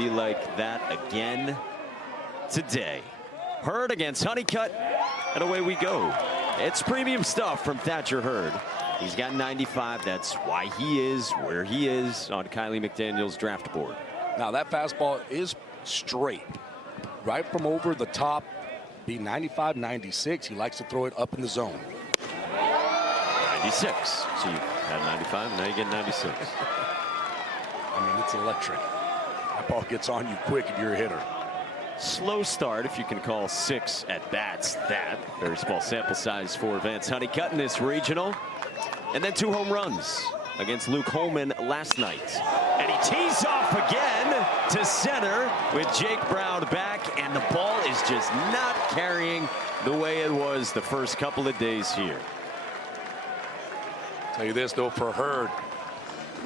Be like that again today. Hurd against Honeycutt, and away we go. It's premium stuff from Thatcher Hurd. He's got 95. That's why he is where he is on Kylie McDaniel's draft board. Now that fastball is straight, right from over the top. Be 95, 96. He likes to throw it up in the zone. 96. So you had 95, now you get 96. I mean, it's electric. That ball gets on you quick if you're a hitter. Slow start, if you can call 6 at bats that. Very small sample size for Vance Honeycutt in this regional. And then 2 home runs against Luke Holman last night. And he tees off again to center with Jake Brown back, and the ball is just not carrying the way it was the first couple of days here. Tell you this though, for Hurd,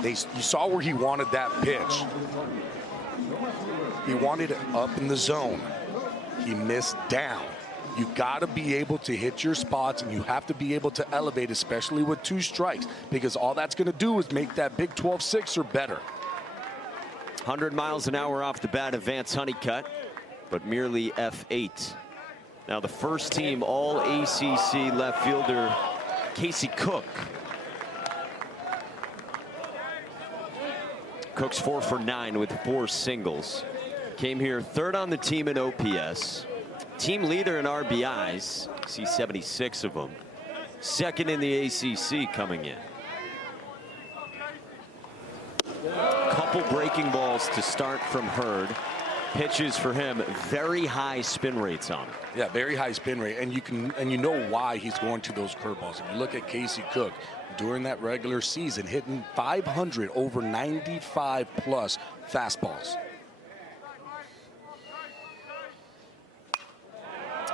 you saw where he wanted that pitch. He wanted it up in the zone. He missed down. You got to be able to hit your spots, and you have to be able to elevate, especially with 2 strikes, because all that's going to do is make that Big 12 sixer better. 100 miles an hour off the bat of Vance Honeycutt, but merely F8. Now the first team all ACC left fielder Casey Cook. Cook's 4 for 9 with 4 singles. Came here 3rd on the team in OPS. Team leader in RBIs. See 76 of them. 2nd in the ACC coming in. Couple breaking balls to start from Hurd. Pitches for him, very high spin rates on him. Yeah, very high spin rate, and you know why he's going to those curveballs. If you look at Casey Cook during that regular season, hitting 500 over 95 plus fastballs.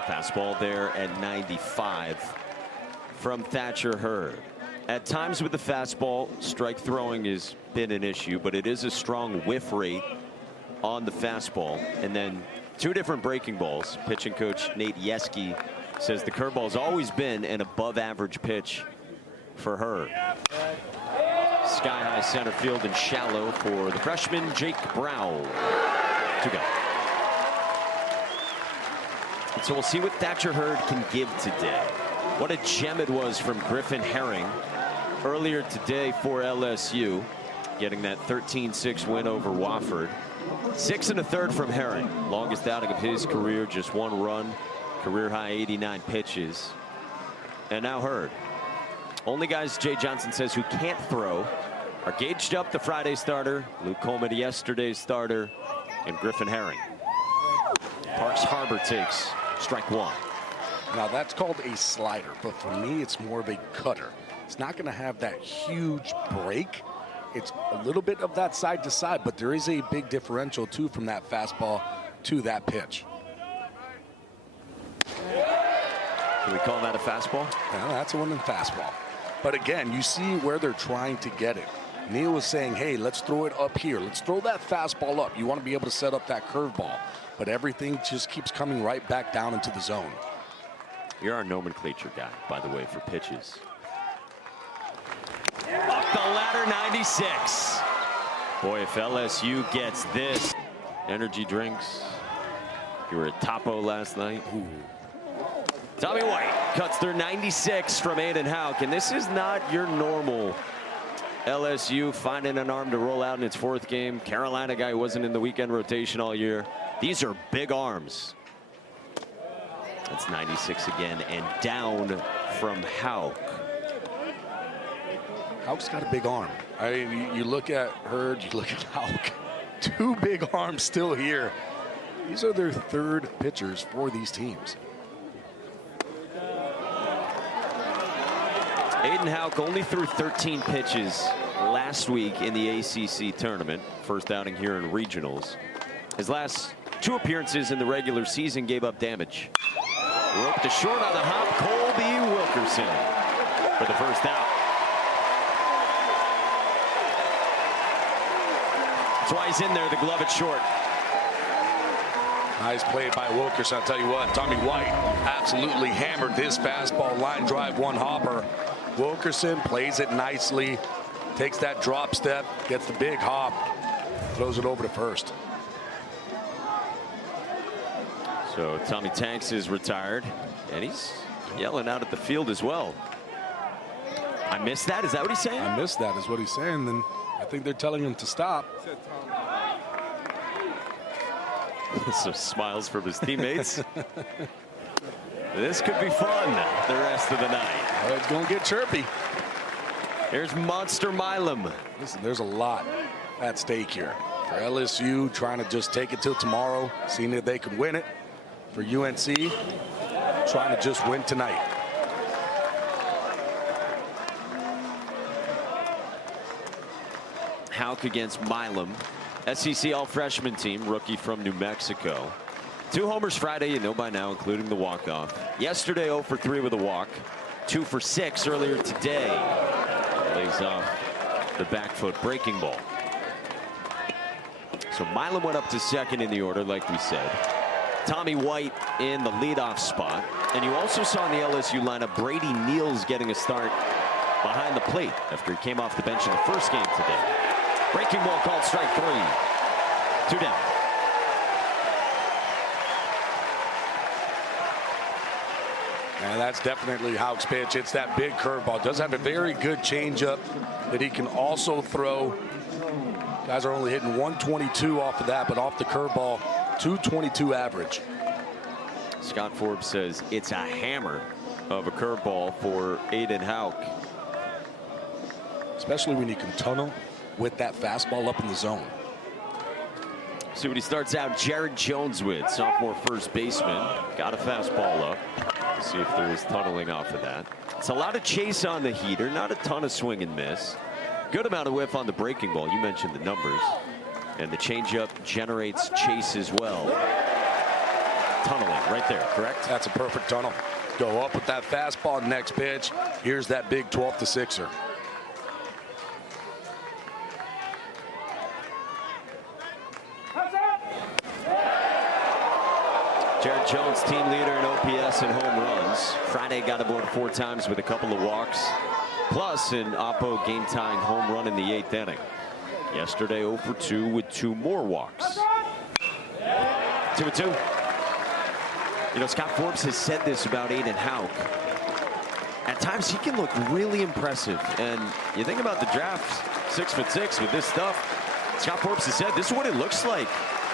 Fastball there at 95 from Thatcher Hurd. At times with the fastball, strike throwing has been an issue, but it is a strong whiff rate on the fastball. And then 2 different breaking balls. Pitching coach Nate Yeske says the curveball's always been an above average pitch for Hurd. Sky high center field and shallow for the freshman Jake Brown to go. And so we'll see what Thatcher Hurd can give today. What a gem it was from Griffin Herring earlier today for LSU, getting that 13-6 win over Wofford. 6 1/3 from Herring, longest outing of his career, just 1 run, career high 89 pitches. And now Hurd. Only guys Jay Johnson says who can't throw are Gauged Up, the Friday starter, Luke Coleman, yesterday's starter, and Griffin Herring. Parks Harbor takes strike 1. Now that's called a slider, but for me it's more of a cutter. It's not going to have that huge break. It's a little bit of that side to side, but there is a big differential too from that fastball to that pitch. Can we call that a fastball? Yeah, that's a one in fastball. But again, you see where they're trying to get it. Neil was saying, hey, let's throw it up here. Let's throw that fastball up. You want to be able to set up that curveball, but everything just keeps coming right back down into the zone. You're our nomenclature guy, by the way, for pitches. Up the ladder, 96. Boy, if LSU gets this. Energy drinks. You were at Topo last night. Ooh. Tommy White cuts through 96 from Aiden Houck, and this is not your normal LSU finding an arm to roll out in its 4th game. Carolina guy who wasn't in the weekend rotation all year. These are big arms. That's 96 again, and down from Houck. Houck's got a big arm. You look at Hurd, you look at Houck. 2 big arms still here. These are their 3rd pitchers for these teams. Aiden Houck only threw 13 pitches last week in the ACC tournament. First outing here in regionals. His last 2 appearances in the regular season gave up damage. Roped to short on the hop, Colby Wilkerson for the first out. That's why he's in there, the glove at short. Nice play by Wilkerson. I'll tell you what, Tommy White absolutely hammered this fastball, line drive, 1 hopper. Wilkerson plays it nicely, takes that drop step, gets the big hop, throws it over to first. So Tommy Tanks is retired, and he's yelling out at the field as well. I missed that. Is that what he's saying? I missed that is what he's saying. Then I think they're telling him to stop. Some smiles from his teammates. This could be fun the rest of the night. Oh, it's going to get chirpy. Here's Monster Milam. Listen, there's a lot at stake here. For LSU, trying to just take it till tomorrow, seeing if they can win it. For UNC, trying to just win tonight. Houck against Milam. SEC all-freshman team, rookie from New Mexico. 2 homers Friday, you know by now, including the walk-off. Yesterday, 0 for 3 with a walk. 2 for 6 earlier today. Lays off the back foot breaking ball. So Milam went up to second in the order, like we said. Tommy White in the leadoff spot. And you also saw in the LSU lineup Brady Neal's getting a start behind the plate after he came off the bench in the first game today. Breaking ball called strike 3. 2 down. And that's definitely Houck's pitch. It's that big curveball. Does have a very good changeup that he can also throw. Guys are only hitting 122 off of that, but off the curveball, 222 average. Scott Forbes says it's a hammer of a curveball for Aiden Houck. Especially when you can tunnel with that fastball up in the zone. See what he starts out. Jared Jones with, sophomore first baseman. Got a fastball up. We'll see if there is tunneling off of that. It's a lot of chase on the heater, not a ton of swing and miss. Good amount of whiff on the breaking ball. You mentioned the numbers. And the changeup generates chase as well. Tunneling right there, correct? That's a perfect tunnel. Go up with that fastball, next pitch. Here's that big 12-6er. Jared Jones, team leader in OPS and home runs. Friday got aboard 4 times with a couple of walks, plus an Oppo game-tying home run in the 8th inning. Yesterday, 0 for 2 with 2 more walks. 2-2. You know, Scott Forbes has said this about Aiden Houck. At times, he can look really impressive. And you think about the draft, 6'6" with this stuff. Scott Forbes has said this is what it looks like.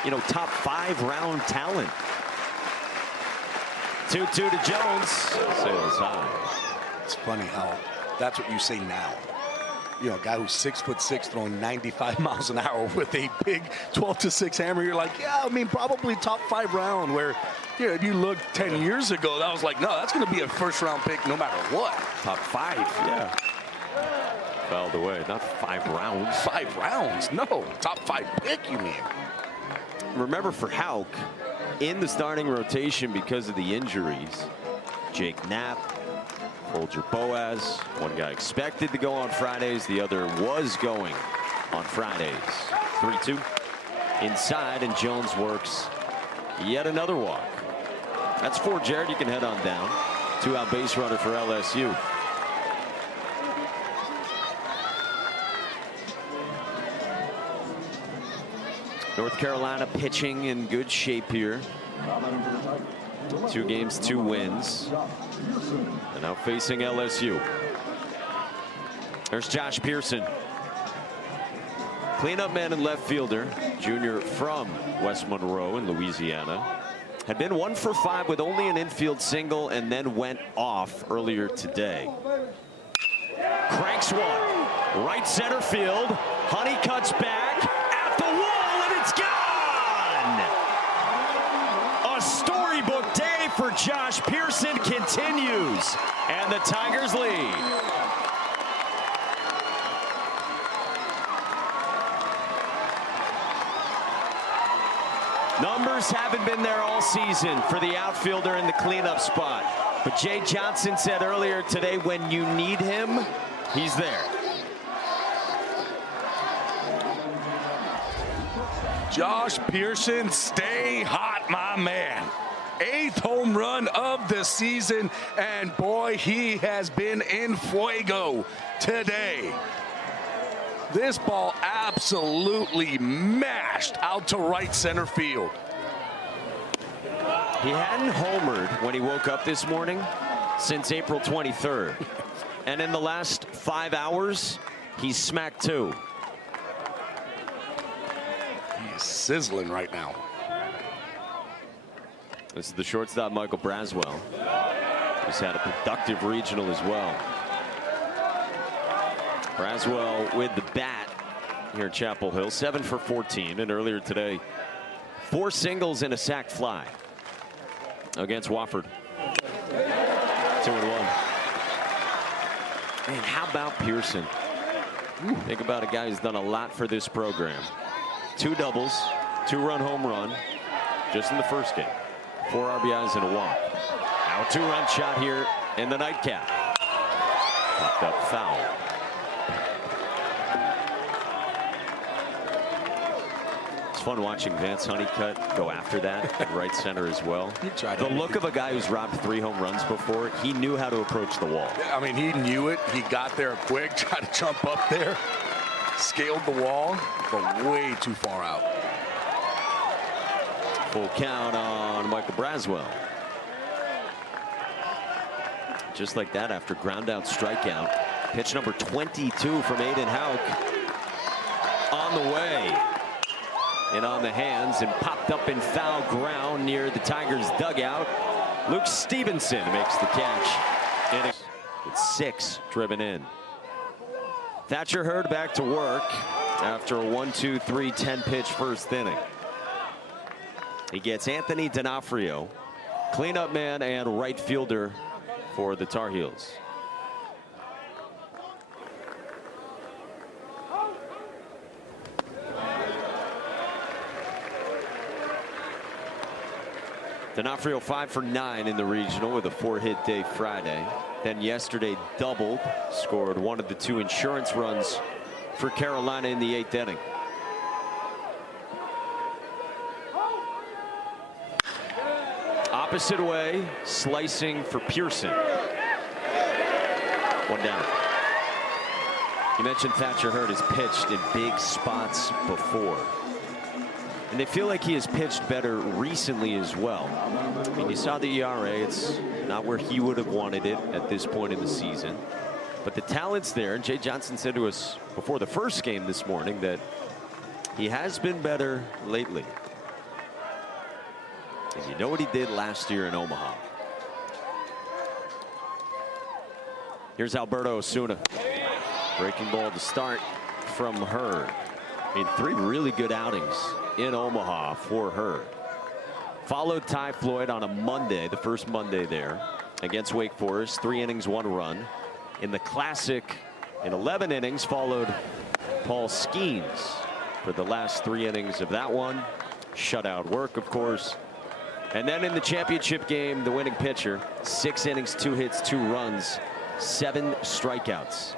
You know, top 5 round talent. 2-2 to Jones. Sails high. It's funny how that's what you say now. You know, a guy who's 6'6", throwing 95 miles an hour with a big 12-6 hammer. You're like, yeah, I mean, probably top 5 round. Where, you know, if you look 10 years ago, that was like, no, that's going to be a first-round pick no matter what. Top 5, yeah. Fouled away. Not 5 rounds. 5 rounds? No, top 5 pick, you mean? Remember, for Houck, in the starting rotation because of the injuries, Jake Knapp, Folger Boaz, one guy expected to go on Fridays, the other was going on Fridays. 3-2 inside, and Jones works yet another walk. That's 4, Jared. You can head on down. 2-out base runner for LSU. North Carolina pitching in good shape here. 2 games, 2 wins. And now facing LSU. There's Josh Pearson. Cleanup man and left fielder. Junior from West Monroe in Louisiana. Had been 1 for 5 with only an infield single and then went off earlier today. Cranks one. Right center field. Honey cuts back at the wall, and it's gone! A storybook day for Josh Pearson continues, and the Tigers lead. Numbers haven't been there all season for the outfielder in the cleanup spot. But Jay Johnson said earlier today, when you need him, he's there. Josh Pearson, stay hot, my man. 8th home run of the season, and boy, he has been in fuego today. This ball absolutely mashed out to right center field. He hadn't homered when he woke up this morning since April 23rd. And in the last 5 hours, he's smacked 2. He's sizzling right now. This is the shortstop, Michael Braswell. He's had a productive regional as well. Braswell with the bat here at Chapel Hill, 7 for 14. And earlier today, 4 singles and a sac fly against Wofford. 2-1. Man, how about Pearson? Think about a guy who's done a lot for this program. 2 doubles, 2-run home run just in the first game. 4 RBIs and a walk. Now a 2-run shot here in the nightcap. Popped up foul. It's fun watching Vance Honeycutt go after that at right center as well. The look of a guy who's robbed 3 home runs before. He knew how to approach the wall. I mean, he knew it. He got there quick, tried to jump up there, scaled the wall, but way too far out. Full count on Michael Braswell. Just like that, after ground out strikeout. Pitch number 22 from Aiden Hauk. On the way. And on the hands and popped up in foul ground near the Tigers dugout. Luke Stevenson makes the catch. And it's 6 driven in. Thatcher Hurd back to work after a 1-2-3 10-pitch first inning. He gets Anthony D'Onofrio, cleanup man and right fielder for the Tar Heels. D'Onofrio 5 for 9 in the regional with a 4-hit day Friday. Then yesterday doubled, scored one of the 2 insurance runs for Carolina in the 8th inning. Opposite way, slicing for Pearson. 1 down. You mentioned Thatcher Hurd has pitched in big spots before. And they feel like he has pitched better recently as well. I mean, you saw the ERA. It's not where he would have wanted it at this point in the season. But the talent's there. And Jay Johnson said to us before the first game this morning that he has been better lately. And you know what he did last year in Omaha. Here's Alberto Osuna. Breaking ball to start from Hurd. I mean, 3 really good outings in Omaha for Hurd. Followed Ty Floyd on a Monday, the first Monday there, against Wake Forest. 3 innings, 1 run. In the Classic, in 11 innings, followed Paul Skeens for the last 3 innings of that one. Shutout work, of course. And then in the championship game, the winning pitcher, 6 innings, 2 hits, 2 runs, 7 strikeouts.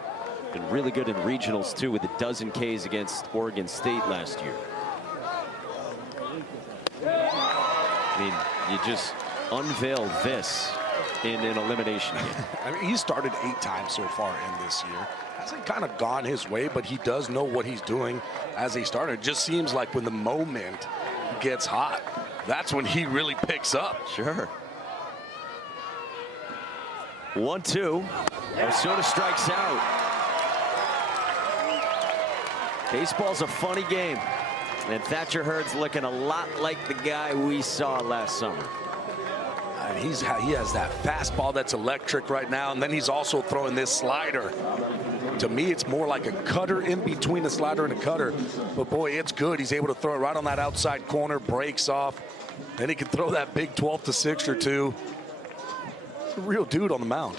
Been really good in regionals too, with a dozen Ks against Oregon State last year. I mean, you just unveil this in an elimination game. I mean, he started 8 times so far in this year. Hasn't kind of gone his way, but he does know what he's doing as a starter. It just seems like when the moment gets hot, that's when he really picks up. Sure. 1-2. Osuna strikes out. Baseball's a funny game. And Thatcher Hurd's looking a lot like the guy we saw last summer. He has that fastball that's electric right now, and then he's also throwing this slider. To me, it's more like a cutter in between a slider and a cutter. But boy, it's good. He's able to throw it right on that outside corner, breaks off. Then he can throw that big 12-6 or 2. Real dude on the mound.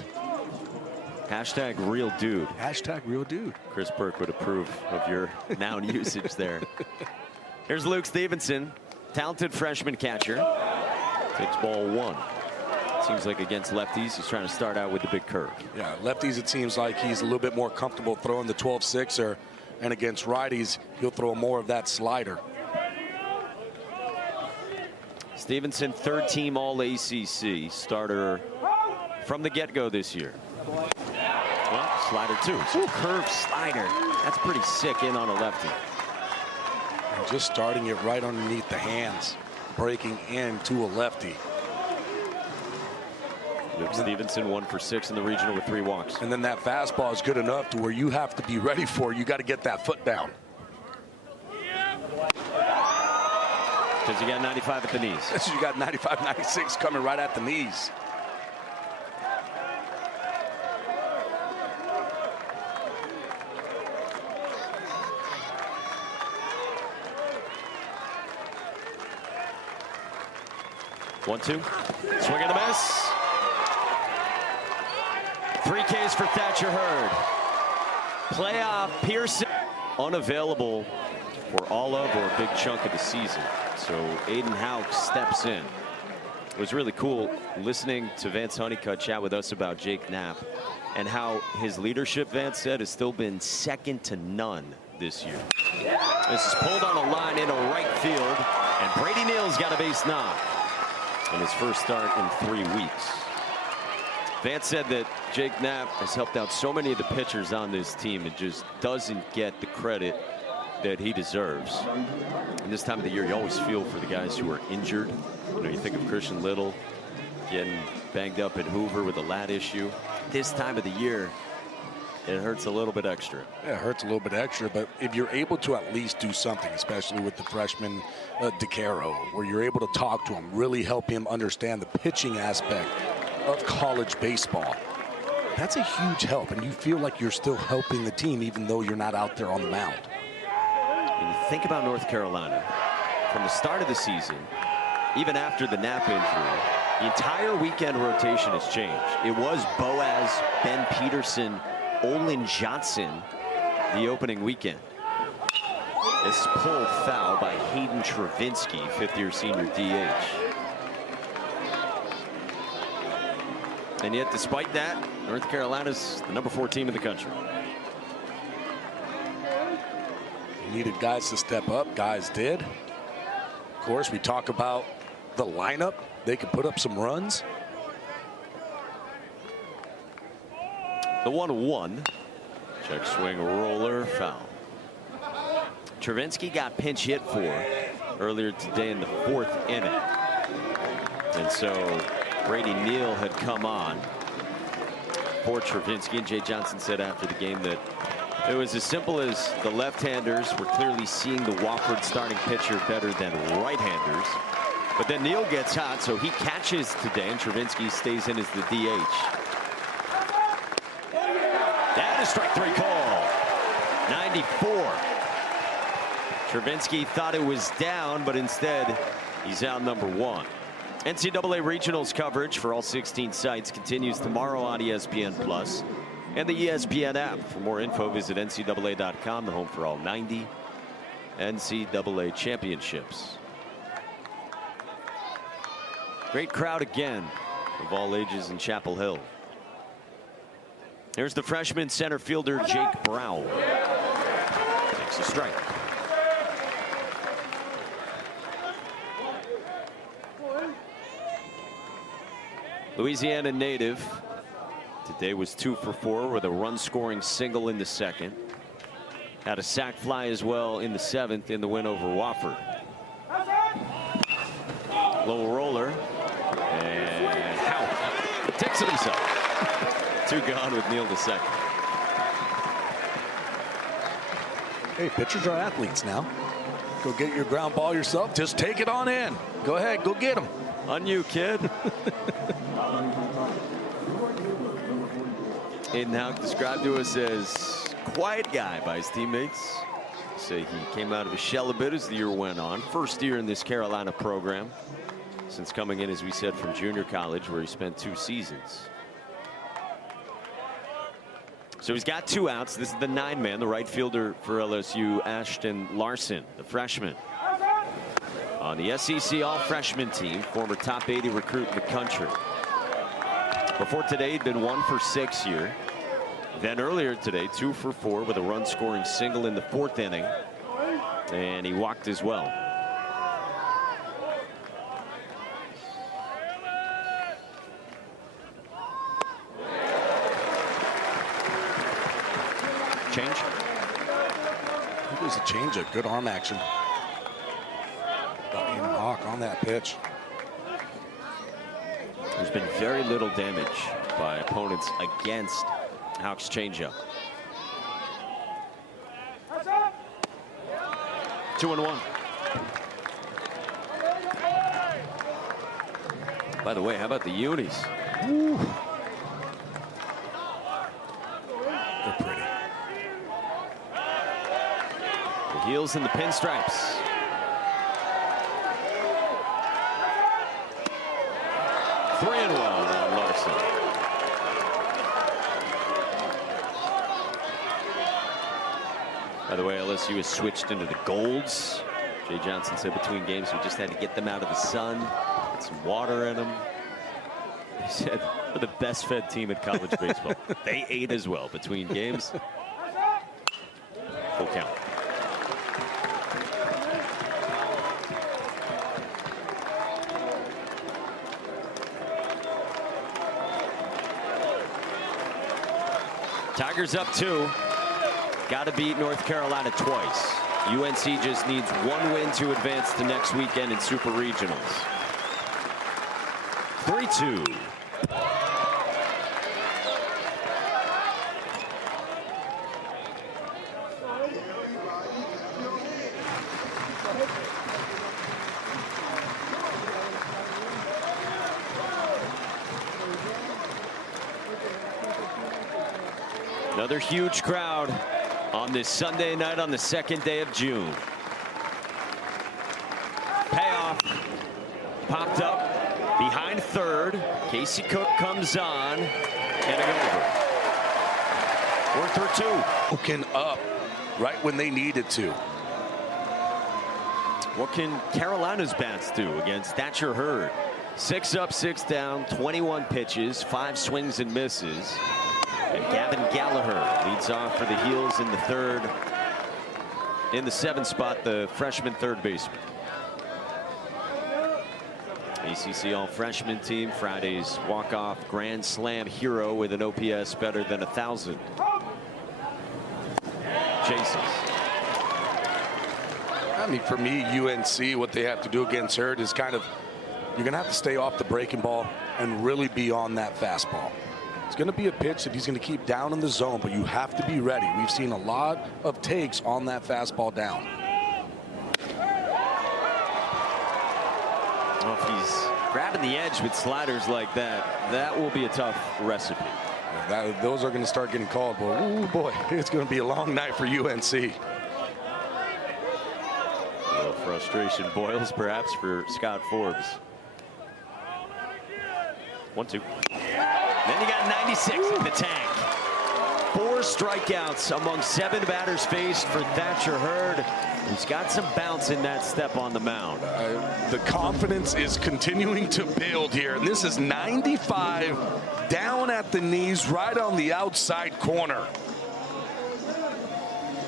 Hashtag real dude. Hashtag real dude. Chris Burke would approve of your noun usage there. Here's Luke Stevenson, talented freshman catcher. Takes ball 1. Seems like against lefties, he's trying to start out with the big curve. Yeah, lefties, it seems like he's a little bit more comfortable throwing the 12-6er, and against righties, he'll throw more of that slider. Stevenson, 3rd-team All-ACC starter from the get-go this year. Well, slider 2. So curved slider. That's pretty sick in on a lefty. And just starting it right underneath the hands, breaking into a lefty. Luke Stevenson 1 for 6 in the regional with 3 walks. And then that fastball is good enough to where you have to be ready for it. You got to get that foot down. Because you got 95 at the knees. You got 95, 96 coming right at the knees. One, two. Swing and a miss. 3 Ks for Thatcher Hurd. Playoff Pearson unavailable for all of or a big chunk of the season. So Aiden Houck steps in. It was really cool listening to Vance Honeycutt chat with us about Jake Knapp and how his leadership, Vance said, has still been second to none this year. This is pulled on the line into right field, and Brady Neal's got a base knock in his first start in 3 weeks. Vance said that Jake Knapp has helped out so many of the pitchers on this team and just doesn't get the credit that he deserves. And this time of the year, you always feel for the guys who are injured. You know, you think of Christian Little getting banged up at Hoover with a lat issue. This time of the year, it hurts a little bit extra. Yeah, it hurts a little bit extra, but if you're able to at least do something, especially with the freshman DeCaro, where you're able to talk to him, really help him understand the pitching aspect of college baseball, that's a huge help, and you feel like you're still helping the team even though you're not out there on the mound. When you think about North Carolina, from the start of the season, even after the Knapp injury, the entire weekend rotation has changed. It was Boaz, Ben Peterson, Olin Johnson the opening weekend. This pulled foul by Hayden Travinsky, 5th-year senior DH. And yet, despite that, North Carolina's the number 4 team in the country. Needed guys to step up. Guys did. Of course, we talk about the lineup. They could put up some runs. The 1-1. Check swing, roller, foul. Travinsky got pinch hit for earlier today in the 4th inning. And so Brady Neal had come on for Travinsky. And Jay Johnson said after the game that it was as simple as the left-handers were clearly seeing the Wofford starting pitcher better than right-handers. But then Neal gets hot, so he catches today, and Travinsky stays in as the DH. That is strike 3 call. 94. Travinsky thought it was down, but instead he's out number 1. NCAA Regionals coverage for all 16 sites continues tomorrow on ESPN Plus and the ESPN app. For more info, visit ncaa.com, the home for all 90 NCAA championships. Great crowd again of all ages in Chapel Hill. Here's the freshman center fielder Jake Brown. Takes a strike. Louisiana native today was 2 for 4 with a run-scoring single in the 2nd. Had a sac fly as well in the 7th in the win over Wofford. Low roller, and Houck takes it himself. 2 gone with Neal to 2nd. Hey, pitchers are athletes now. Go get your ground ball yourself. Just take it on in. Go ahead, go get them. On you, kid. Aiden Houck described to us as quiet guy by his teammates. Say he came out of his shell a bit as the year went on. First year in this Carolina program since coming in, as we said, from junior college, where he spent 2 seasons. So he's got 2 outs. This is the 9-man, the right fielder for LSU, Ashton Larson, the freshman. On the SEC all-freshman team, former top 80 recruit in the country. Before today, he'd been 1 for 6 here. Then earlier today, 2 for 4 with a run-scoring single in the 4th inning. And he walked as well. Change. I think it was a change, a good arm action. Got Aiden Houck on that pitch. There's been very little damage by opponents against Houck's changeup. 2-1. By the way, how about the unis? Ooh. They're pretty. The heels and the pinstripes. Three and one on Larson. By the way, LSU has switched into the golds. Jay Johnson said between games we just had to get them out of the sun, get some water in them. He said we're the best fed team in college baseball. They ate as well between games. Full count. Tigers up 2. Got to beat North Carolina twice. UNC just needs one win to advance to next weekend in Super Regionals. 3-2. Another huge crowd on this Sunday night on the 2nd day of June. Payoff. Popped up behind third. Casey Cook comes on. Getting over. We're through 2. Looking up right when they needed to. What can Carolina's bats do against Thatcher Hurd? 6 up, 6 down, 21 pitches, 5 swings and misses. And Gavin Gallagher leads off for the Heels in the 3rd. In the 7th spot, the freshman third baseman. ACC all-freshman team, Friday's walk-off grand slam hero with an OPS better than 1,000. Chases. I mean, for me, UNC, what they have to do against Hurd is kind of, you're going to have to stay off the breaking ball and really be on that fastball. It's going to be a pitch that he's going to keep down in the zone, but you have to be ready. We've seen a lot of takes on that fastball down. Well, if he's grabbing the edge with sliders like that, that will be a tough recipe. Those are going to start getting called, but oh boy, it's going to be a long night for UNC. A little frustration boils perhaps for Scott Forbes. 1-2. Then you got 96 in the tank. 4 strikeouts among 7 batters faced for Thatcher Hurd, who's got some bounce in that step on the mound. The confidence is continuing to build here, and this is 95 down at the knees, right on the outside corner.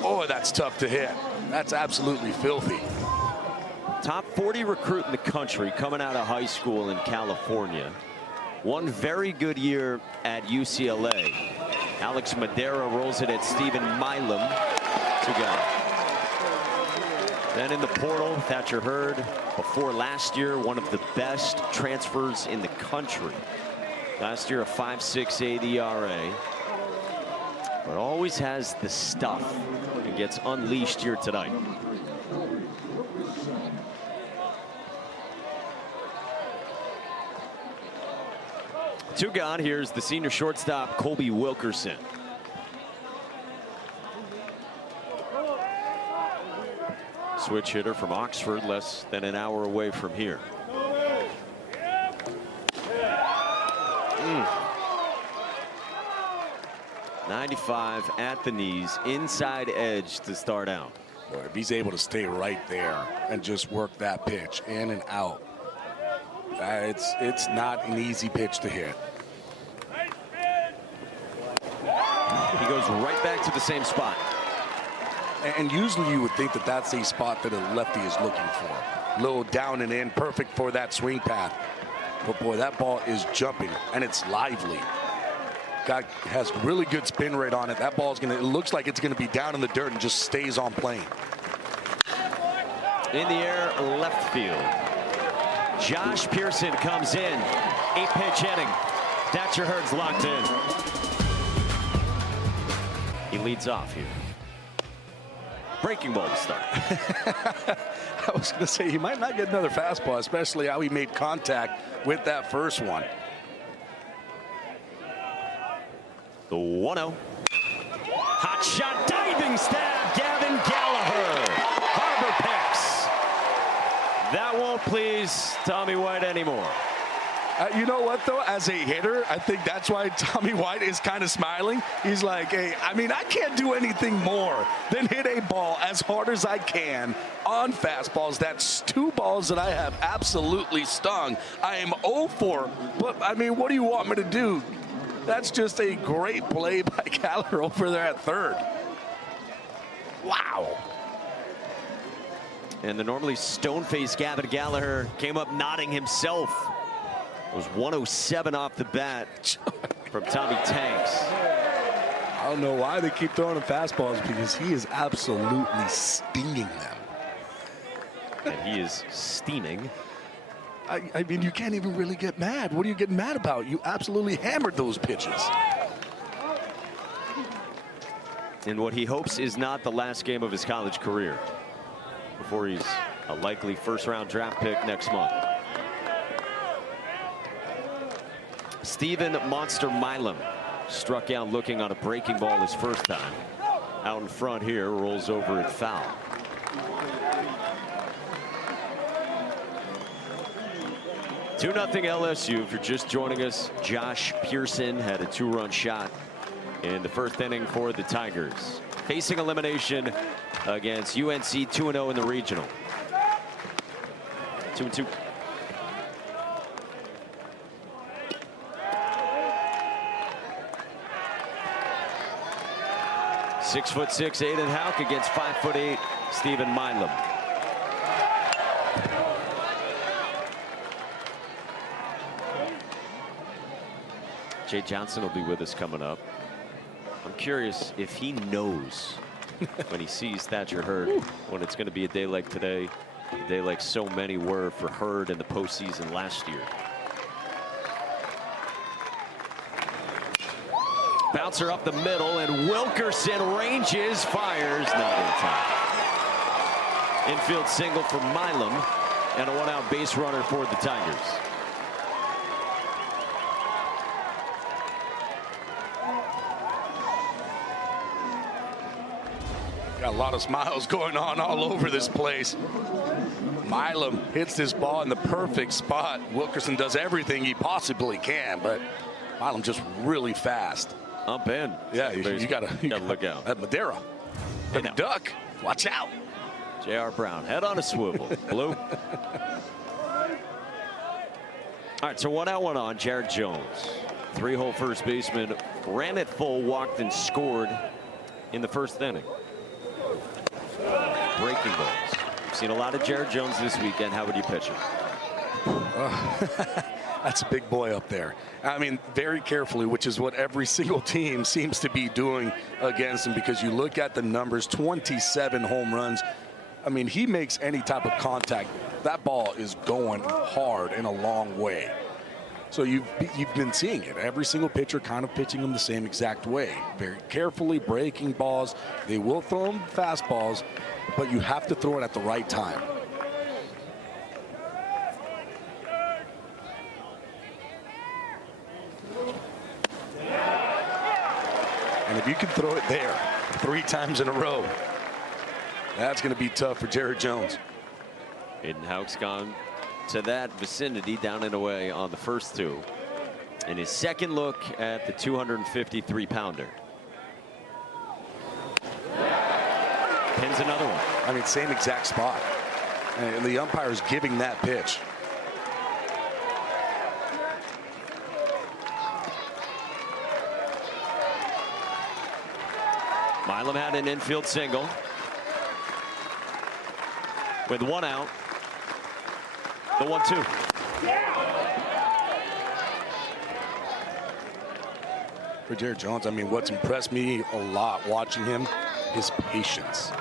Oh, that's tough to hit. That's absolutely filthy. Top 40 recruit in the country coming out of high school in California. One very good year at UCLA. Alex Madera rolls it at Stephen Milam. 2 guys. Then in the portal, Thatcher Hurd, before last year, one of the best transfers in the country. Last year, a 5.68 ERA. But always has the stuff and gets unleashed here tonight. Two gone. Here's the senior shortstop, Colby Wilkerson. Switch hitter from Oxford, less than an hour away from here. 95 at the knees, inside edge to start out. Boy, if he's able to stay right there and just work that pitch in and out, it's not an easy pitch to hit. He goes right back to the same spot. And usually you would think that that's a spot that a lefty is looking for. Low down and in, perfect for that swing path. But boy, that ball is jumping and it's lively. Guy has really good spin rate on it. That ball is going to, it looks like it's going to be down in the dirt and just stays on plane. In the air, left field. Josh Pearson comes in. 8-pitch inning. Thatcher Hurd's locked in. He leads off here. Breaking ball to start. I was going to say, he might not get another fastball, especially how he made contact with that first one. The 1-0. Hot shot, diving stab, Gavin Gallagher. Harbor picks. That won't please Tommy White anymore. You know what, though? As a hitter, I think that's why Tommy White is kind of smiling. He's like, hey, I mean, I can't do anything more than hit a ball as hard as I can on fastballs. That's 2 balls that I have absolutely stung. I am 0-4, but, I mean, what do you want me to do? That's just a great play by Gallagher over there at third. Wow. And the normally stone-faced Gavin Gallagher came up nodding himself. It was 107 off the bat from Tommy Tanks. I don't know why they keep throwing him fastballs, because he is absolutely stinging them. And he is steaming. I mean, you can't even really get mad. What are you getting mad about? You absolutely hammered those pitches. And what he hopes is not the last game of his college career before he's a likely first-round draft pick next month. Stephen Monster Milam struck out looking on a breaking ball his first time. Out in front here, rolls over at foul. Two 0 LSU. If you're just joining us, Josh Pearson had a 2-run shot in the first inning for the Tigers, facing elimination against UNC 2-0 in the regional. 2-2. "6'6", Aiden Houck against 5'8", Stephen Milam. Jay Johnson will be with us coming up. I'm curious if he knows when he sees Thatcher Hurd when it's going to be a day like today, a day like so many were for Hurd in the postseason last year. Bouncer up the middle, and Wilkerson ranges, fires, not in time. Infield single for Milam, and a 1-out base runner for the Tigers. Got a lot of smiles going on all over this place. Milam hits this ball in the perfect spot. Wilkerson does everything he possibly can, but Milam just really fast. Up in. Yeah, you gotta look out. At Madeira. The duck. Watch out. J.R. Brown, head on a swivel. Blue. All right, so 1-out, 1 on. Jared Jones, 3-hole first baseman, ran it full, walked and scored in the first inning. Breaking balls. We've seen a lot of Jared Jones this weekend. How would you pitch him? That's a big boy up there. I mean, very carefully, which is what every single team seems to be doing against him, because you look at the numbers, 27 home runs. I mean, he makes any type of contact. That ball is going hard and a long way. So you've been seeing it. Every single pitcher kind of pitching him the same exact way. Very carefully breaking balls. They will throw him fastballs, but you have to throw it at the right time. And if you can throw it there 3 times in a row, that's going to be tough for Jared Jones. Aiden Houck's gone to that vicinity, down and away on the first 2. And his second look at the 253-pounder. Pins another one. I mean, same exact spot. And the umpire's giving that pitch. Milam had an infield single. With 1 out. The 1-2. For Jared Jones, I mean, what's impressed me a lot watching him is patience.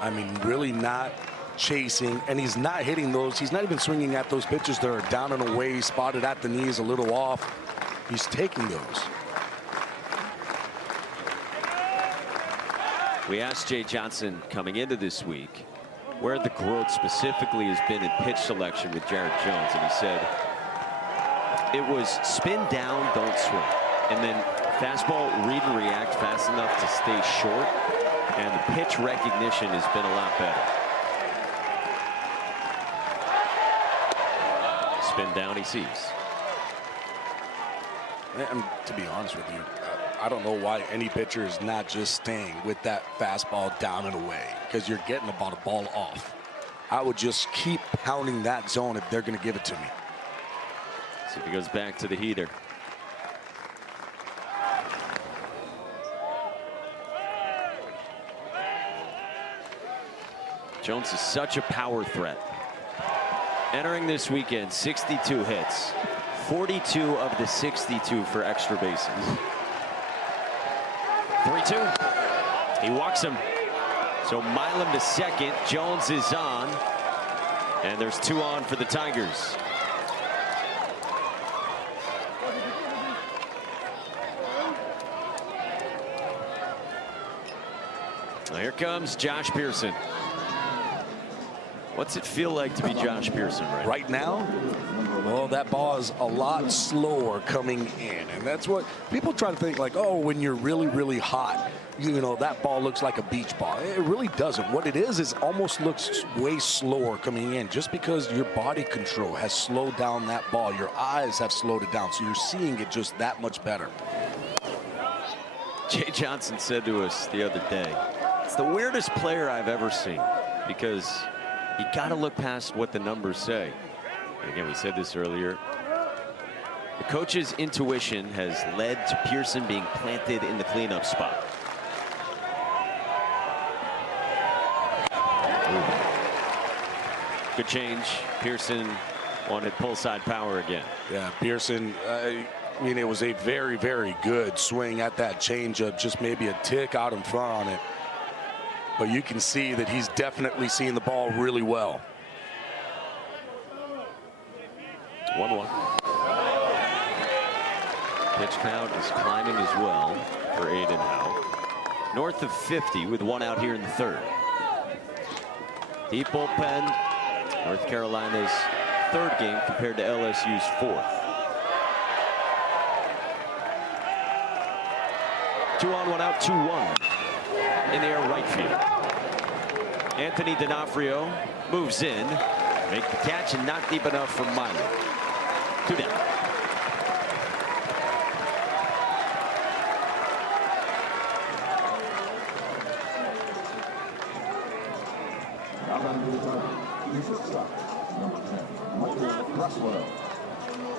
I mean, really not chasing, and he's not hitting those. He's not even swinging at those pitches that are down and away, spotted at the knees, a little off. He's taking those. We asked Jay Johnson coming into this week where the growth specifically has been in pitch selection with Jared Jones, and he said it was spin down, don't swing, and then fastball, read and react fast enough to stay short, and the pitch recognition has been a lot better. Spin down, he sees. And to be honest with you, I don't know why any pitcher is not just staying with that fastball down and away, because you're getting about a ball off. I would just keep pounding that zone if they're going to give it to me. See if he goes back to the heater. Jones is such a power threat. Entering this weekend, 62 hits. 42 of the 62 for extra bases. 3-2. He walks him. So Milam to second. Jones is on. And there's 2 on for the Tigers. Now here comes Josh Pearson. What's it feel like to be Josh Pearson right now? Well, that ball is a lot slower coming in, and that's what people try to think, like, oh, when you're really, really hot, you know, that ball looks like a beach ball. It really doesn't. What it is almost looks way slower coming in, just because your body control has slowed down that ball. Your eyes have slowed it down, so you're seeing it just that much better. Jay Johnson said to us the other day, it's the weirdest player I've ever seen, because you got to look past what the numbers say. And again, we said this earlier. The coach's intuition has led to Pearson being planted in the cleanup spot. Good change. Pearson wanted pull side power again. Yeah, Pearson, I mean, it was a very, very good swing at that changeup, just maybe a tick out in front on it. But you can see that he's definitely seeing the ball really well. 1-1. Pitch count is climbing as well for Aiden Howe. North of 50 with 1 out here in the 3rd. Deep bullpen. North Carolina's 3rd game compared to LSU's 4th. 2 on, 1 out, 2-1. In the air right field. Anthony D'Onofrio moves in. Make the catch and not deep enough for Milam. 2 down.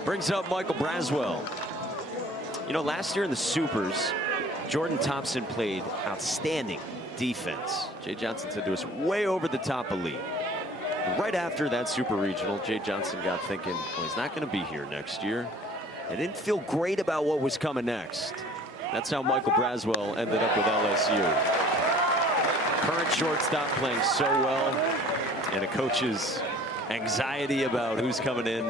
Brings up Michael Braswell. You know, last year in the Supers, Jordan Thompson played outstanding defense. Jay Johnson said to us, way over the top elite. And right after that Super Regional, Jay Johnson got thinking, well, he's not going to be here next year. I didn't feel great about what was coming next. That's how Michael Braswell ended up with LSU. Current shortstop playing so well, and a coach's anxiety about who's coming in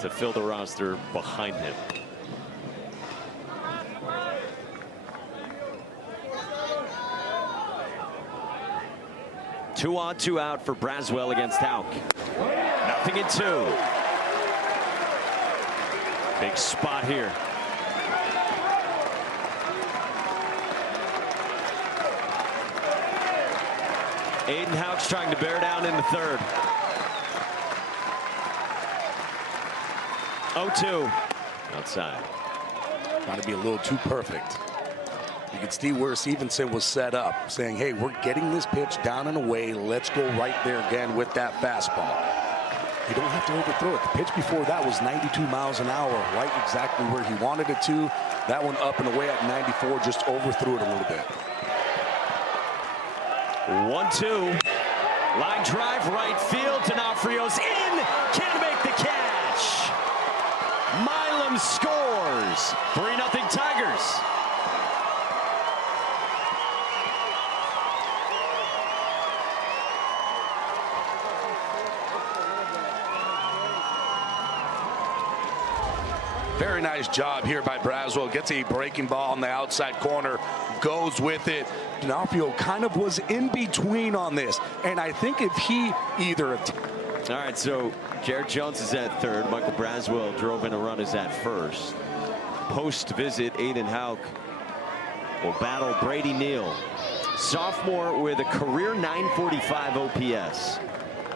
to fill the roster behind him. Two on, 2 out for Braswell against Houck. 0-2. Big spot here. Aiden Houck's trying to bear down in the 3rd. 0-2. Outside. Trying to be a little too perfect. You can see where Stevenson was set up, saying, hey, we're getting this pitch down and away. Let's go right there again with that fastball. You don't have to overthrow it. The pitch before that was 92 miles an hour, right exactly where he wanted it to. That one up and away at 94, just overthrew it a little bit. 1-2. Line drive, right field. D'Onofrio's in. Can't make the catch. Milam scores. 3-0 Tigers. Very nice job here by Braswell. Gets a breaking ball on the outside corner, goes with it. D'Onofrio kind of was in between on this, and I think if he either... All right, so Jared Jones is at third. Michael Braswell drove in a run is at first. Post visit, Aiden Hauk will battle Brady Neal, sophomore with a career 945 OPS.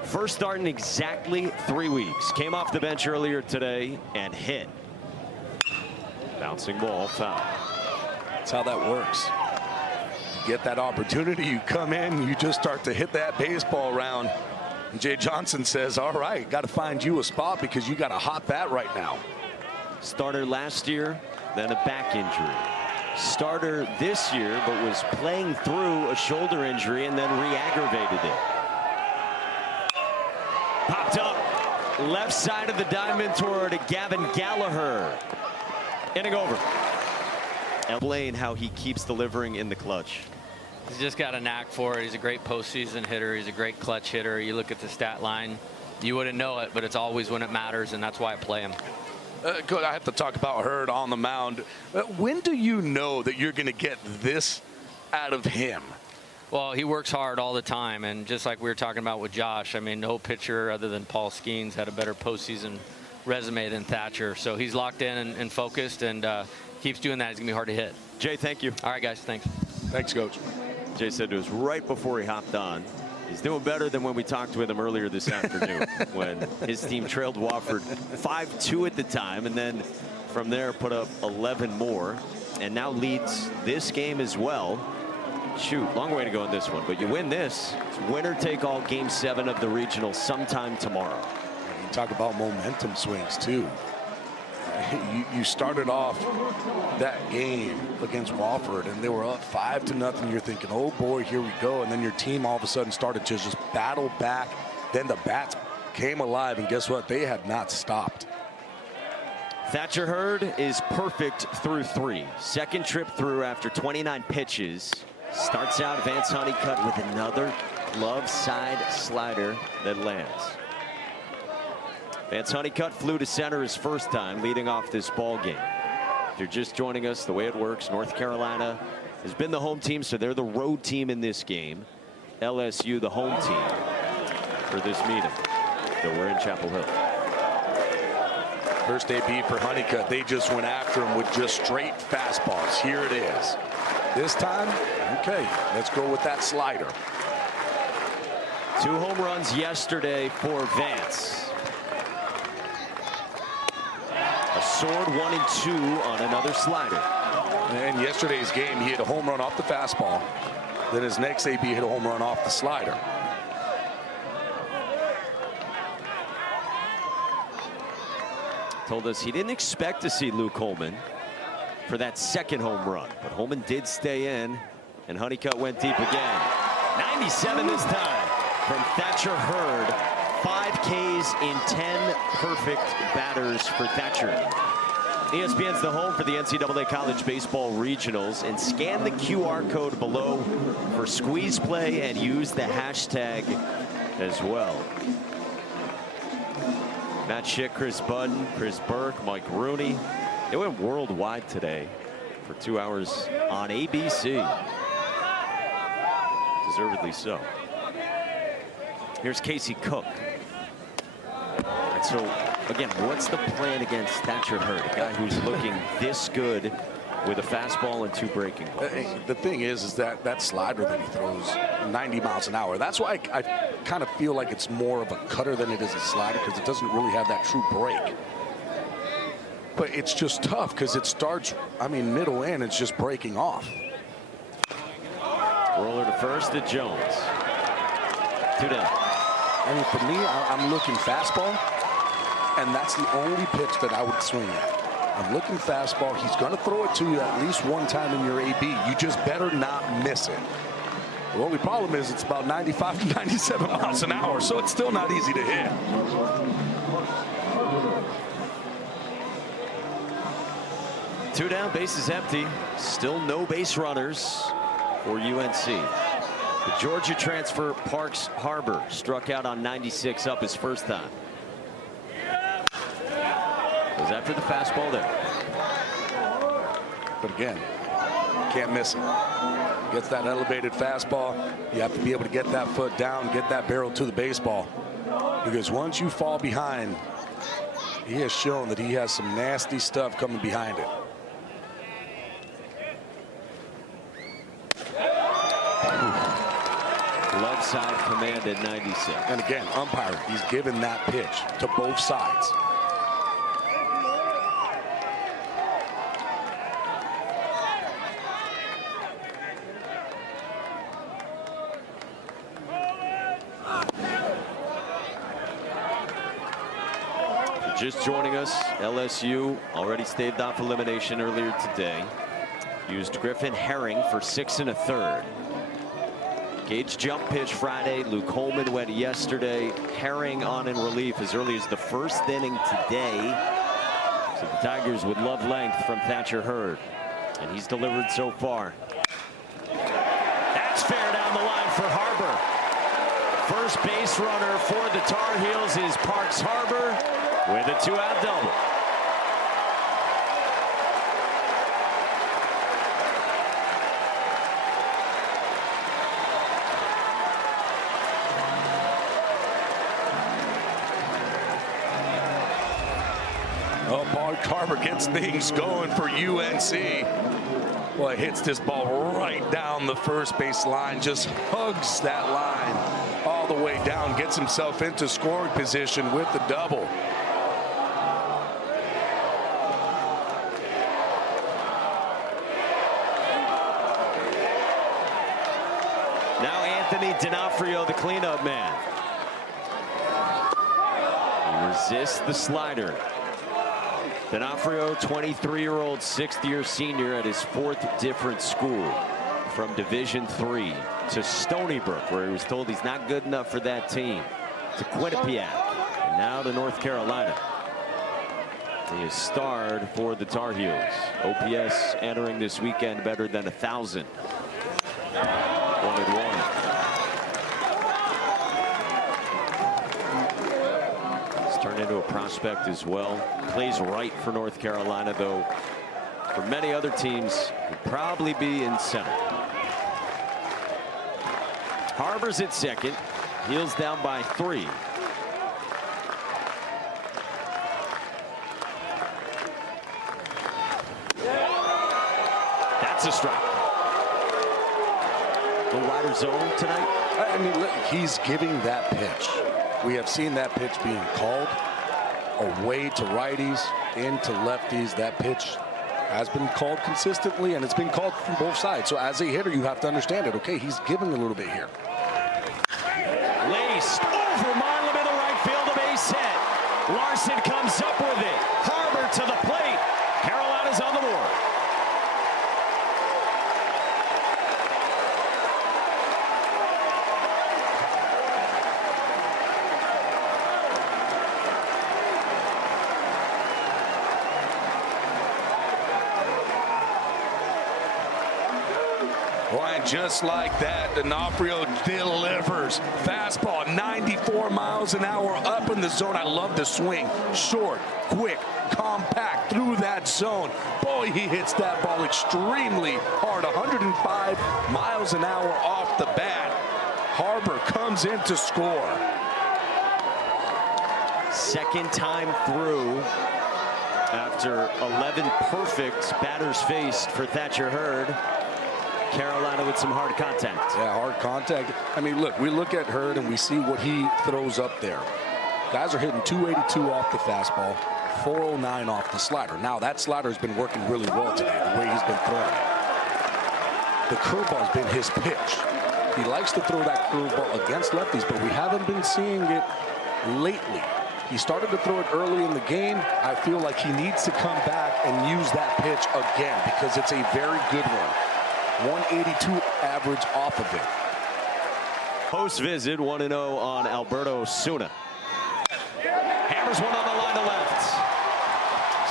First start in exactly 3 weeks. Came off the bench earlier today and hit. Bouncing ball, foul. That's how that works. You get that opportunity, you come in, you just start to hit that baseball around. And Jay Johnson says, all right, got to find you a spot because you got a hot bat right now. Starter last year, then a back injury. Starter this year, but was playing through a shoulder injury and then re-aggravated it. Popped up left side of the diamond toward Gavin Gallagher. Inning over. Explain how he keeps delivering in the clutch. He's just got a knack for it. He's a great postseason hitter. He's a great clutch hitter. You look at the stat line, you wouldn't know it, but it's always when it matters, and that's why I play him. Good. I have to talk about Hurd on the mound. When do you know that you're going to get this out of him? Well, he works hard all the time, and just like we were talking about with Josh, I mean, no pitcher other than Paul Skeens had a better postseason resume than Thatcher. So he's locked in and focused, and keeps doing that. It's going to be hard to hit. Jay, thank you. All right, guys. Thanks. Thanks, Coach. Jay said it was right before he hopped on. He's doing better than when we talked with him earlier this afternoon when his team trailed Wofford 5-2 at the time, and then from there put up 11 more and now leads this game as well. Shoot, long way to go in this one, but you win this. It's winner take all game 7 of the regional sometime tomorrow. You talk about momentum swings too. You started off that game against Wofford and they were up 5-0. You're thinking, oh boy, here we go. And then your team all of a sudden started to just battle back. Then the bats came alive, and guess what? They had not stopped. Thatcher Hurd is perfect through 3. Second trip through after 29 pitches. Starts out Vance Honeycutt with another glove side slider that lands. Vance Honeycutt flew to center his first time, leading off this ball game. If you're just joining us, the way it works, North Carolina has been the home team, so they're the road team in this game. LSU, the home team for this meeting. So we're in Chapel Hill. First AB for Honeycutt. They just went after him with just straight fastballs. Here it is. This time, okay, let's go with that slider. 2 home runs yesterday for Vance. A soared 1 and 2 on another slider. And yesterday's game, he hit a home run off the fastball. Then his next AB hit a home run off the slider. Told us he didn't expect to see Luke Holman for that second home run, but Holman did stay in, and Honeycutt went deep again. 97 this time from Thatcher Hurd. 5 Ks in 10 perfect batters for Thatcher. ESPN's the home for the NCAA College Baseball Regionals, and scan the QR code below for squeeze play and use the hashtag as well. Matt Schick, Chris Budden, Chris Burke, Mike Rooney. They went worldwide today for 2 hours on ABC. Deservedly so. Here's Casey Cook. And so, again, what's the plan against Thatcher Hurd, a guy who's looking this good with a fastball and 2 breaking balls? The thing is that slider that he throws 90 miles an hour. That's why I kind of feel like it's more of a cutter than it is a slider, because it doesn't really have that true break. But it's just tough because it starts, I mean, middle in, it's just breaking off. Roller to first to Jones. 2 down. I mean, for me, I'm looking fastball, and that's the only pitch that I would swing at. I'm looking fastball. He's going to throw it to you at least one time in your AB. You just better not miss it. The only problem is it's about 95 to 97 miles an hour, so it's still not easy to hit. Two down, bases empty. Still no base runners for UNC. The Georgia transfer Parks Harbor struck out on 96 up his first time. Goes after the fastball there. But again, can't miss it. Gets that elevated fastball. You have to be able to get that foot down, get that barrel to the baseball. Because once you fall behind, he has shown that he has some nasty stuff coming behind it. Left side command at 96. And again, umpire, he's given that pitch to both sides. Just joining us, LSU already staved off elimination earlier today. Used Griffin Herring for 6 1/3. Gage jump pitch Friday. Luke Holman went yesterday. Herring on in relief as early as the first inning today. So the Tigers would love length from Thatcher Hurd, and he's delivered so far. That's fair down the line for Harbor. First base runner for the Tar Heels is Parks Harbor with a 2-out double. Oh, Parks Harbor gets things going for UNC. Well, it hits this ball right down the first base line, just hugs that line all the way down, gets himself into scoring position with the double. Now Anthony D'Onofrio, the cleanup man. He resists the slider. D'Onofrio, 23-year-old, sixth-year senior at his fourth different school, from Division III to Stony Brook, where he was told he's not good enough for that team, to Quinnipiac, and now to North Carolina. He has starred for the Tar Heels. OPS entering this weekend better than 1,000. 1-1. Turned into a prospect as well. Plays right for North Carolina, though for many other teams would probably be in center. Harbor's at second. Heels down by 3. That's a strike. The wider zone tonight. I mean, look, he's giving that pitch. We have seen that pitch being called away to righties, into lefties. That pitch has been called consistently, and it's been called from both sides. So as a hitter, you have to understand it. Okay, he's giving a little bit here. Laced over Marlin in the right field, a base hit. Larson comes up with it. Harbor to the plate. Carolina's on the board. And just like that, D'Onofrio delivers. Fastball, 94 miles an hour up in the zone. I love the swing. Short, quick, compact through that zone. Boy, he hits that ball extremely hard. 105 miles an hour off the bat. Harbor comes in to score. Second time through after 11 perfect batters faced for Thatcher Hurd. Carolina with some hard contact. Yeah, hard contact. I mean, look, we look at Hurd and we see what he throws up there. Guys are hitting 282 off the fastball, 409 off the slider. Now, that slider has been working really well today, the way he's been throwing it. The curveball has been his pitch. He likes to throw that curveball against lefties, but we haven't been seeing it lately. He started to throw it early in the game. I feel like he needs to come back and use that pitch again because it's a very good one. 182 average off of it. Post visit 1-0 on Alberto Osuna. Hammers one on the line to left.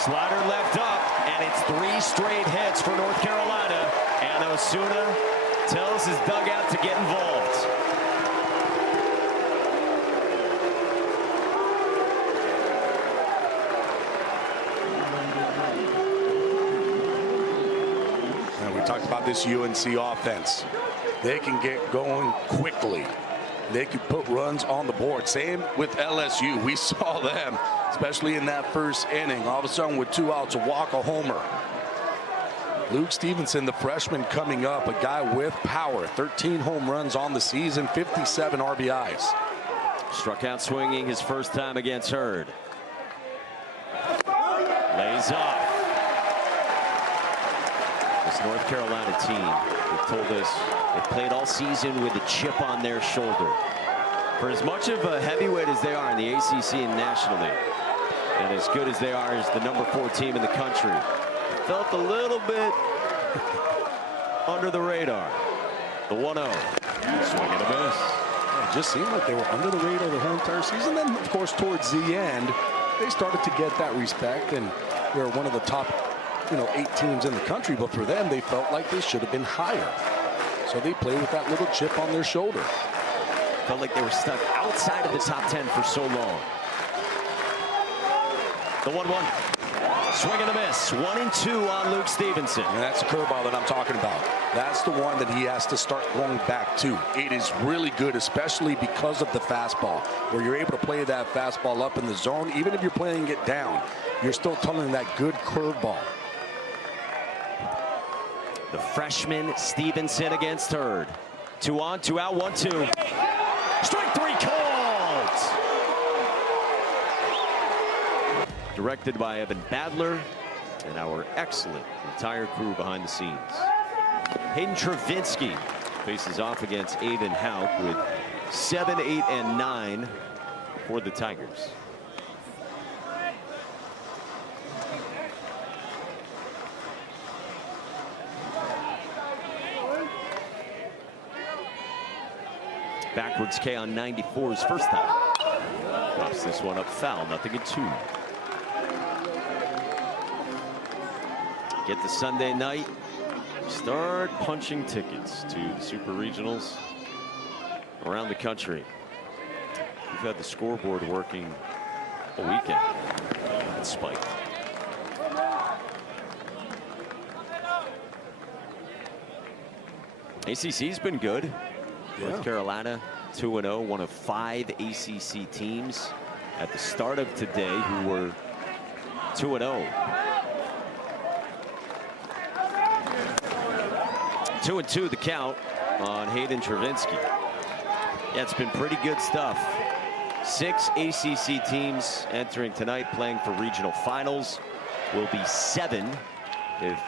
Slider left up, and it's 3 straight hits for North Carolina. And Osuna tells his dugout to get involved. talked about this UNC offense. They can get going quickly. They can put runs on the board. Same with LSU. We saw them, especially in that first inning. All of a sudden, with 2 outs, a walk, a homer. Luke Stevenson, the freshman coming up, a guy with power. 13 home runs on the season, 57 RBIs. Struck out swinging his first time against Hurd. Lays off. This North Carolina team, they've told us they've played all season with a chip on their shoulder. For as much of a heavyweight as they are in the ACC and National League, and as good as they are as the #4 team in the country, it felt a little bit under the radar. The 1-0. Swing and a miss. It just seemed like they were under the radar the whole entire season. Then, of course, towards the end, they started to get that respect, and they're one of the top 8 teams in the country. But for them, they felt like they should have been higher. So they played with that little chip on their shoulder. Felt like they were stuck outside of the top 10 for so long. The 1-1. Swing and a miss. 1-2 on Luke Stevenson. And that's the curveball that I'm talking about. That's the one that he has to start going back to. It is really good, especially because of the fastball, where you're able to play that fastball up in the zone. Even if you're playing it down, you're still tunneling that good curveball. The freshman Stevenson against Hurd. 2 on, 2 out, 1-2. Strike 3 called. Directed by Evan Badler and our excellent entire crew behind the scenes. Hayden Travinski faces off against Aiden Hauk with 7, 8, and 9 for the Tigers. Backwards K on 94's first time. Drops this one up foul, 0-2. Get the Sunday night. Start punching tickets to the Super Regionals around the country. We've had the scoreboard working all weekend. It's spiked. ACC's been good. Yeah. North Carolina 2-0, one of 5 ACC teams at the start of today who were 2-0. 2-2 the count on Hayden Travinski. Yeah, it's been pretty good stuff. 6 ACC teams entering tonight, playing for regional finals. Will be 7 if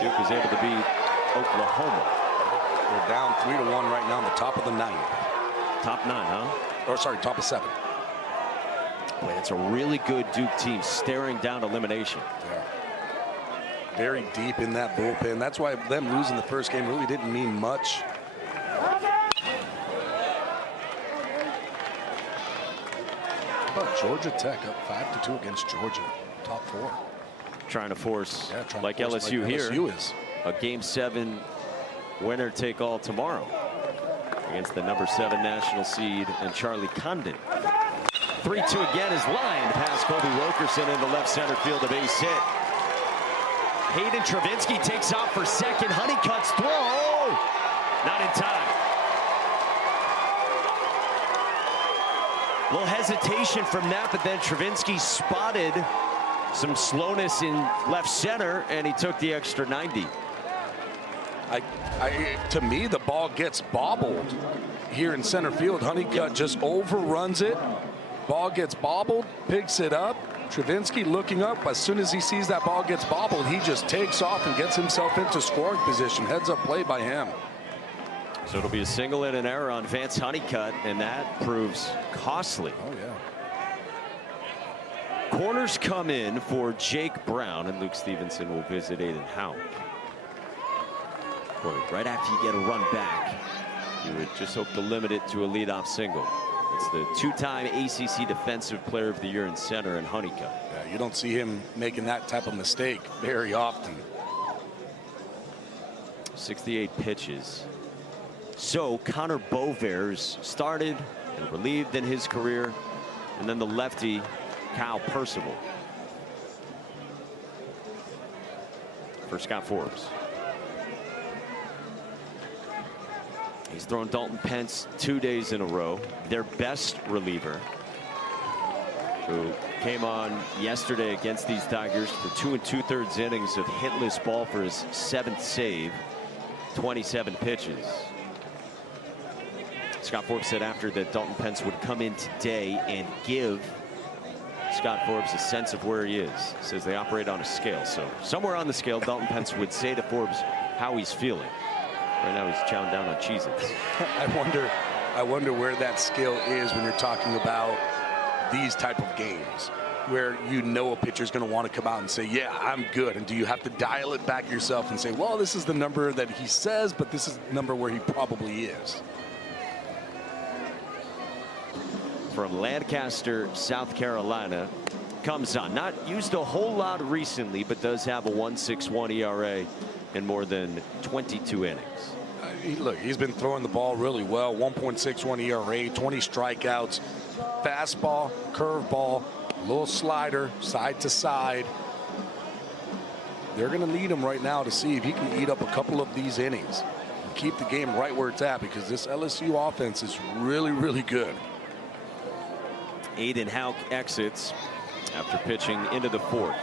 Duke is able to beat Oklahoma. They're down 3-1 right now in the top of the 9th. Top 9, huh? Or sorry, top of 7. Boy, that's a really good Duke team staring down elimination. Yeah. Very deep in that bullpen. That's why them losing the first game really didn't mean much. How about Georgia Tech up 5-2 against Georgia, top 4. Trying to force, like to force LSU here, LSU is. A Game 7 winner take all tomorrow against the #7 national seed and Charlie Condon. 3-2 again is lined past Colby Wilkerson in the left center field, a base hit. Hayden Travinski takes off for second. Honeycutt's throw, not in time. A little hesitation from that, but then Travinski spotted some slowness in left center, and he took the extra 90. To me, the ball gets bobbled here in center field. Honeycutt just overruns it. Ball gets bobbled, picks it up. Travinski looking up. As soon as he sees that ball gets bobbled, he just takes off and gets himself into scoring position. Heads up play by him. So it'll be a single and an error on Vance Honeycutt, and that proves costly. Oh, yeah. Corners come in for Jake Brown, and Luke Stevenson will visit Aiden Hauk. Right after you get a run back, you would just hope to limit it to a leadoff single. It's the 2-time ACC Defensive Player of the Year in center, and Honeycutt. Yeah, you don't see him making that type of mistake very often. 68 pitches. So Connor Bovers started and relieved in his career, and then the lefty Kyle Percival for Scott Forbes. He's thrown Dalton Pence 2 days in a row. Their best reliever, who came on yesterday against these Tigers for 2 2/3 innings of hitless ball for his 7th save, 27 pitches. Scott Forbes said after that Dalton Pence would come in today and give Scott Forbes a sense of where he is. He says they operate on a scale. So somewhere on the scale, Dalton Pence would say to Forbes how he's feeling. Right now he's chowing down on Cheez-Its. I wonder where that scale is when you're talking about these type of games, where you know a pitcher's going to want to come out and say, yeah, I'm good. And do you have to dial it back yourself and say, well, this is the number that he says, but this is the number where he probably is. From Lancaster, South Carolina, comes on. Not used a whole lot recently, but does have a 1.61 ERA in more than 22 innings. Look, he's been throwing the ball really well. 1.61 ERA, 20 strikeouts, fastball, curveball, little slider, side to side. They're going to need him right now to see if he can eat up a couple of these innings and keep the game right where it's at, because this LSU offense is really, really good. Aiden Houck exits after pitching into the 4th.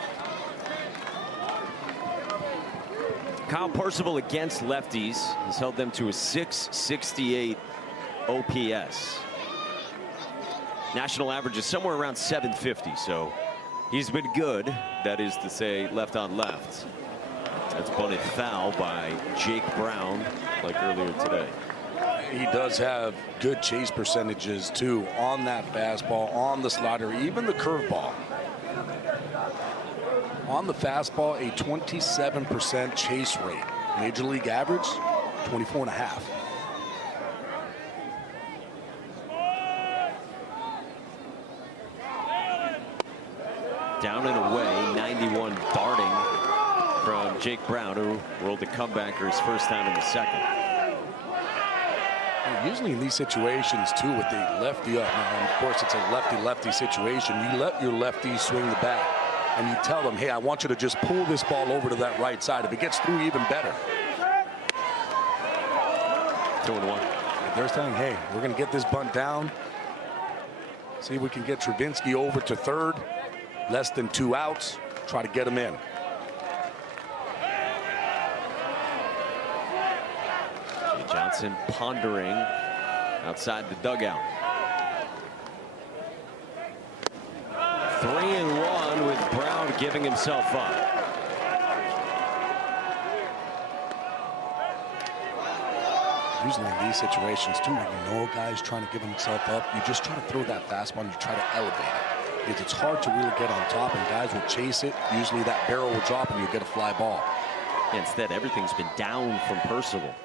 Kyle Percival against lefties has held them to a .668 OPS. National average is somewhere around .750, so he's been good. That is to say, left on left. That's bunted foul by Jake Brown, like earlier today. He does have good chase percentages too on that fastball, on the slider, even the curveball. On the fastball, a 27% chase rate. Major league average, 24.5. Down and away, 91 darting from Jake Brown, who rolled the comebacker his first time in the 2nd. Usually in these situations too, with the lefty up, and of course it's a lefty-lefty situation, you let your lefty swing the bat and you tell them, hey, I want you to just pull this ball over to that right side. If it gets through, even better. 2-1. They're saying, hey, we're going to get this bunt down, see if we can get Travinsky over to 3rd, less than 2 outs, try to get him in. Johnson pondering outside the dugout. 3-1 with Brown giving himself up. Usually in these situations too, when you know a guy's trying to give himself up, you just try to throw that fastball and you try to elevate it, because it's hard to really get on top, and guys will chase it. Usually that barrel will drop and you'll get a fly ball. Instead, everything's been down from Percival.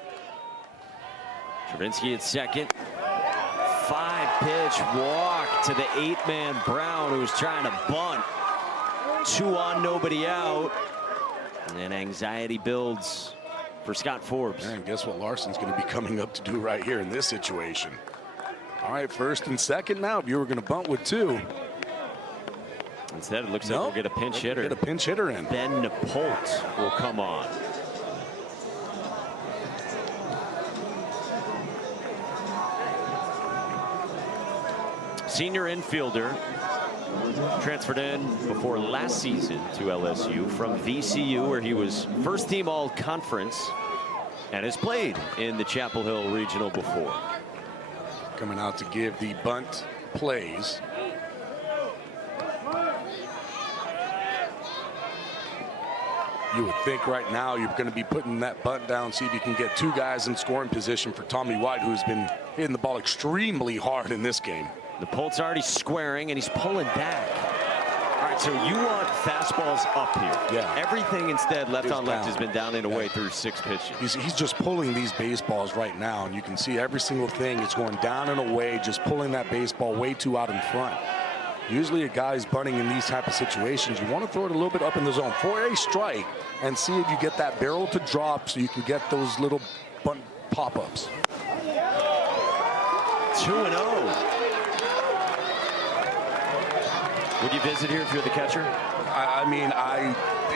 Travinsky at 2nd. 5-pitch walk to the 8-man Brown, who's trying to bunt. 2 on, nobody out. And anxiety builds for Scott Forbes. And guess what Larson's going to be coming up to do right here in this situation. All right, 1st and 2nd now. If you were going to bunt with 2. Instead, it looks like we'll get a pinch hitter. Get a pinch hitter in. Ben Napolt will come on. Senior infielder, transferred in before last season to LSU from VCU, where he was first team all conference and has played in the Chapel Hill Regional before. Coming out to give the bunt plays. You would think right now you're going to be putting that bunt down, see if you can get 2 guys in scoring position for Tommy White, who's been hitting the ball extremely hard in this game. Napolt's already squaring, and he's pulling back. All right, so you want fastballs up here. Yeah. Everything instead left on left down. has been down and away through 6 pitches. He's just pulling these baseballs right now, and you can see every single thing is going down and away, just pulling that baseball way too out in front. Usually a guy's bunting in these type of situations, you want to throw it a little bit up in the zone for a strike and see if you get that barrel to drop so you can get those little bunt pop-ups. 2-0. Would you visit here if you're the catcher? I mean,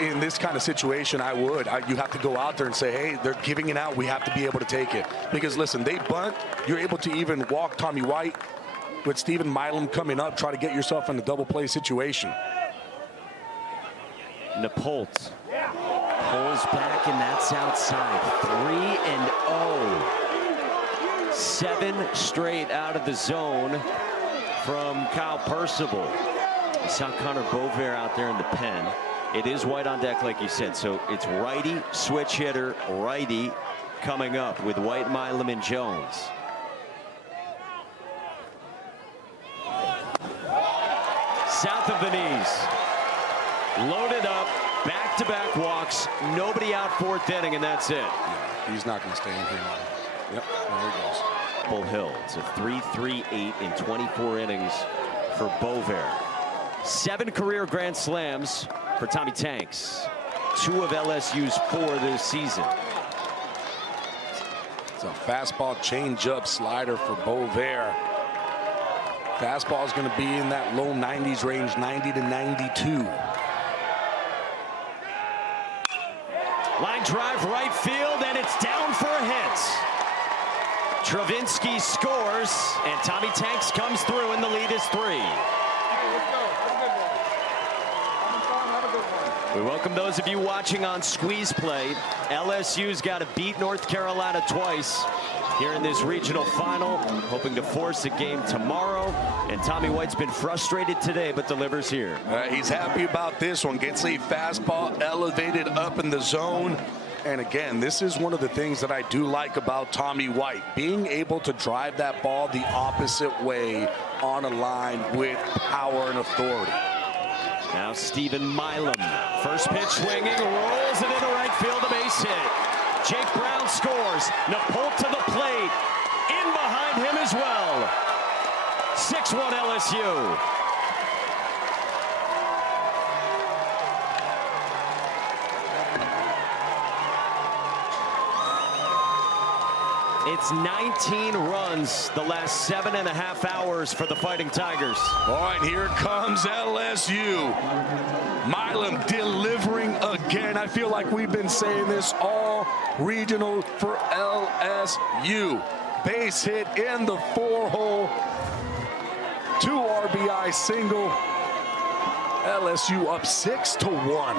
in this kind of situation, I would. You have to go out there and say, hey, they're giving it out. We have to be able to take it. Because, listen, they bunt. You're able to even walk Tommy White with Stephen Milam coming up, try to get yourself in a double play situation. Napolt pulls back, and that's outside. 3-0. 7 straight out of the zone from Kyle Percival. We saw Connor Beauvais out there in the pen. It is White on deck, like you said. So it's righty, switch hitter, righty coming up with White, Milam, and Jones. South of the knees. Loaded up, back-to-back walks. Nobody out 4th inning, and that's it. Yeah, he's not going to stay in here now. Yep, there he goes. Bull Hill. It's a 3.38 in 24 innings for Beauvais. 7 career grand slams for Tommy Tanks. 2 of LSU's 4 this season. It's a fastball, changeup, slider for Beauvais. Fastball is going to be in that low 90s range, 90 to 92. Line drive right field, and it's down for a hit. Travinsky scores, and Tommy Tanks comes through, and the lead is 3. We welcome those of you watching on Squeeze Play. LSU's got to beat North Carolina twice here in this regional final, hoping to force a game tomorrow. And Tommy White's been frustrated today, but delivers here. He's happy about this one. Gets a fastball elevated up in the zone. And again, this is one of the things that I do like about Tommy White, being able to drive that ball the opposite way on a line with power and authority. Now Stephen Milam, first pitch swinging, rolls it into right field, a base hit. Jake Brown scores. Napolt to the plate, in behind him as well. 6-1 LSU. It's 19 runs the last 7.5 hours for the Fighting Tigers. All right, here comes LSU. Milam delivering again. I feel like we've been saying this all regional for LSU. Base hit in the 4-hole. 2 RBI single. LSU up 6-1.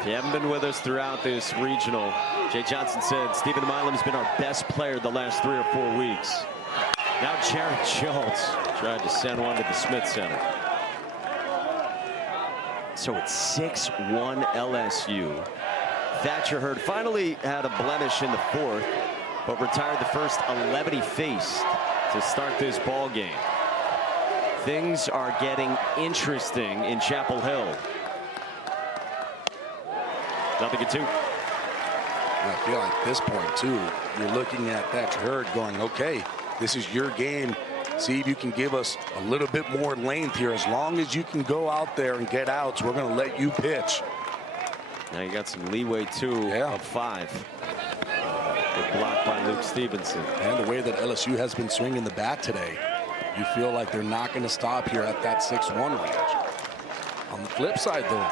If you haven't been with us throughout this regional, Jay Johnson said Stephen Milam's been our best player the last 3 or 4 weeks. Now Jared Jones tried to send one to the Smith Center. So it's 6-1 LSU. Thatcher Hurd finally had a blemish in the 4th, but retired the first 11 he faced to start this ball game. Things are getting interesting in Chapel Hill. 0-2. I feel like at this point, too, you're looking at Thatcher Hurd going, okay, this is your game. See if you can give us a little bit more length here. As long as you can go out there and get outs, we're going to let you pitch. Now you got some leeway, too, of 5. Good block by Luke Stevenson. And the way that LSU has been swinging the bat today, you feel like they're not going to stop here at that 6-1 range. On the flip side, though,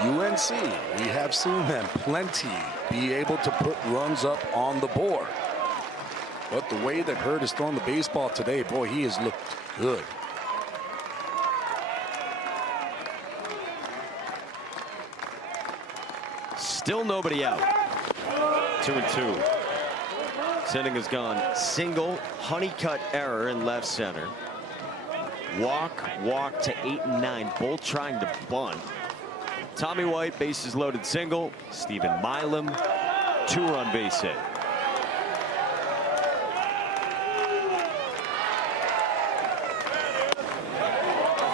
UNC, we have seen them plenty be able to put runs up on the board. But the way that Hurd has thrown the baseball today, boy, he has looked good. Still nobody out. 2-2. Inning is gone. Single, honeycut error in left center. Walk to 8 and 9. Both trying to bunt. Tommy White, bases loaded single. Stephen Milam, 2-run base hit.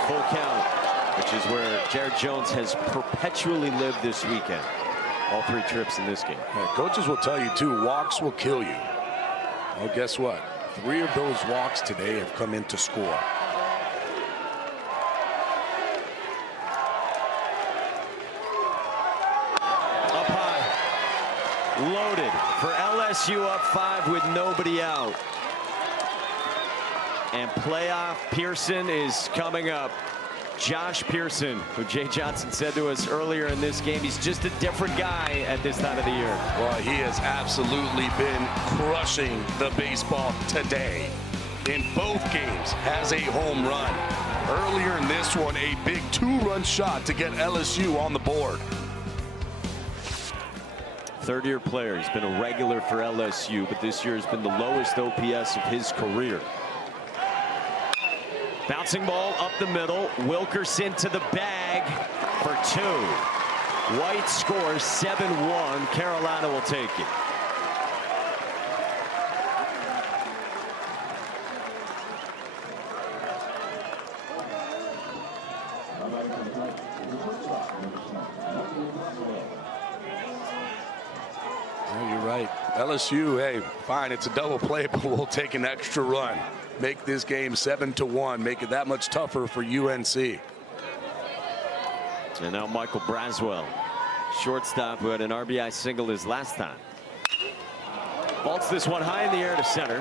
Full count, which is where Jared Jones has perpetually lived this weekend. All 3 trips in this game. Yeah, coaches will tell you, too, walks will kill you. Well, guess what? 3 of those walks today have come in to score. Loaded for LSU, up 5 with nobody out. And playoff Pearson is coming up. Josh Pearson, who Jay Johnson said to us earlier in this game, he's just a different guy at this time of the year. Well, he has absolutely been crushing the baseball today. In both games, has a home run. Earlier in this one, a big 2-run shot to get LSU on the board. Third-year player. He's been a regular for LSU, but this year has been the lowest OPS of his career. Bouncing ball up the middle. Wilkerson to the bag for 2. White scores 7-1. Carolina will take it. You're right. LSU, hey, fine, it's a double play, but we'll take an extra run. Make this game 7-1. Make it that much tougher for UNC. And now Michael Braswell, shortstop, who had an RBI single his last time. Vaults this one high in the air to center.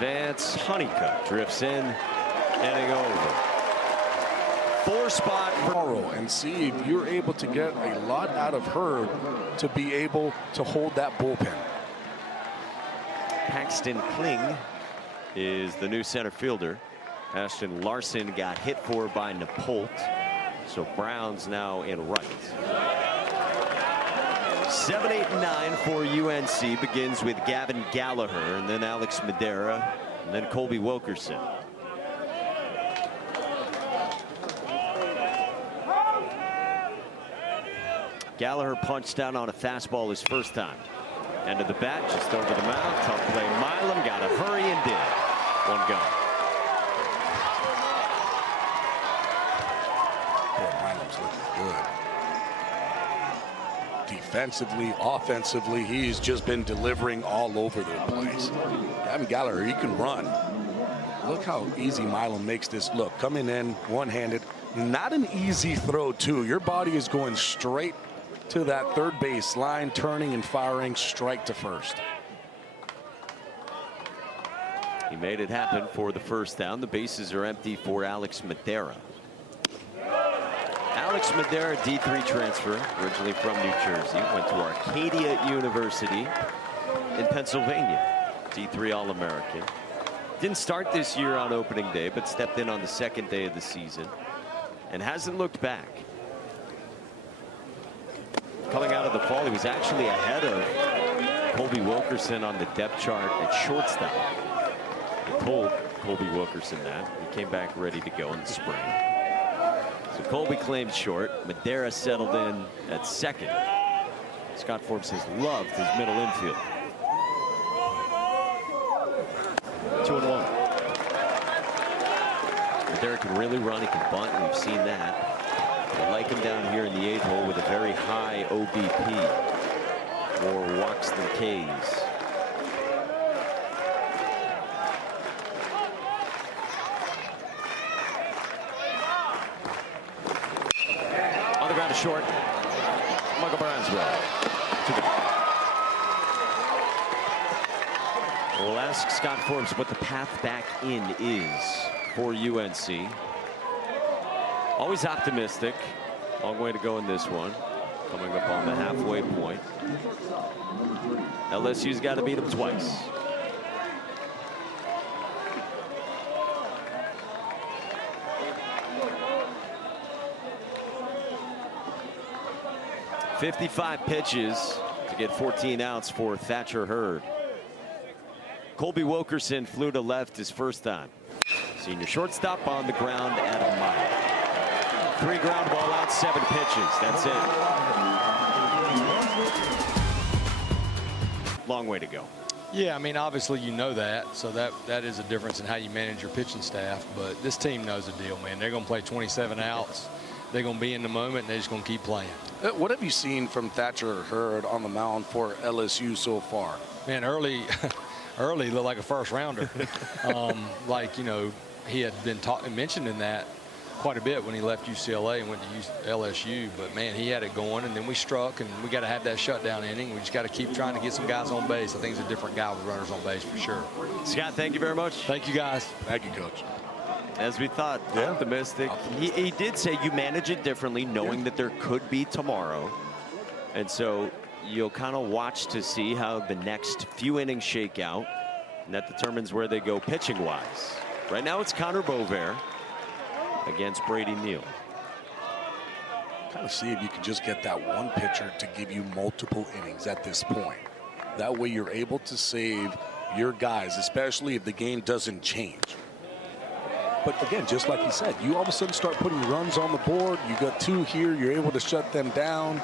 Vance Honeycutt drifts in, heading over. 4-spot Tomorrow and see if you're able to get a lot out of her to be able to hold that bullpen. Paxton Kling is the new center fielder. Ashton Larson got hit for by Napolt. So Brown's now in right. 7, 8, 9 for UNC begins with Gavin Gallagher and then Alex Madera and then Colby Wilkerson. Gallagher punched down on a fastball his first time. End of the bat, just over the mound. Tough play. Milam got to hurry and did. 1 gone. Boy, Milam's looking good. Defensively, offensively, he's just been delivering all over the place. Gavin Gallagher, he can run. Look how easy Milam makes this look. Coming in one-handed. Not an easy throw, too. Your body is going straight to that third base line, turning and firing strike to first. He made it happen for the first down. The bases are empty for Alex Madera. Alex Madera, D3 transfer, originally from New Jersey, went to Arcadia University in Pennsylvania. D3 All-American. Didn't start this year on opening day, but stepped in on the second day of the season and hasn't looked back. Coming out of the fall, he was actually ahead of Colby Wilkerson on the depth chart at shortstop. I told Colby Wilkerson that. He came back ready to go in the spring. So Colby claimed short. Madera settled in at second. Scott Forbes has loved his middle infield. 2-1. Madera can really run. He can bunt. We've seen that. I like him down here in the 8th hole with a very high OBP. More walks than Ks. On the ground to short. Michael Brownswell. We'll ask Scott Forbes what the path back in is for UNC. Always optimistic. Long way to go in this one. Coming up on the halfway point. LSU's got to beat them twice. .55 pitches to get 14 outs for Thatcher Hurd. Colby Wilkerson flew to left his first time. Senior shortstop on the ground at a mile. 3 ground ball out, 7 pitches. That's it. Long way to go. Yeah, I mean, obviously you know that, so that is a difference in how you manage your pitching staff. But this team knows the deal, man. They're going to play 27 outs. They're going to be in the moment, and they're just going to keep playing. What have you seen from Thatcher Hurd on the mound for LSU so far? Man, early looked like a first rounder. Like, you know, he had been mentioned in that quite a bit when he left UCLA and went to LSU. But, man, he had it going, and then we struck, and we got to have that shutdown inning. We just got to keep trying to get some guys on base. I think he's a different guy with runners on base for sure. Scott, thank you very much. Thank you, guys. Thank you, Coach. as we thought. Yeah. Optimistic. He did say you manage it differently, knowing that there could be tomorrow. And so you'll kind of watch to see how the next few innings shake out. And that determines where they go pitching-wise. Right now it's Connor Bovair against Brady Neal. Kind of see if you can just get that one pitcher to give you multiple innings at this point. That way you're able to save your guys, especially if the game doesn't change. But again, just like you said, you all of a sudden start putting runs on the board. You got 2 here, you're able to shut them down.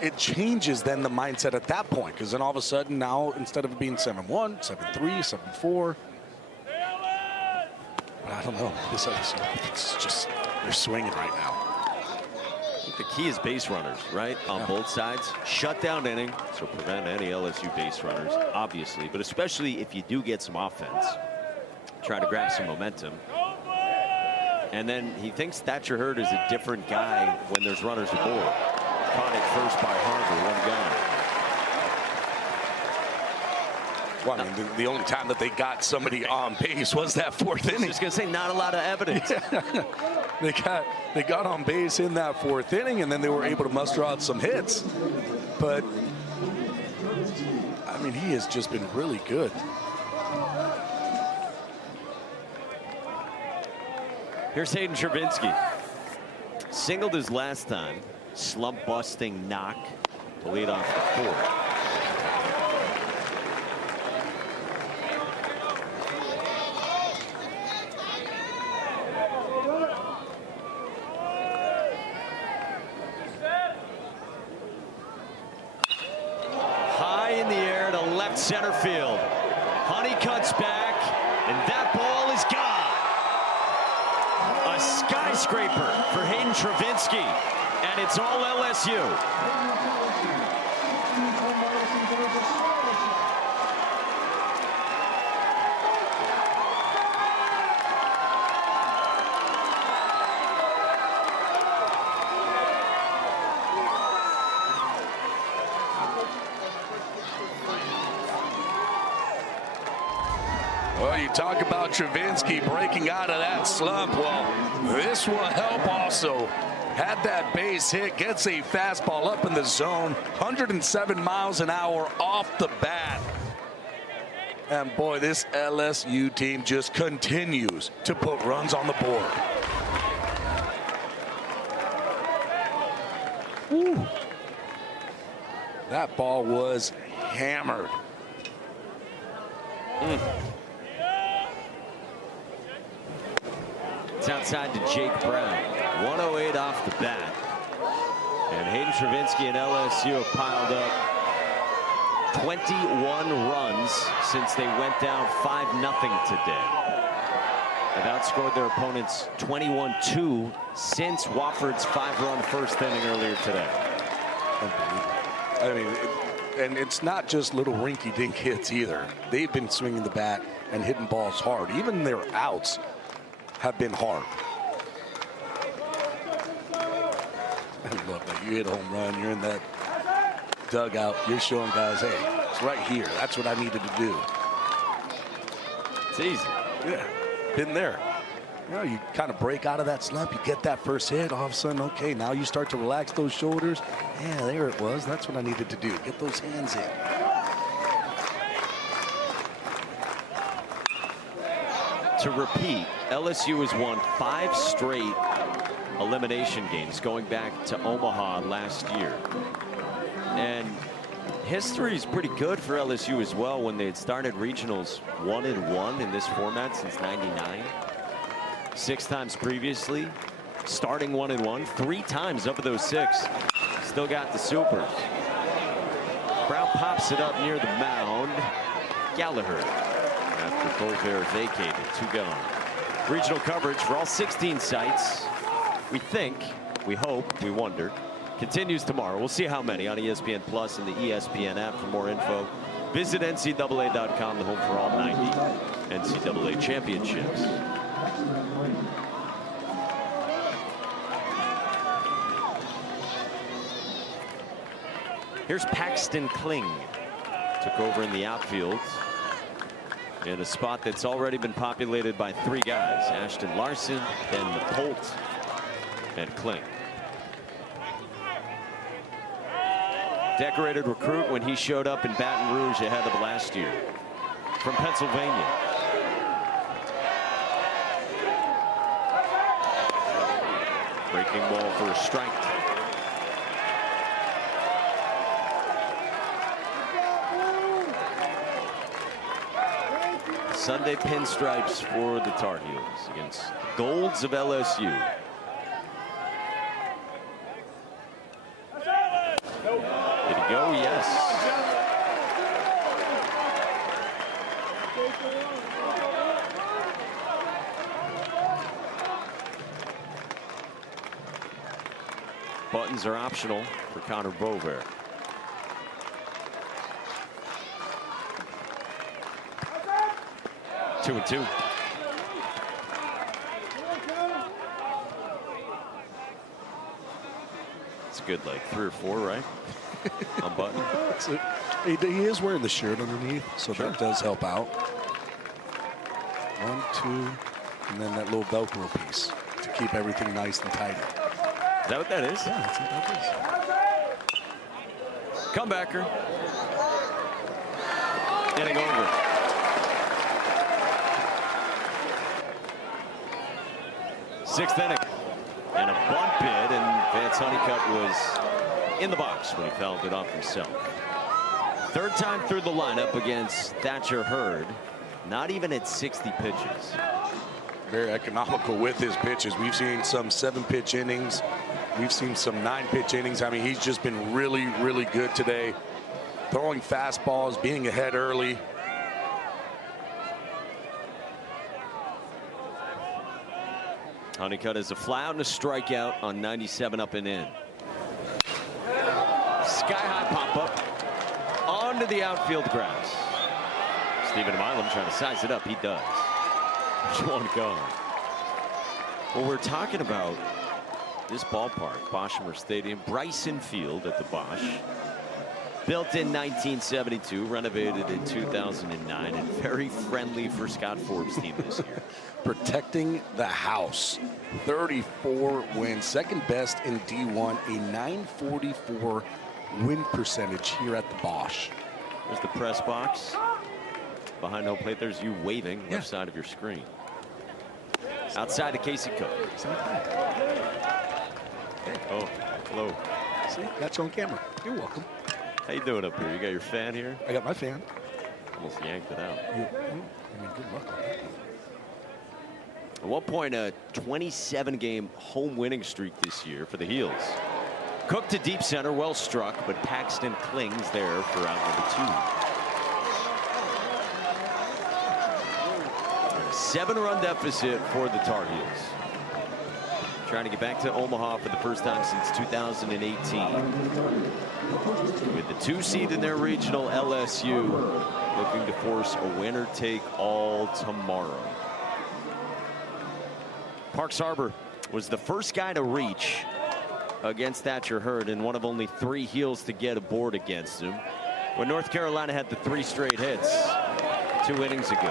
It changes then the mindset at that point, because then all of a sudden now, instead of it being 7-1, 7-3, 7-4. But I don't know. This it's just, they're swinging right now. I think the key is base runners, right? On both sides. Shut down inning, so prevent any LSU base runners, obviously. But especially if you do get some offense, try to grab some momentum. And then he thinks Thatcher Hurd is a different guy when there's runners aboard. Caught it first by Harper, 1 gone. Well, I mean, the only time that they got somebody on base was that 4th inning. I was going to say, not a lot of evidence. Yeah. They got on base in that 4th inning, and then they were able to muster out some hits. But I mean, he has just been really good. Here's Hayden Travinski. Singled his last time. Slump busting knock to lead off the 4th. High in the air to left center field. Honey cuts back, and that ball is gone. A skyscraper for Hayden Travinski, and it's all LSU. Well, you talk about Travinski breaking out of that slump. Well, this will help also. Had that base hit, gets a fastball up in the zone, 107 miles an hour off the bat. And boy, this LSU team just continues to put runs on the board. Woo. That ball was hammered. It's outside to Jake Brown. 108 off the bat. And Hayden Travinski and LSU have piled up 21 runs since they went down 5-0 today. They've outscored their opponents 21-2 since Wofford's 5-run first inning earlier today. I mean, and it's not just little rinky-dink hits either. They've been swinging the bat and hitting balls hard. Even their outs have been hard. I love that. You hit a home run, you're in that dugout, you're showing guys, hey, it's right here. That's what I needed to do. It's easy. Yeah, been there. You know, you kind of break out of that slump, you get that first hit, all of a sudden, okay, now you start to relax those shoulders. Yeah, there it was. That's what I needed to do. Get those hands in. To repeat, LSU has won 5 straight elimination games going back to Omaha last year. And history is pretty good for LSU as well when they had started regionals 1-1 in this format since '99. 6 times previously, starting 1-1, 3 times of those 6. Still got the supers. Brown pops it up near the mound. Gallagher after Bovair vacated, 2 gone. Regional coverage for all 16 sites. We think, we hope, we wonder. Continues tomorrow. We'll see how many on ESPN Plus and the ESPN app. For more info, visit NCAA.com, the home for all 90 NCAA championships. Here's Paxton Kling. Took over in the outfield in a spot that's already been populated by 3 guys: Ashton Larson, Ben Holt, and Kling. Decorated recruit when he showed up in Baton Rouge ahead of last year from Pennsylvania. Breaking ball for a strike. Sunday pinstripes for the Tar Heels against the Golds of LSU. Did he go? Yes. Buttons are optional for Connor Bover. Two and two. It's a good, like 3 or 4, right? On Button. He is wearing the shirt underneath, so Sure. that does help out. 1, 2, and then that little Velcro piece to keep everything nice and tidy. Is that what that is? Yeah, that's what that is. Comebacker. Inning over. Sixth inning. And a bunt bid, and Vance Honeycutt was in the box when he fouled it off himself. Third time through the lineup against Thatcher Hurd. Not even at 60 pitches. Very economical with his pitches. We've seen some 7-pitch innings. We've seen some 9-pitch innings. I mean, he's just been really, really good today. Throwing fastballs, being ahead early. Honeycutt has a fly out and a strikeout on 97 up and in. Sky high pop up onto the outfield grass. Stephen Milam trying to size it up. He does. There's one gone. Well, we're talking about this ballpark, Boshamer Stadium, Bryson Field at the Bosch. Built in 1972, renovated in 2009, and very friendly for Scott Forbes' team this year. Protecting the house. 34 wins, second best in D1, a 944 win percentage here at the Bosch. There's the press box. Behind home plate, there's you waving left side of your screen. Outside of Casey Cook. Oh, hello. See, got you on camera. You're welcome. How you doing up here? You got your fan here? I got my fan. Almost yanked it out. I mean, good luck on that. At one point, a 27-game home winning streak this year for the Heels. Cook to deep center, well struck, but Paxton Kling's there for out number 2. A 7-run deficit for the Tar Heels. Trying to get back to Omaha for the first time since 2018. With the 2 seed in their regional, LSU looking to force a winner-take-all tomorrow. Parks Harbor was the first guy to reach against Thatcher Hurd and one of only 3 Heels to get aboard against him when North Carolina had the 3 straight hits 2 innings ago.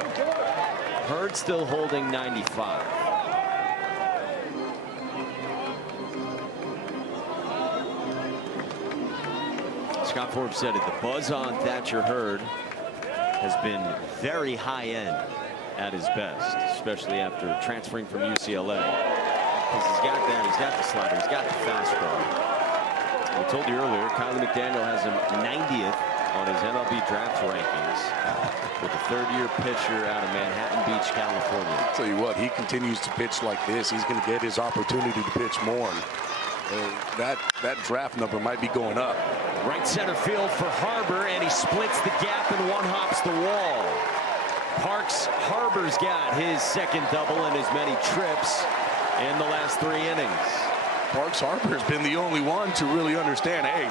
Hurd still holding 95. Scott Forbes said it. The buzz on Thatcher Hurd has been very high end at his best, especially after transferring from UCLA. Because he's got that, he's got the slider, he's got the fastball. I told you earlier, Kylie McDaniel has him 90th on his MLB draft rankings with a 3rd-year pitcher out of Manhattan Beach, California. I'll tell you what, he continues to pitch like this, he's going to get his opportunity to pitch more. That draft number might be going up. Right center field for Harbor, and he splits the gap and one-hops the wall. Parks Harbor's got his 2nd double and as many trips in the last 3 innings. Parks Harbor's been the only one to really understand, hey,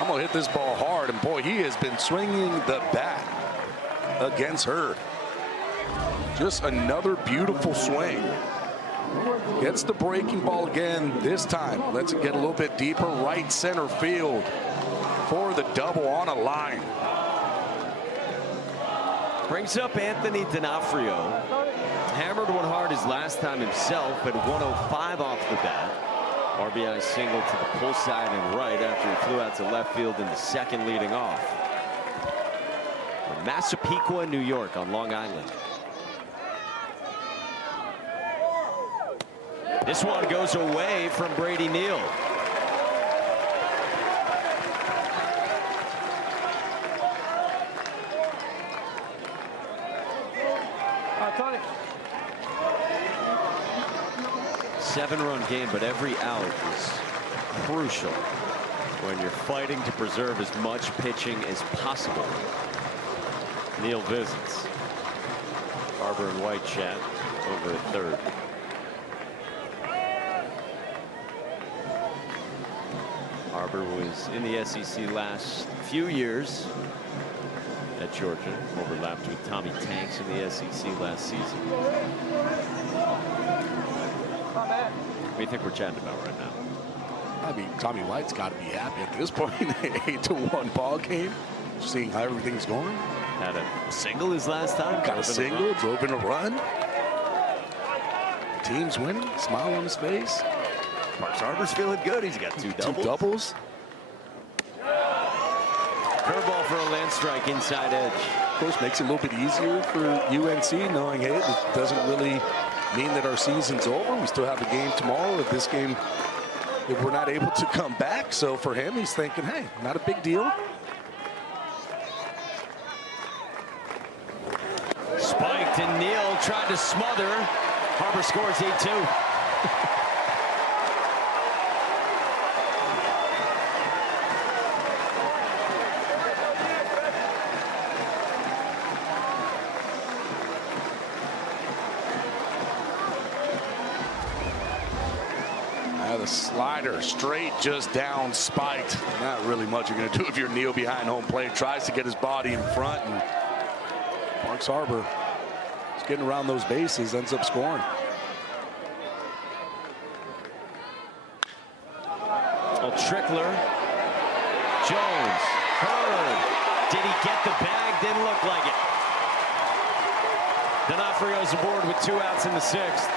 I'm going to hit this ball hard, and boy, he has been swinging the bat against Hurd. Just another beautiful swing. Gets the breaking ball again this time. Lets it get a little bit deeper. Right center field for the double on a line. Brings up Anthony D'Onofrio. Hammered one hard his last time himself at 105 off the bat. RBI single to the pull side and right after he flew out to left field in the second leading off. From Massapequa, New York on Long Island. This one goes away from Brady Neal. Seven-run game, but every out is crucial when you're fighting to preserve as much pitching as possible. Neal visits. Barber and White chat over at third. Barber was in the SEC last few years at Georgia. Overlapped with Tommy Tanks in the SEC last season. What do you think we're chatting about right now? I mean, Tommy White's got to be happy at this point. 8-1 ball game. Seeing how everything's going. Had a single his last time. Got a single, drove in a run. Team's winning. Smile on his face. Parks Harbor's feeling good. He's got two doubles. Two doubles. Curveball for a land strike inside edge. Of course, makes it a little bit easier for UNC knowing, hey, it doesn't really mean that our season's over. We still have a game tomorrow. If this game, if we're not able to come back, so for him, he's thinking, hey, not a big deal. Spiked and Neal tried to smother. Harbor scores 8-2. The slider straight just down, spiked. Not really much you're going to do if you're Neal behind home plate. Tries to get his body in front, and Parks Harbor is getting around those bases, ends up scoring. Well, Trickler, Jones, Hurd. Did he get the bag? Didn't look like it. D'Onofrio's aboard with 2 outs in the 6th.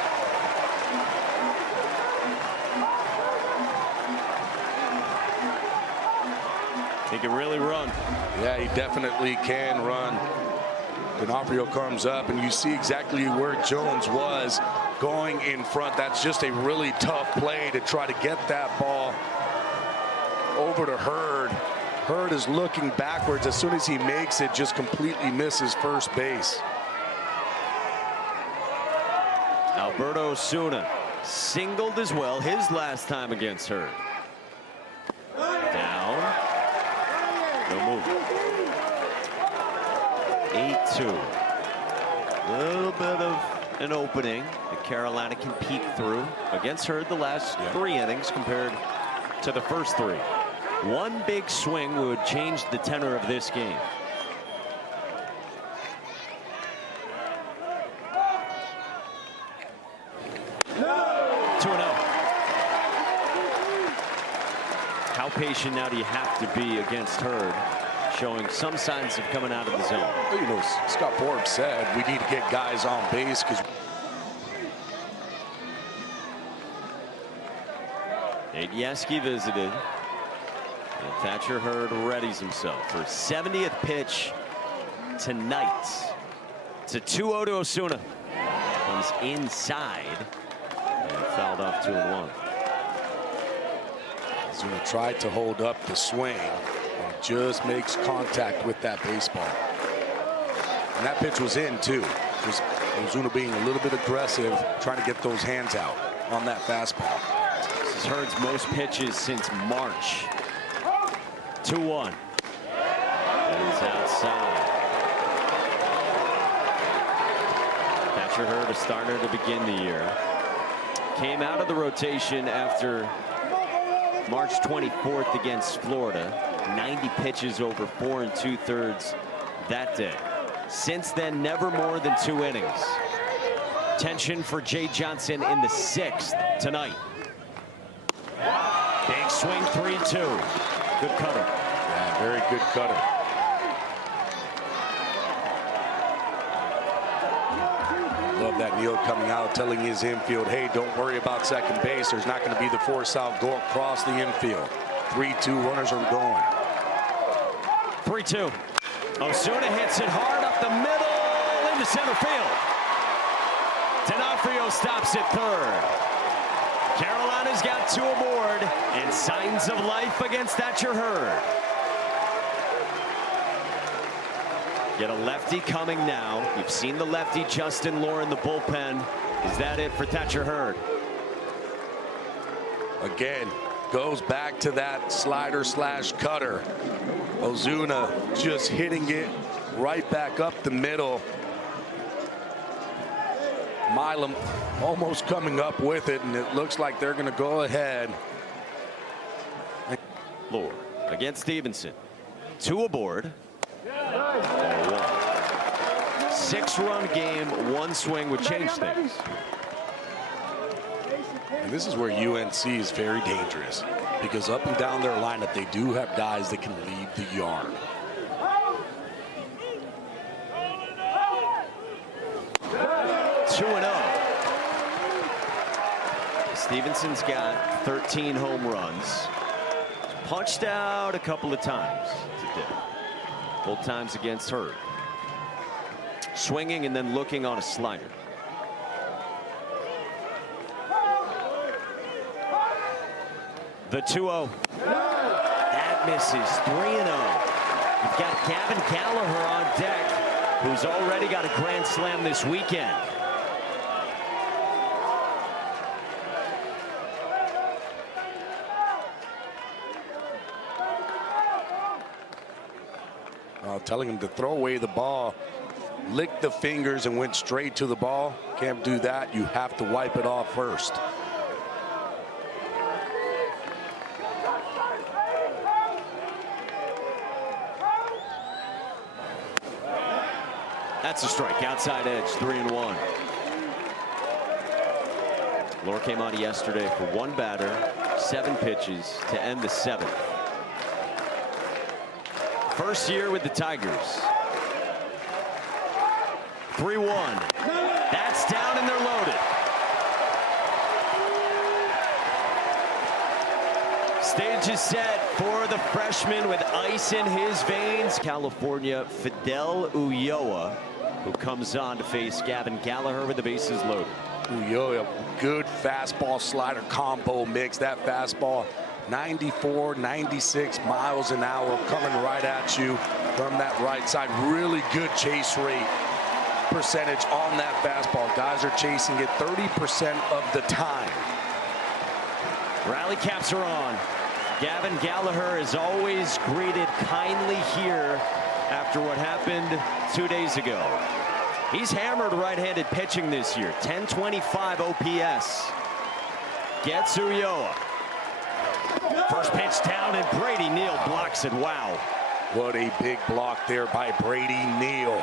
He can really run. Yeah, he definitely can run. D'Onofrio comes up, and you see exactly where Jones was going in front. That's just a really tough play to try to get that ball over to Hurd. Hurd is looking backwards. As soon as he makes it, just completely misses first base. Alberto Osuna singled as well his last time against Hurd. Down. No move. 8-2. A little bit of an opening that Carolina can peek through against Hurd the last 3 innings compared to the first 3. One big swing would change the tenor of this game. How patient now do you have to be against Hurd, showing some signs of coming out of the zone? Well, you know, Scott Forbes said we need to get guys on base because Nate Yeskie visited, and Thatcher Hurd readies himself for his 70th pitch tonight. It's a 2-0 to Osuna. Comes inside and fouled off 2-1. Osuna tried to hold up the swing and just makes contact with that baseball. And that pitch was in too. Just Osuna being a little bit aggressive, trying to get those hands out on that fastball. This is Hurd's most pitches since March. 2-1. That is outside. Thatcher Hurd, a starter to begin the year. Came out of the rotation after March 24th against Florida. 90 pitches over 4 2/3 that day. Since then, never more than 2 innings. Tension for Jay Johnson in the 6th tonight. Big swing, 3-2. Good cutter. Yeah, very good cutter. love that Neal coming out, telling his infield, hey, don't worry about second base. There's not going to be the force out. Go across the infield. 3-2 runners are going. 3-2. Ozuna hits it hard up the middle into center field. D'Onofrio stops at third. Carolina's got 2 aboard, and signs of life against Thatcher Hurd. Get a lefty coming now. You've seen the lefty Justin Lohr in the bullpen. Is that it for Thatcher Hurd? Again, goes back to that slider slash cutter. Ozuna just hitting it right back up the middle. Milam almost coming up with it, and it looks like they're going to go ahead. Lohr against Stevenson. 2 aboard. 6-run game, 1 swing would change things. And this is where UNC is very dangerous, because up and down their lineup, they do have guys that can leave the yard. Two and 0. Stevenson's got 13 home runs. Punched out a couple of times today. Both times against Hurd. Swinging and then looking on a slider. The 2-0. That misses. 3-0. You've got Gavin Gallagher on deck, who's already got a grand slam this weekend. Telling him to throw away the ball, licked the fingers and went straight to the ball. Can't do that. You have to wipe it off first. That's a strike. Outside edge. 3-1. Lohr came on yesterday for 1 batter, 7 pitches to end the 7th. First year with the Tigers. 3-1. That's down and they're loaded. Stage is set for the freshman with ice in his veins. California, Fidel Ulloa, who comes on to face Gavin Gallagher with the bases loaded. Ulloa, good fastball slider combo mix. That fastball 94, 96 miles an hour coming right at you from that right side. Really good chase rate percentage on that fastball. Guys are chasing it 30% of the time. Rally caps are on. Gavin Gallagher is always greeted kindly here after what happened 2 days ago. He's hammered right-handed pitching this year. 1025 OPS. Gets Ulloa. First pitch down, and Brady Neal blocks it. Wow. What a big block there by Brady Neal.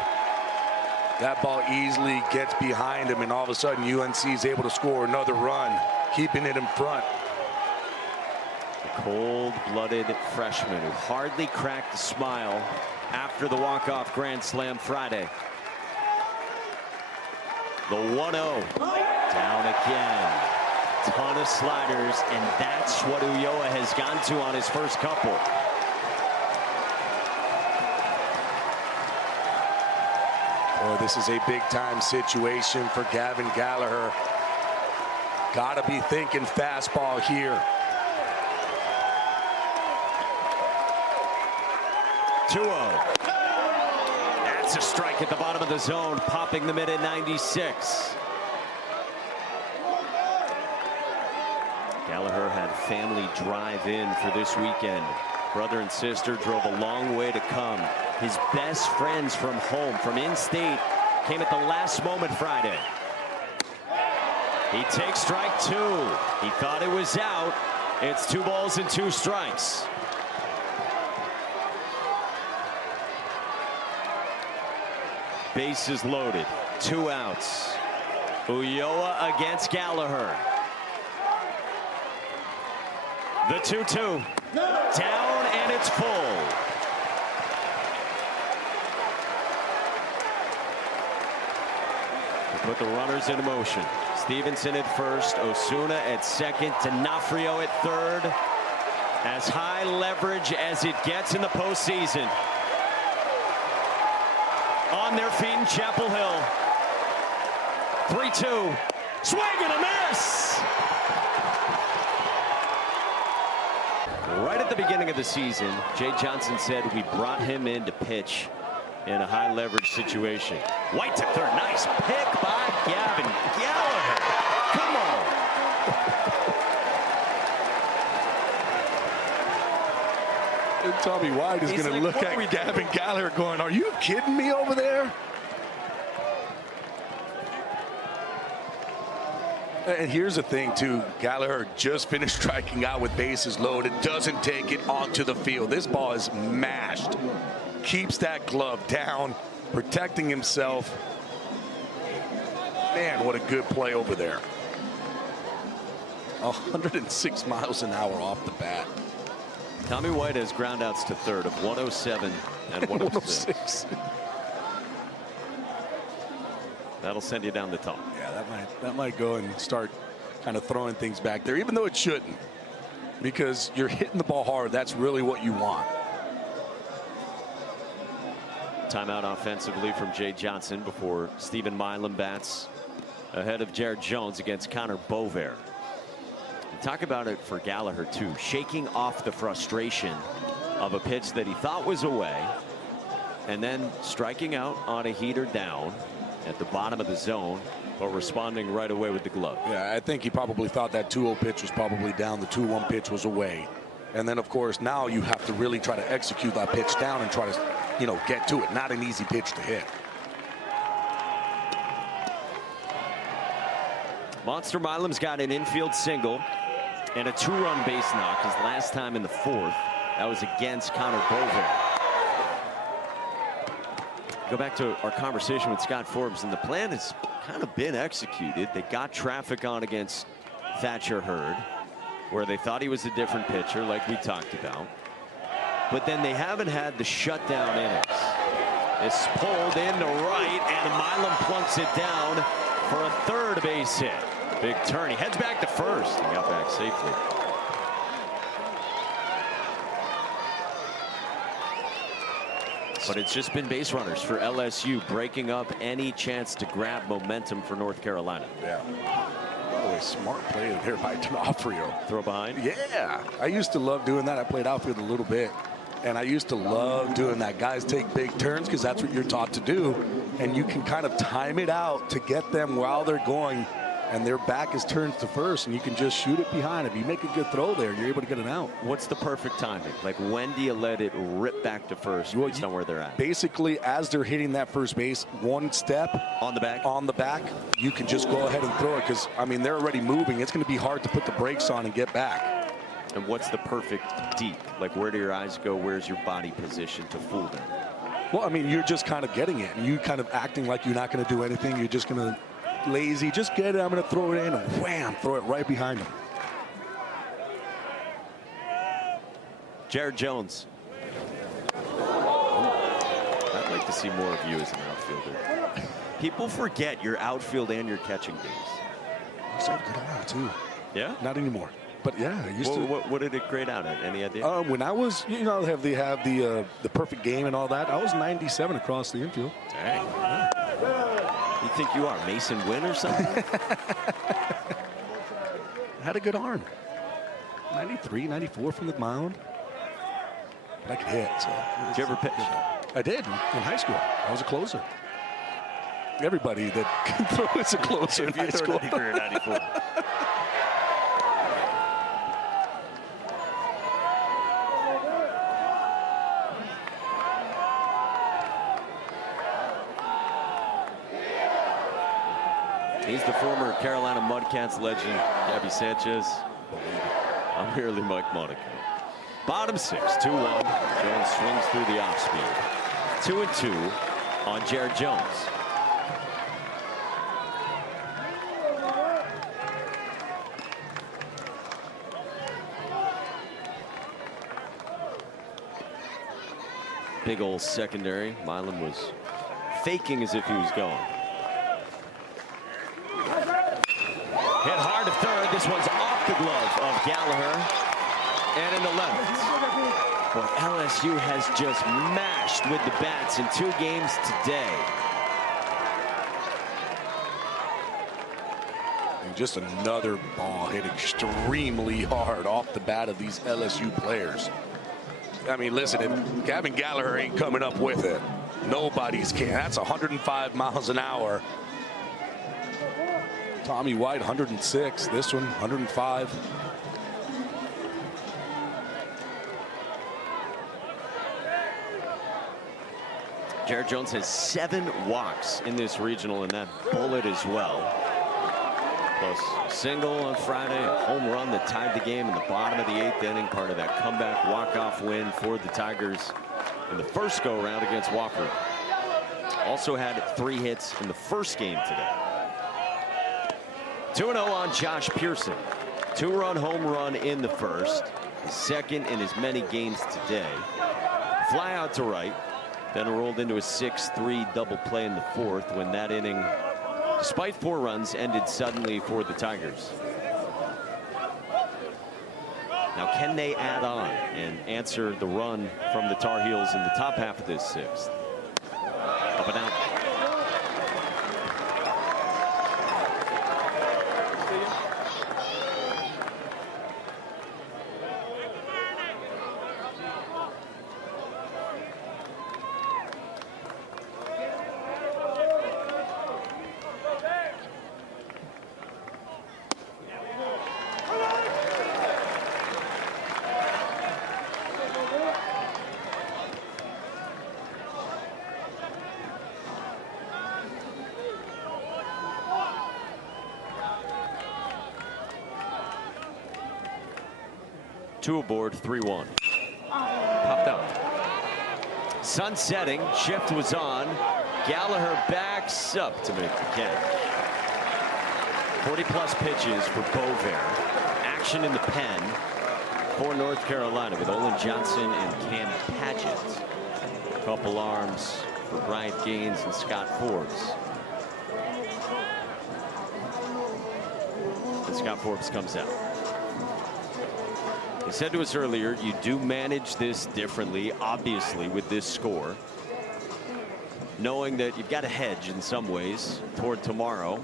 That ball easily gets behind him, and all of a sudden UNC is able to score another run, keeping it in front. The cold-blooded freshman who hardly cracked a smile after the walk-off grand slam Friday. The 1-0. Down again. Ton of sliders, and that's what Ulloa has gone to on his first couple. Oh, this is a big-time situation for Gavin Gallagher. Gotta be thinking fastball here. 2-0. That's a strike at the bottom of the zone, popping the mid at 96. Gallagher had family drive in for this weekend. Brother and sister drove a long way to come. His best friends from home, from in-state, came at the last moment Friday. He takes strike 2. He thought it was out. It's 2 balls and 2 strikes. Bases loaded. 2 outs. Ulloa against Gallagher. The 2-2. Down, and it's full. put the runners into motion. Stevenson at first, Osuna at second, D'Onofrio at third. As high leverage as it gets in the postseason. On their feet in Chapel Hill. 3-2. Swing and a miss! Right at the beginning of the season, Jay Johnson said we brought him in to pitch in a high leverage situation. White to third. Nice pick by Gavin Gallagher. Come on. And Tommy White is going to look at Gavin Gallagher going, are you kidding me over there? And here's the thing, too. Gallagher just finished striking out with bases loaded. Doesn't take it onto the field. This ball is mashed. Keeps that glove down, protecting himself. Man, what a good play over there. 106 miles an hour off the bat. Tommy White has groundouts to third of 107 and 106. That'll send you down the top. Yeah, that might go and start kind of throwing things back there, even though it shouldn't, because you're hitting the ball hard. That's really what you want. Timeout offensively from Jay Johnson before Stephen Milam bats ahead of Jared Jones against Connor Bovair. Talk about it for Gallagher, too. Shaking off the frustration of a pitch that he thought was away and then striking out on a heater down at the bottom of the zone, but responding right away with the glove. Yeah, I think he probably thought that 2-0 pitch was probably down. The 2-1 pitch was away. And then, of course, now you have to really try to execute that pitch down and try to, you know, get to it. Not an easy pitch to hit. Monster Milam's got an infield single and a 2-run base knock his last time in the fourth. That was against Connor Bovair. Go back to our conversation with Scott Forbes, and the plan has kind of been executed. They got traffic on against Thatcher Hurd, where they thought he was a different pitcher, like we talked about. But then they haven't had the shutdown innings. It's pulled into right, and Milam plunks it down for a third base hit. Big turn. He heads back to first and got back safely. But it's just been base runners for LSU, breaking up any chance to grab momentum for North Carolina. Yeah. By the way, smart play there by D'Onofrio. Throw behind? Yeah. I used to love doing that. I played outfield a little bit. And I used to love doing that. Guys take big turns because that's what you're taught to do. And you can kind of time it out to get them while they're going and their back is turned to first, and you can just shoot it behind. If you make a good throw there, you're able to get it out. What's the perfect timing? Like, when do you let it rip back to first based on where they're at? Basically, as they're hitting that first base, one step on the back, you can just go ahead and throw it because, I mean, they're already moving. It's going to be hard to put the brakes on and get back. And what's the perfect deep? Like, where do your eyes go? Where's your body positioned to fool them? Well, I mean, you're just kind of getting it, and you kind of acting like you're not going to do anything. You're just going to lazy, just get it, I'm going to throw it in, and wham, throw it right behind him. Jared Jones. I'd like to see more of you as an outfielder. People forget your outfield and your catching days. I used to have a good arm, too. Yeah? Not anymore. But yeah, I used to. What did it grade out at? Any idea? When I was, you know, they have the perfect game and all that. I was 97 across the infield. Dang. You think you are Mason Wynn or something? Had a good arm. 93, 94 from the mound. But I could hit. So did you ever pitch? I did in high school. I was a closer. Everybody that can throw is a closer in high school. 93 or 94. He's the former Carolina Mudcats legend, Gabby Sanchez. I'm merely Mike Monaco. Bottom six, 2-1. Jones swings through the off speed. 2-2 on Jared Jones. Big old secondary. Milam was faking as if he was going. Hit hard to third. This one's off the glove of Gallagher. And in the left. But LSU has just mashed with the bats in 2 games today. And just another ball hit extremely hard off the bat of these LSU players. I mean, listen, if Gavin Gallagher ain't coming up with it, nobody's can. That's 105 miles an hour. Tommy White, 106. This one, 105. Jared Jones has 7 walks in this regional, and that bullet as well. Plus a single on Friday, a home run that tied the game in the bottom of the 8th inning, part of that comeback walk-off win for the Tigers in the first go-around against Wofford. Also had 3 hits in the first game today. 2-0 on Josh Pearson. 2-run home run in the first, his second in as many games today. Fly out to right. Then rolled into a 6-3 double play in the 4th when that inning, despite 4 runs, ended suddenly for the Tigers. Now, can they add on and answer the run from the Tar Heels in the top half of this 6th? Up and out. Two aboard, 3-1. Popped up. Sun setting, shift was on. Gallagher backs up to make the catch. 40-plus pitches for Bovair. Action in the pen for North Carolina with Olin Johnson and Cam Padgett. A couple arms for Bryant Gaines and Scott Forbes. And Scott Forbes comes out. He said to us earlier, you do manage this differently, obviously, with this score. Knowing that you've got a hedge in some ways toward tomorrow.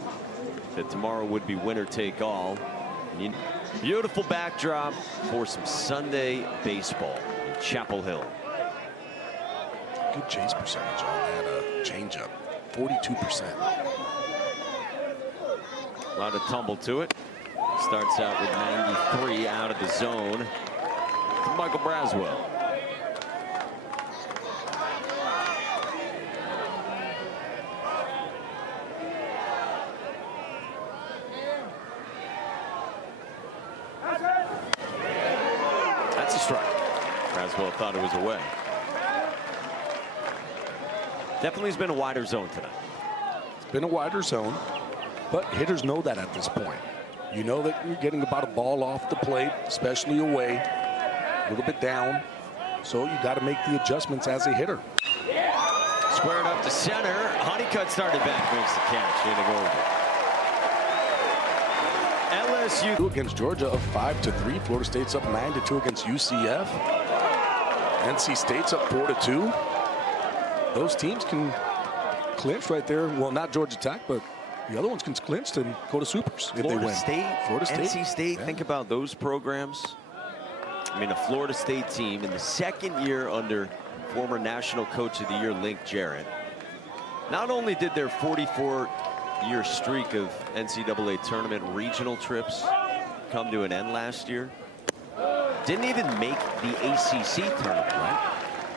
That tomorrow would be winner take all. Beautiful backdrop for some Sunday baseball in Chapel Hill. Good chase percentage on that changeup, 42%. A lot of tumble to it. Starts out with 93 out of the zone to Michael Braswell. That's a strike. Braswell thought it was away. Definitely has been a wider zone tonight. It's been a wider zone, but hitters know that at this point. You know that you're getting about a ball off the plate, especially away, a little bit down. So you got to make the adjustments as a hitter. Squared up to center. Honeycutt started back, makes the catch. Way to go. LSU Against Georgia up 5-3. Florida State's up 9-2 against UCF. NC State's up 4-2. Those teams can clinch right there. Well, not Georgia Tech, but the other ones can clinch and go to supers if they win. Florida State, NC State, yeah. Think about those programs. I mean, a Florida State team in the 2nd year under former National Coach of the Year Link Jarrett. Not only did their 44-year streak of NCAA tournament regional trips come to an end last year, didn't even make the ACC tournament, right?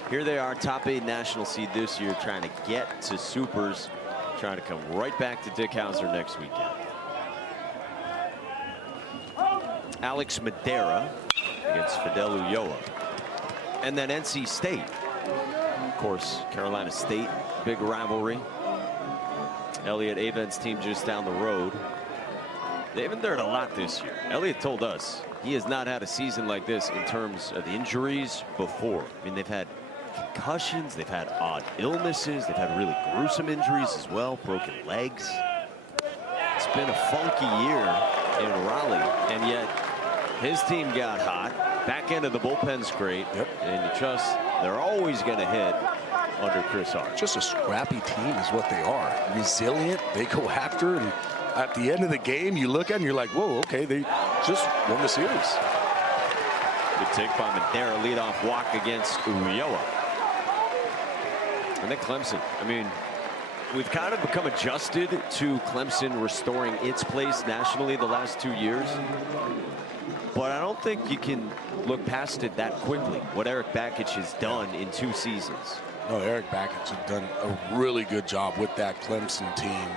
Here they are, top 8 national seed this year, trying to get to supers. Trying to come right back to Dick Hauser next weekend. Alex Madera against Fidel Ulloa. And then NC State. Of course, Carolina State, big rivalry. Elliot Avent's team just down the road. They've endured a lot this year. Elliot told us he has not had a season like this in terms of injuries before. I mean, they've had concussions, they've had odd illnesses, they've had really gruesome injuries as well, broken legs. It's been a funky year in Raleigh, and yet his team got hot. Back end of the bullpen's great, and you trust they're always going to hit under Chris Hart. Just a scrappy team is what they are. Resilient, they go after, and at the end of the game, you look at it and you're like, whoa, okay, they just won the series. Good take by Madera, leadoff walk against Ulloa. And then Clemson. I mean, we've kind of become adjusted to Clemson restoring its place nationally the last 2 years. But I don't think you can look past it that quickly, what Eric Bakich has done in 2 seasons. No, Eric Bakich has done a really good job with that Clemson team.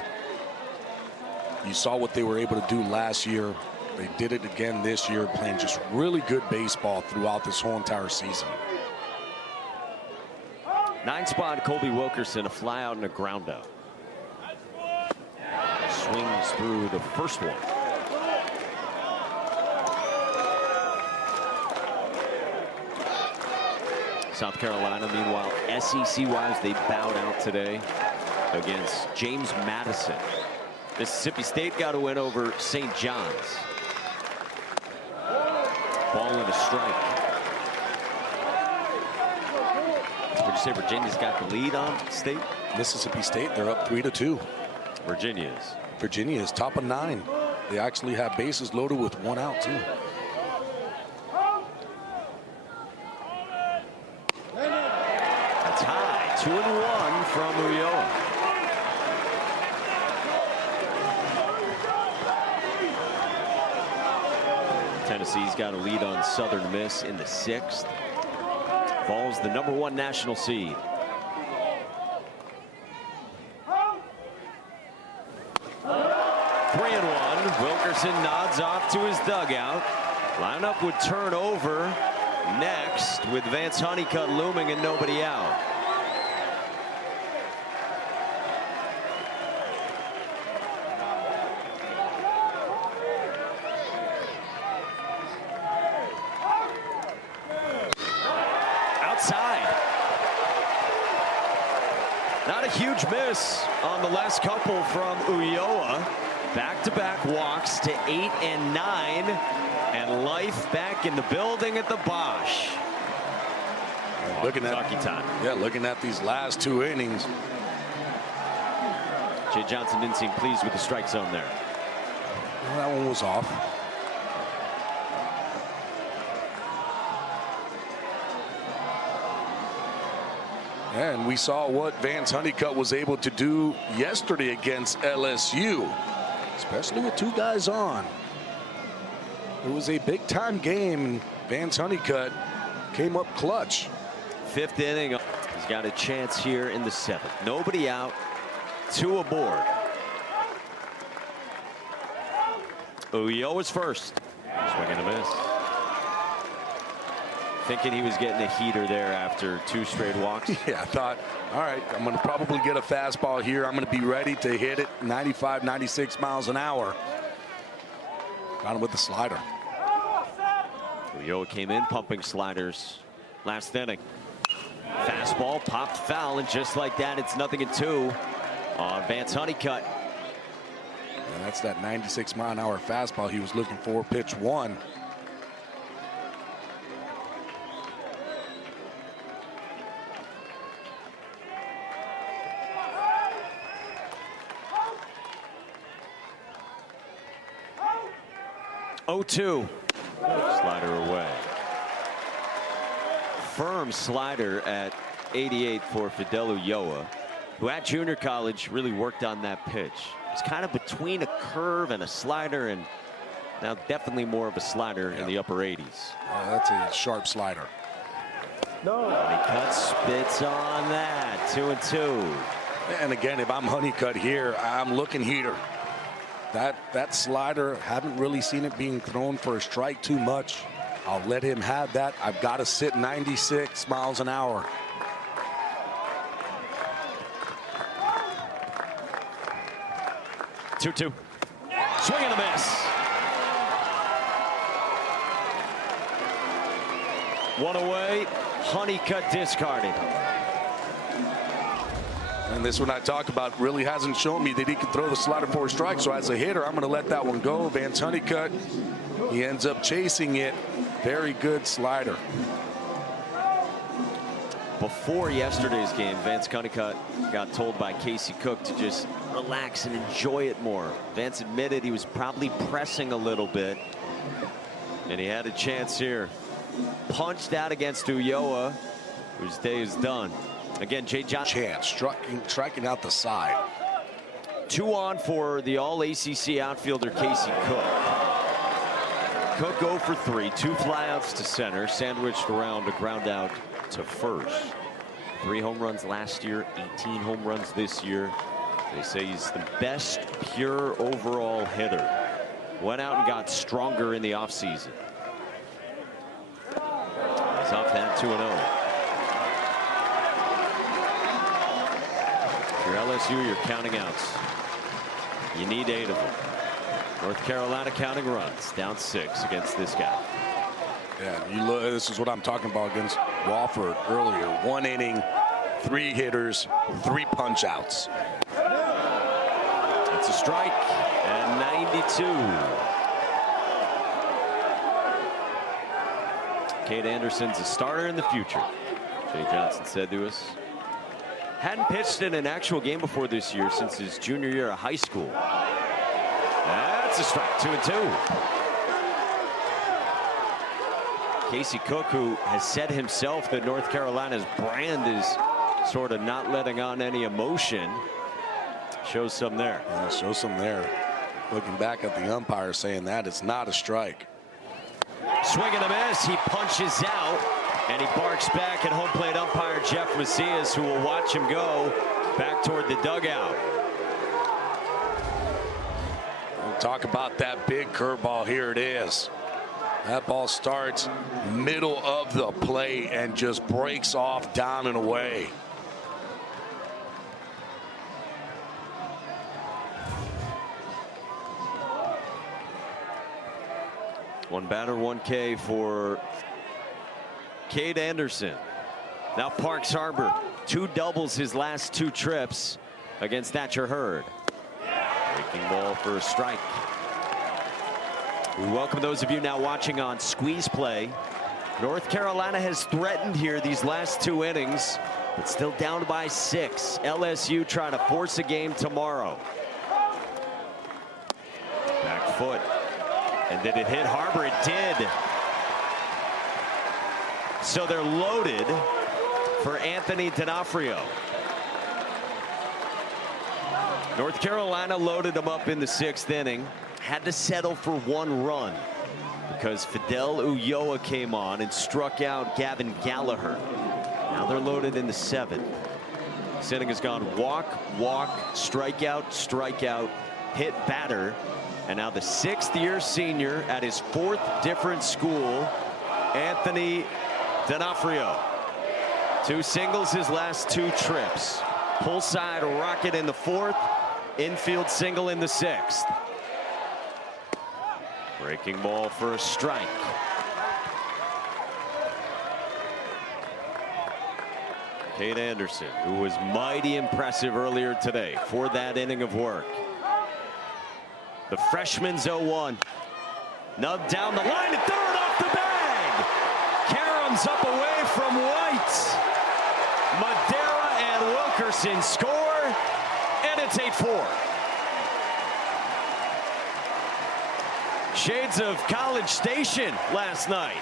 You saw what they were able to do last year. They did it again this year, playing just really good baseball throughout this whole entire season. 9-spot Colby Wilkerson, a fly out and a ground out. Swings through the first one. South Carolina, meanwhile, SEC-wise, they bowed out today against James Madison. Mississippi State got a win over St. John's. Ball and a strike. Would you say Virginia's got the lead on State? Mississippi State, they're up 3-2. Virginia is. Virginia is top of 9. They actually have bases loaded with 1 out, too. That's high. 2-1 from Ulloa. Tennessee's got a lead on Southern Miss in the 6th. Vols the #1 national seed. Three and one. Wilkerson nods off to his dugout. Lineup would turn over next with Vance Honeycutt looming and nobody out. Not a huge miss on the last couple from Ulloa. Back-to-back walks to 8 and 9, and life back in the building at the Bosch. Looking at Kentucky time. Yeah, looking at these last 2 innings. Jay Johnson didn't seem pleased with the strike zone there. Well, that one was off. And we saw what Vance Honeycutt was able to do yesterday against LSU, especially with 2 guys on. It was a big-time game, and Vance Honeycutt came up clutch. 5th inning. He's got a chance here in the 7th. Nobody out, 2 aboard. Ulloa's first. Swing and a miss. Thinking he was getting a heater there after 2 straight walks. Yeah, I thought, all right, I'm going to probably get a fastball here. I'm going to be ready to hit it 95, 96 miles an hour. Got him with the slider. Ulloa came in pumping sliders last inning. Fastball popped foul, and just like that, it's 0-2 on Vance Honeycutt. And that's that 96 mile an hour fastball he was looking for. Pitch 1. Oh-2. Slider away. Firm slider at 88 for Fidel Ulloa, who at junior college really worked on that pitch. It's kind of between a curve and a slider, and now definitely more of a slider in the upper 80s. That's a sharp slider. Honeycutt spits on that. 2-2. And again, if I'm Honeycutt here, I'm looking heater. That slider, haven't really seen it being thrown for a strike too much. I'll let him have that. I've got to sit 96 miles an hour. Two. Swing and a miss. 1 away. Honeycutt discarded. And this one I talk about really hasn't shown me that he can throw the slider for a strike. So as a hitter, I'm going to let that one go. Vance Honeycutt, he ends up chasing it. Very good slider. Before yesterday's game, Vance Honeycutt got told by Casey Cook to just relax and enjoy it more. Vance admitted he was probably pressing a little bit, and he had a chance here. Punched out against Ulloa, whose day is done. Again, Jay Johnson. Chance striking out the side. 2 on for the all-ACC outfielder Casey Cook. Cook 0 for 3, 2 flyouts to center, sandwiched around a ground out to first. 3 home runs last year, 18 home runs this year. They say he's the best pure overall hitter. Went out and got stronger in the offseason. He's off that 2-0. If you're LSU, you're counting outs. You need 8 of them. North Carolina counting runs, down 6 against this guy. Yeah, you look. This is what I'm talking about against Wofford earlier. 1 inning, 3 hitters, 3 punch outs. That's a strike, and 92. Cade Anderson's a starter in the future, Jay Johnson said to us. Hadn't pitched in an actual game before this year since his junior year of high school. That's a strike, 2-2. Casey Cook, who has said himself that North Carolina's brand is sort of not letting on any emotion, shows some there. Yeah, shows some there. Looking back at the umpire saying that it's not a strike. Swing and a miss. He punches out, and he barks back at home plate umpire Jeff Macias, who will watch him go back toward the dugout. We'll talk about that big curveball. Here it is. That ball starts middle of the plate and just breaks off down and away. One batter, 1 K for Cade Anderson. Now Parks Harbor, 2 doubles his last 2 trips against Thatcher Hurd. Breaking ball for a strike. We welcome those of you now watching on Squeeze Play. North Carolina has threatened here these last 2 innings, but still down by 6. LSU trying to force a game tomorrow. Back foot. And did it hit Harbor? It did. So they're loaded for Anthony D'Onofrio. North Carolina loaded him up in the 6th inning. Had to settle for 1 run because Fidel Ulloa came on and struck out Gavin Gallagher. Now they're loaded in the 7th. This inning has gone walk, walk, strikeout, strikeout, hit batter. And now the 6th-year senior at his 4th different school, Anthony D'Onofrio. 2 singles his last 2 trips. Pull side rocket in the 4th, infield single in the 6th. Breaking ball for a strike. Cade Anderson, who was mighty impressive earlier today for that inning of work. The freshman's 0-1. Nubbed down the line at 3rd off the bag. Karams up away from White. Madera and Wilkerson score, and it's 8-4. Shades of College Station last night.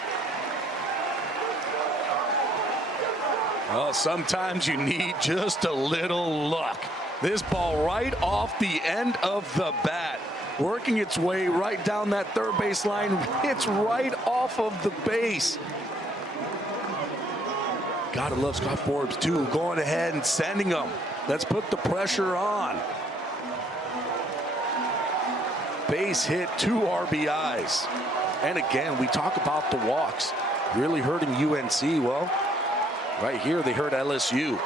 Well, sometimes you need just a little luck. This ball right off the end of the bat, working its way right down that 3rd base line, hits right off of the base. Gotta love Scott Forbes too, going ahead and sending them. Let's put the pressure on. Base hit, 2 RBIs. And again, we talk about the walks really hurting UNC. Well, right here they hurt LSU.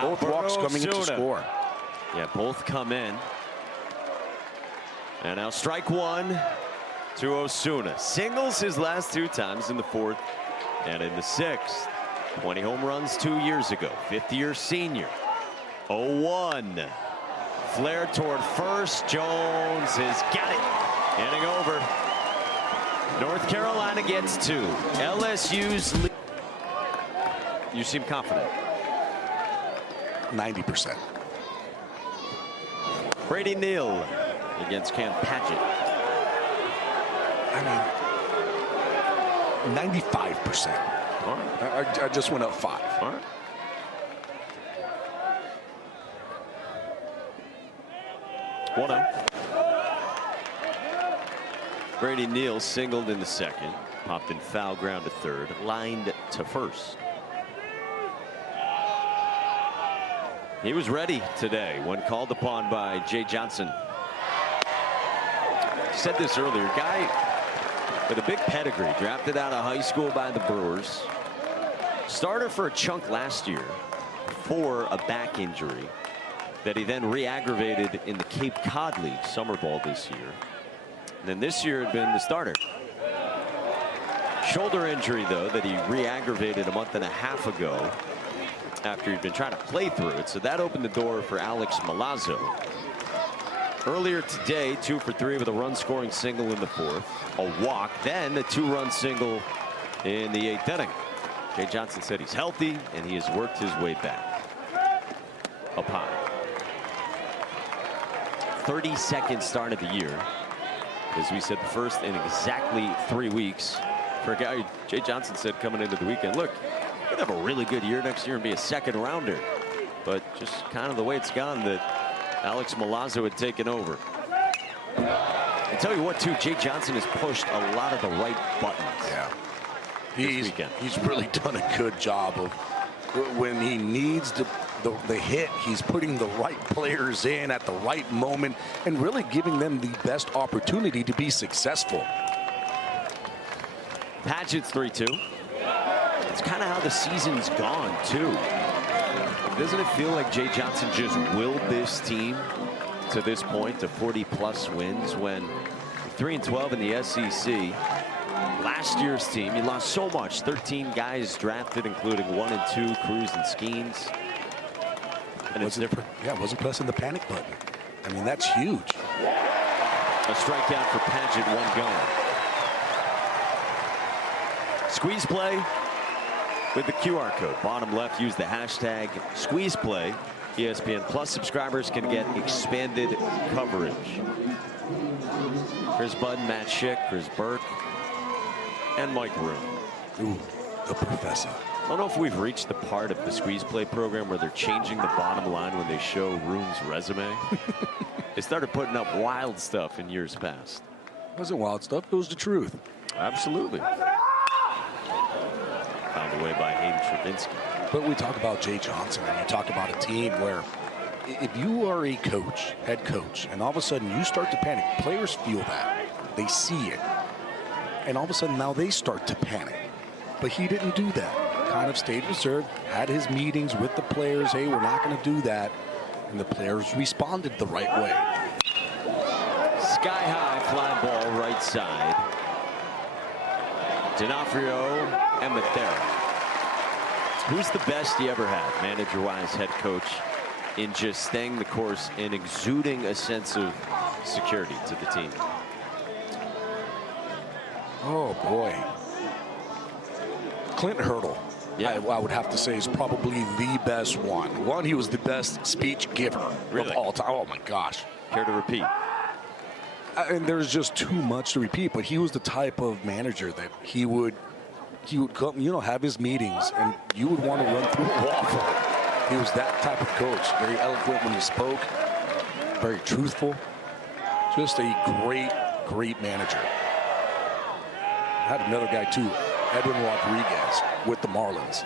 Both walks coming into score. Yeah, both come in. And now strike 1 to Osuna. Singles his last 2 times in the 4th and in the 6th. 20 home runs 2 years ago. 5th-year senior. 0-1. Flare toward first. Jones has got it. Inning over. North Carolina gets 2. LSU's lead. You seem confident. 90%. Brady Neal against Cam Paget. I mean, 95%. All right. I just went up 5. All right. One out. Brady Neal singled in the second, popped in foul ground to third, lined to first. He was ready today when called upon by Jay Johnson. Said this earlier, guy with a big pedigree, drafted out of high school by the Brewers. Starter for a chunk last year for a back injury that he then re-aggravated in the Cape Cod League summer ball this year. And then this year had been the starter. Shoulder injury, though, that he re-aggravated a month and a half ago after he'd been trying to play through it. So that opened the door for Alex Milazzo. Earlier today, 2 for 3 with a run-scoring single in the 4th, a walk, then a 2-run single in the 8th inning. Jay Johnson said he's healthy and he has worked his way back. Up high. 32nd start of the year. As we said, the first in exactly 3 weeks for a guy Jay Johnson said coming into the weekend, look, he'd have a really good year next year and be a second rounder. But just kind of the way it's gone that Alex Milazzo had taken over. I tell you what, too, Jay Johnson has pushed a lot of the right buttons. Yeah. He's really done a good job of when he needs the hit, he's putting the right players in at the right moment and really giving them the best opportunity to be successful. Paget's 3-2. It's kind of how the season's gone, too. Doesn't it feel like Jay Johnson just willed this team to this point to 40+ wins when 3-12 in the SEC? Last year's team, he lost so much. 13 guys drafted, including 1 and 2, Cruz and Skeens. And it's different. Yeah, wasn't pressing the panic button. I mean, that's huge. A strikeout for Paget, 1 gone. Squeeze play with the QR code. Bottom left, use the hashtag squeeze play. ESPN Plus subscribers can get expanded coverage. Chris Budden, Matt Schick, Chris Burke, and Mike Room. Ooh, the professor. I don't know if we've reached the part of the squeeze play program where they're changing the bottom line when they show Room's resume. They started putting up wild stuff in years past. It wasn't wild stuff. It was the truth. Absolutely. Found away by Hayden Travinsky. But we talk about Jay Johnson, and you talk about a team where if you are a coach, head coach, and all of a sudden you start to panic, players feel that. They see it. And all of a sudden now they start to panic. But he didn't do that. Kind of stayed reserved, had his meetings with the players. Hey, we're not going to do that. And the players responded the right way. Sky high fly ball right side. D'Onofrio and Matera. Who's the best he ever had, manager-wise, head coach, in just staying the course and exuding a sense of security to the team? Oh, boy. Clint Hurdle. Yeah. I would have to say is probably the best one. One, he was the best speech giver Really? of all time. Oh, my gosh. Care to repeat? And there's just too much to repeat, but he was the type of manager that he would come, have his meetings, and you would want to run through a wall for him. He was that type of coach. Very eloquent when he spoke. Very truthful. Just a great manager. Had another guy, too, Edwin Rodriguez with the Marlins.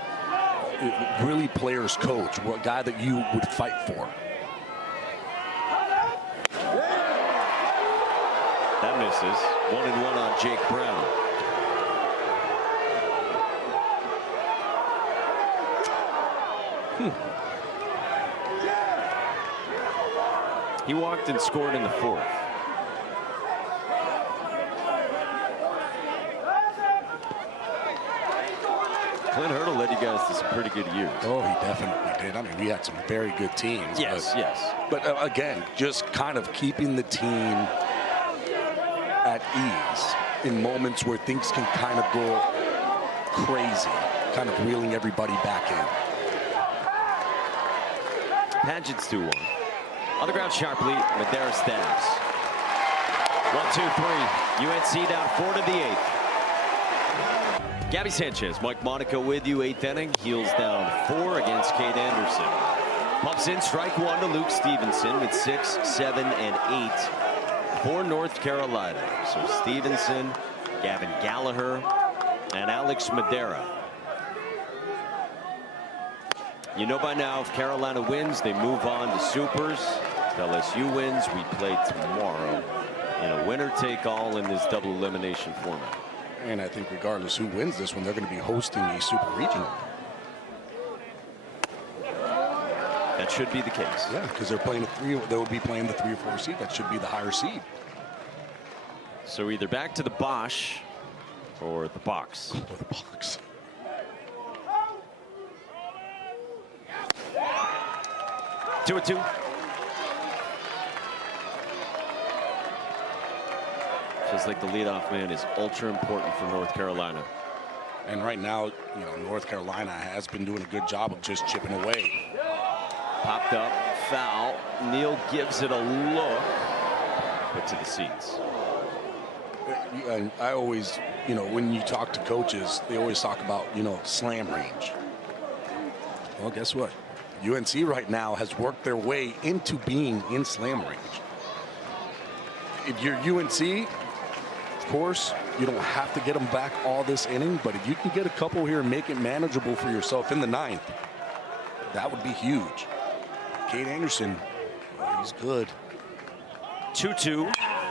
Really players coach, a guy that you would fight for. That misses. 1-1 on Jake Brown. He walked and scored in the 4th. Clint Hurdle led you guys to some pretty good years. Oh, he definitely did. I mean, we had some very good teams. Yes, yes. But again, just kind of keeping the team at ease in moments where things can kind of go crazy, kind of reeling everybody back in. Paget's 2-1. On the ground sharply, Madera stabs. 1-2-3. UNC down 4 to the 8th. Gabby Sanchez, Mike Monaco with you, 8th inning. Heels down 4 against Kate Anderson. Pumps in strike 1 to Luke Stevenson with 6, 7, and 8 for North Carolina. So Stevenson, Gavin Gallagher, and Alex Madera. You know by now, if Carolina wins, they move on to Supers. If LSU wins, we play tomorrow in a winner-take-all in this double elimination format. And I think regardless who wins this one, they're going to be hosting a super regional. That should be the case. Yeah, because they're playing they will be playing the 3 or 4 seed. That should be the higher seed. So either back to the Bosch or the box. Or the box. Two and 2. Feels like the leadoff man is ultra important for North Carolina. And right now, North Carolina has been doing a good job of just chipping away. Popped up, foul. Neal gives it a look, but to the seats. And I always, when you talk to coaches, they always talk about, slam range. Well, guess what? UNC right now has worked their way into being in slam range. If you're UNC, of course, you don't have to get them back all this inning, but if you can get a couple here and make it manageable for yourself in the 9th, that would be huge. Kate Anderson, he's good. 2-2.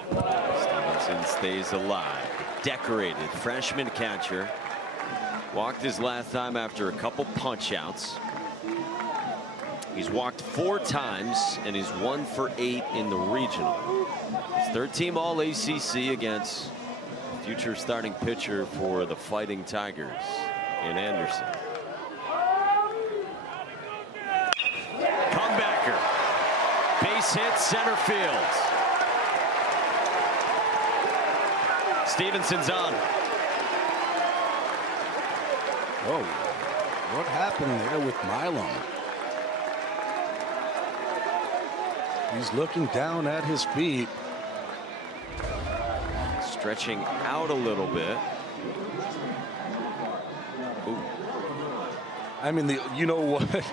Stevenson stays alive. Decorated freshman catcher. Walked his last time after a couple punch outs. He's walked 4 times and he's 1 for 8 in the regional. He's 13 all ACC against future starting pitcher for the Fighting Tigers in Anderson. Comebacker. Base hit center field. Stevenson's on. Oh, what happened there with Milam? He's looking down at his feet. Stretching out a little bit. Ooh. I mean, you know what?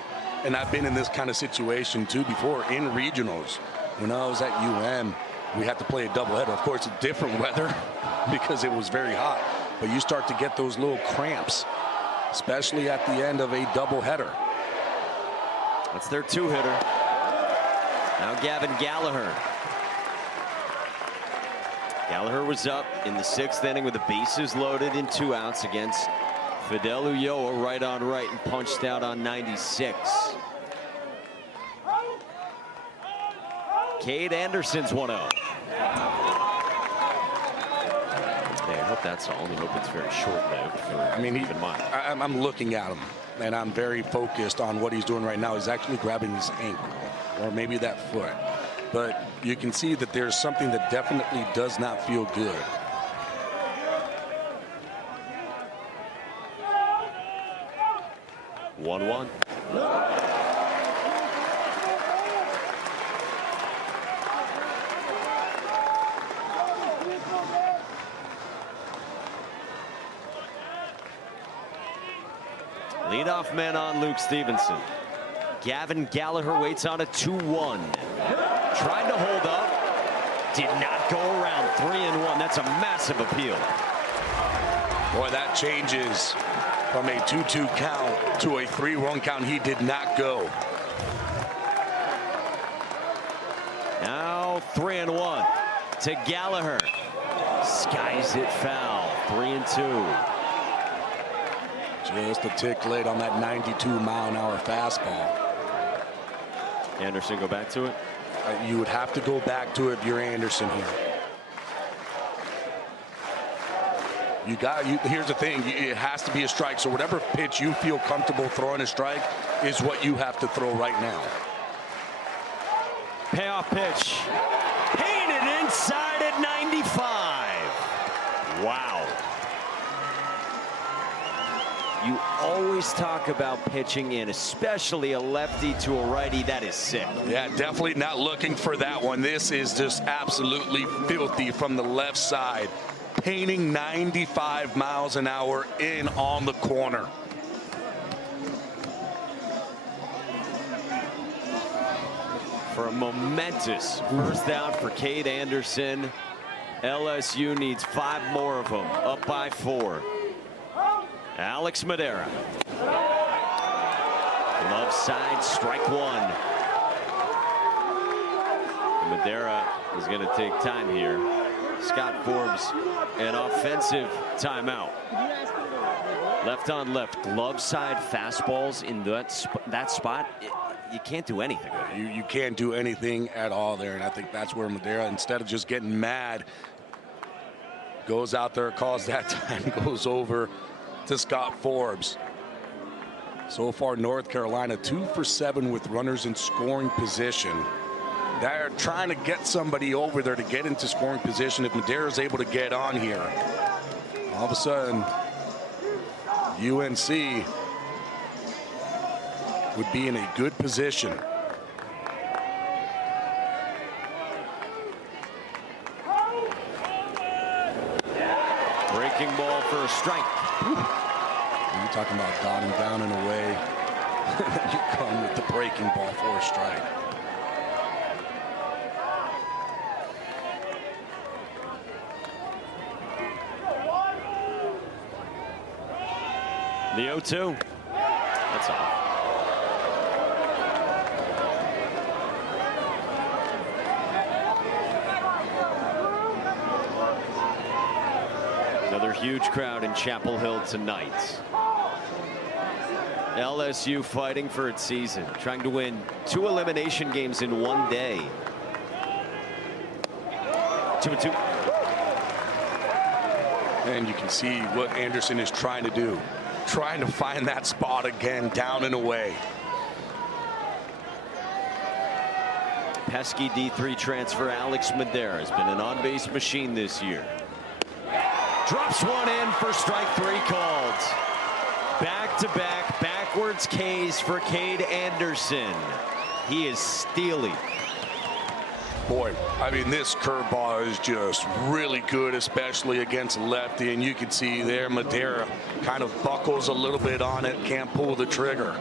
And I've been in this kind of situation too before in regionals. When I was at UM, we had to play a doubleheader. Of course, it's different weather because it was very hot. But you start to get those little cramps, especially at the end of a doubleheader. That's their 2-hitter. Now Gavin Gallagher. Gallagher was up in the 6th inning with the bases loaded and 2 outs against Fidel Ulloa, right on right, and punched out on 96. Kate Anderson's 1-0. I hope that's all. I hope it's very short-lived. I mean, keep in mind. I'm looking at him, and I'm very focused on what he's doing right now. He's actually grabbing his ankle, or maybe that foot. But you can see that there's something that definitely does not feel good. One. Leadoff man on Luke Stevenson. Gavin Gallagher waits on a 2-1. Tried to hold up. Did not go around. 3-1. That's a massive appeal. Boy, that changes from a 2-2 count to a 3-1 count. He did not go. Now 3-1 to Gallagher. Skies it foul. 3-2. Just a tick late on that 92-mile-an-hour fastball. Anderson go back to it? You would have to go back to it if you're Anderson here. Here's the thing, it has to be a strike. So whatever pitch you feel comfortable throwing a strike is what you have to throw right now. Payoff pitch. Painted inside at 95. Wow. You always talk about pitching in, especially a lefty to a righty. That is sick. Yeah, definitely not looking for that one. This is just absolutely filthy from the left side. Painting 95 miles an hour in on the corner. For a momentous first out for Cade Anderson. LSU needs 5 more of them, up by 4. Alex Madera. Love side, strike 1. Madera is going to take time here. Scott Forbes, an offensive timeout. Left on left, glove side fastballs in that spot. You can't do anything. You can't do anything at all there, and I think that's where Madera, instead of just getting mad, goes out there, calls that time, goes over to Scott Forbes. So far, North Carolina 2 for 7 with runners in scoring position. They're trying to get somebody over there to get into scoring position. If Madera is able to get on here, all of a sudden, UNC would be in a good position. Breaking ball for a strike. You're talking about dotting down and away. You come with the breaking ball for a strike. The 0-2. That's all. Another huge crowd in Chapel Hill tonight. LSU fighting for its season, trying to win 2 elimination games in one day. 2-2. And you can see what Anderson is trying to do. Trying to find that spot again, down and away. Pesky D3 transfer Alex Madera has been an on-base machine this year. Drops one in for strike 3 called. Back-to-back backwards Ks for Cade Anderson. He is steely. Boy, I mean, this curveball is just really good, especially against lefty. And you can see there Madera kind of buckles a little bit on it, can't pull the trigger.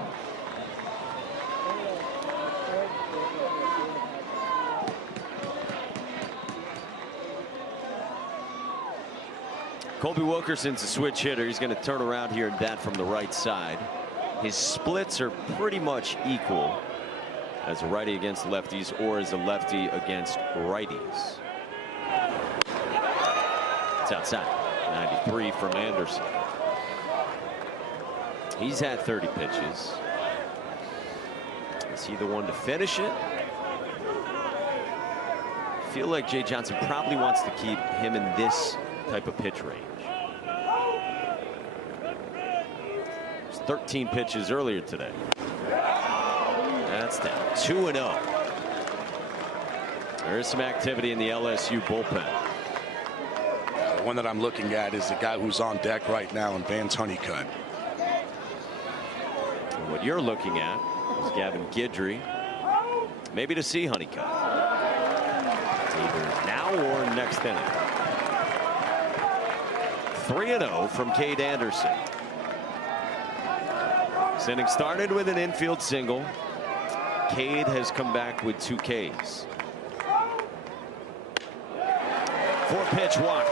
Colby Wilkerson's a switch hitter. He's going to turn around here and bat from the right side. His splits are pretty much equal as a righty against lefties or as a lefty against righties. It's outside. 93 from Anderson. He's had 30 pitches. Is he the one to finish it? I feel like Jay Johnson probably wants to keep him in this type of pitch range. 13 pitches earlier today. That's down 2-0. There is some activity in the LSU bullpen. The one that I'm looking at is the guy who's on deck right now in Vance Honeycutt. And what you're looking at is Gavin Guidry, maybe to see Honeycutt either now or next inning. 3-0 from Cade Anderson. This inning started with an infield single. Cade has come back with 2 Ks. 4-pitch walk.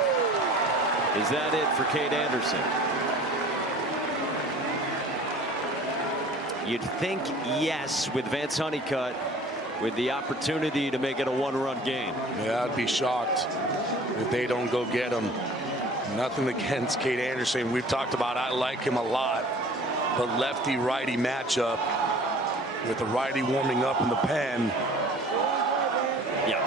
Is that it for Cade Anderson? You'd think yes, with Vance Honeycutt with the opportunity to make it a 1-run game. Yeah, I'd be shocked if they don't go get him. Nothing against Cade Anderson. We've talked about I like him a lot. But lefty-righty matchup with the righty warming up in the pen. Yeah.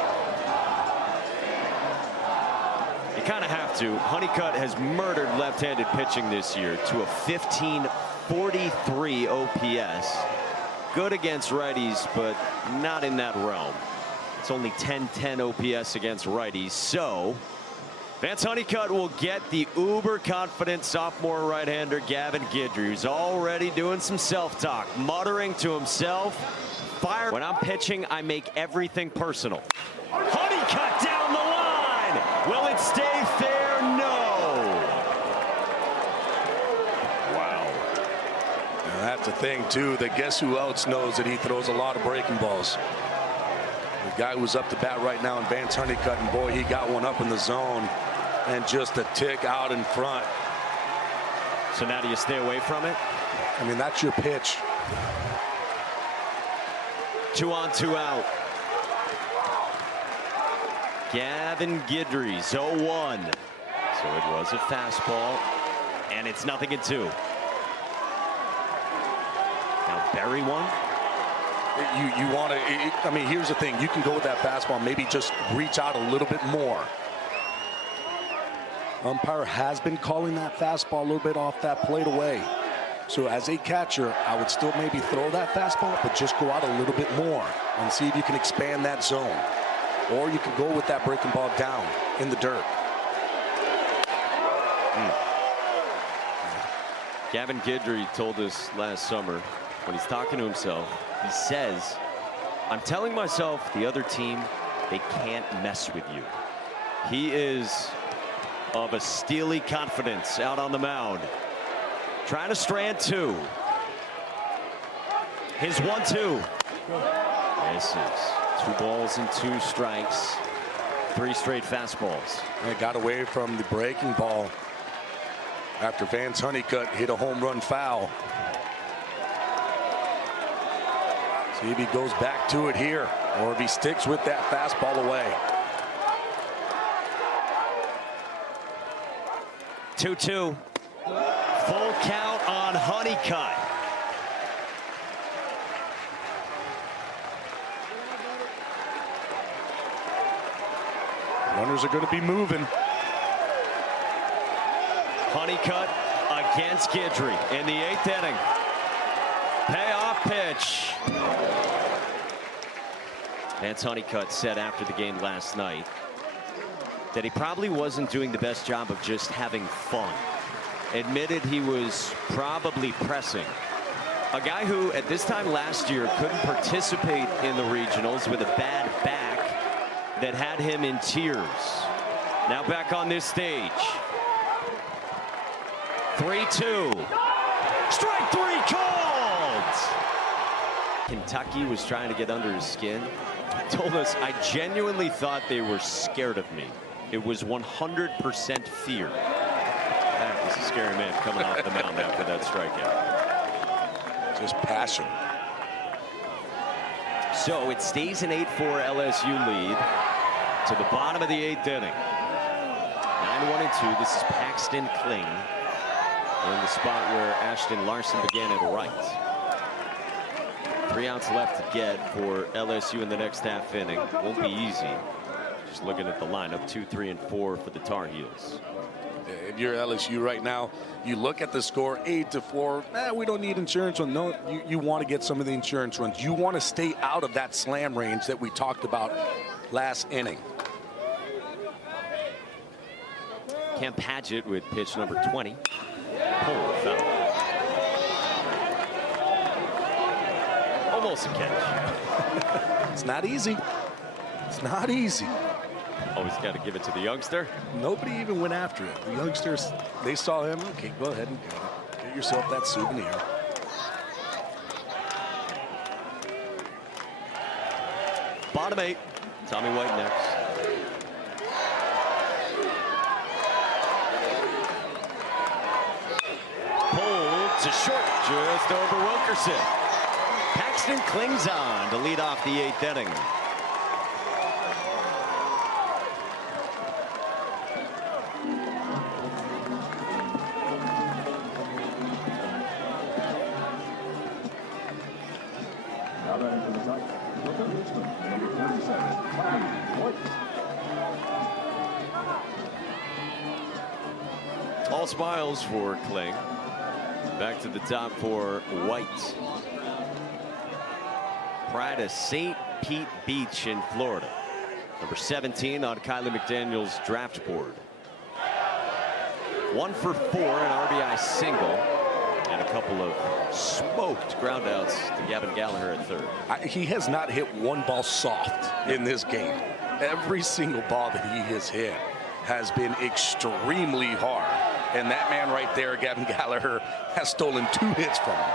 It kind of have to. Honeycutt has murdered left-handed pitching this year to a 1543 OPS. Good against righties, but not in that realm. It's only 1010 OPS against righties. So Vance Honeycutt will get the uber-confident sophomore right-hander Gavin Guidry, who's already doing some self-talk, muttering to himself, "Fire. When I'm pitching, I make everything personal." Honeycutt down the line. Will it stay fair? No. Wow. And that's the thing, too, that guess who else knows that he throws a lot of breaking balls? The guy who's up to bat right now in Vance Honeycutt, and boy, he got one up in the zone and just a tick out in front. So now do you stay away from it? I mean, that's your pitch. 2 on, 2 out. Gavin Guidry, 0-1. So it was a fastball, and it's 0-2. Now bury one. You want to, I mean, here's the thing. You can go with that fastball, maybe just reach out a little bit more. Umpire has been calling that fastball a little bit off that plate away. So as a catcher, I would still maybe throw that fastball, but just go out a little bit more and see if you can expand that zone. Or you can go with that breaking ball down in the dirt. Gavin Guidry told us last summer when he's talking to himself, he says, "I'm telling myself, the other team, they can't mess with you." He is of a steely confidence out on the mound. Trying to strand 2. His 1-2. Misses. 2 balls and 2 strikes. 3 straight fastballs. It got away from the breaking ball after Vance Honeycutt hit a home run foul. See if he goes back to it here, or if he sticks with that fastball away. 2-2. Full count on Honeycutt. Runners are going to be moving. Honeycutt against Guidry in the 8th inning. Payoff pitch. Vance Honeycutt said after the game last night that he probably wasn't doing the best job of just having fun. Admitted he was probably pressing. A guy who at this time last year couldn't participate in the regionals with a bad back that had him in tears. Now back on this stage. 3-2. Strike 3 called. Kentucky was trying to get under his skin. He told us, "I genuinely thought they were scared of me. It was 100% fear." That was a scary man coming off the mound after that strikeout. Just passion. So it stays an 8-4 LSU lead to the bottom of the 8th inning. 9-1-2. This is Paxton Kling in the spot where Ashton Larson began at right. 3 outs left to get for LSU in the next half inning. Won't be easy. Just looking at the lineup, 2, 3, and 4 for the Tar Heels. If you're LSU right now, you look at the score, 8-4. We don't need insurance run. No, you want to get some of the insurance runs. You want to stay out of that slam range that we talked about last inning. Cam Padgett with pitch number 20. Pulled foul. Almost a catch. It's not easy. It's not easy. Always got to give it to the youngster. Nobody even went after it. The youngsters, they saw him. Okay, go ahead and get yourself that souvenir. Bottom 8. Tommy White next. Pulled to short, just over Wilkerson. Paxton clings on to lead off the 8th inning. All smiles for Kling. Back to the top for White. Pride of St. Pete Beach in Florida. Number 17 on Kylie McDaniel's draft board. 1 for 4, an RBI single, and a couple of smoked groundouts to Gavin Gallagher at third. He has not hit one ball soft in this game. Every single ball that he has hit has been extremely hard. And that man right there, Gavin Gallagher, has stolen 2 hits from him.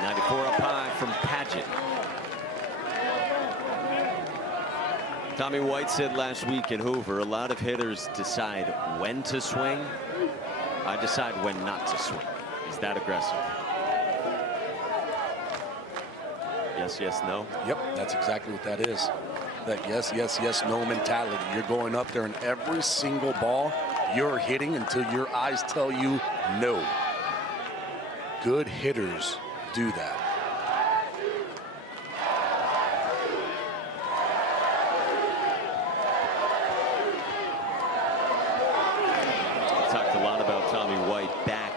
94 up high from Padgett. Tommy White said last week in Hoover, a lot of hitters decide when to swing. I decide when not to swing. He's that aggressive. Yes, yes, no. Yep, that's exactly what that is. That yes, yes, yes, no mentality. You're going up there and every single ball you're hitting until your eyes tell you no. Good hitters do that. We talked a lot about Tommy White back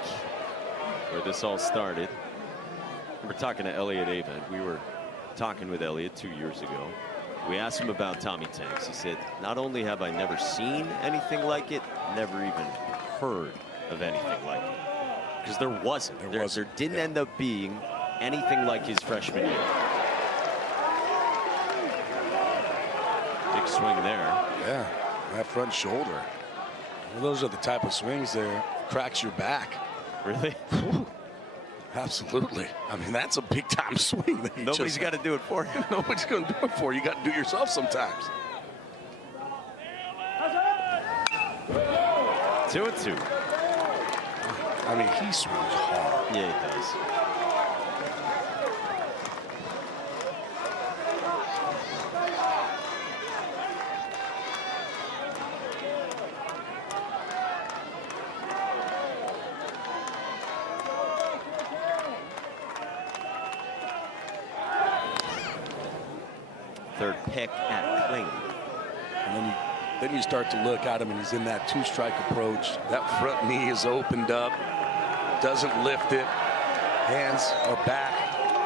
where this all started. We're talking to Elliot Avent. We were talking with Elliot 2 years ago. We asked him about Tommy Tanks. He said, not only have I never seen anything like it, never even heard of anything like it. Because there wasn't. There didn't end up being anything like his freshman year. Big swing there. Yeah, that front shoulder. Well, those are the type of swings that cracks your back. Really? Absolutely. I mean, that's a big time swing. Nobody's got to do it for you. Nobody's going to do it for you. You got to do it yourself sometimes. 2-2. I mean, he swings hard. Yeah, he does. Third pick at Kling. And then you start to look at him, and he's in that 2-strike approach. That front knee is opened up, doesn't lift it, hands are back,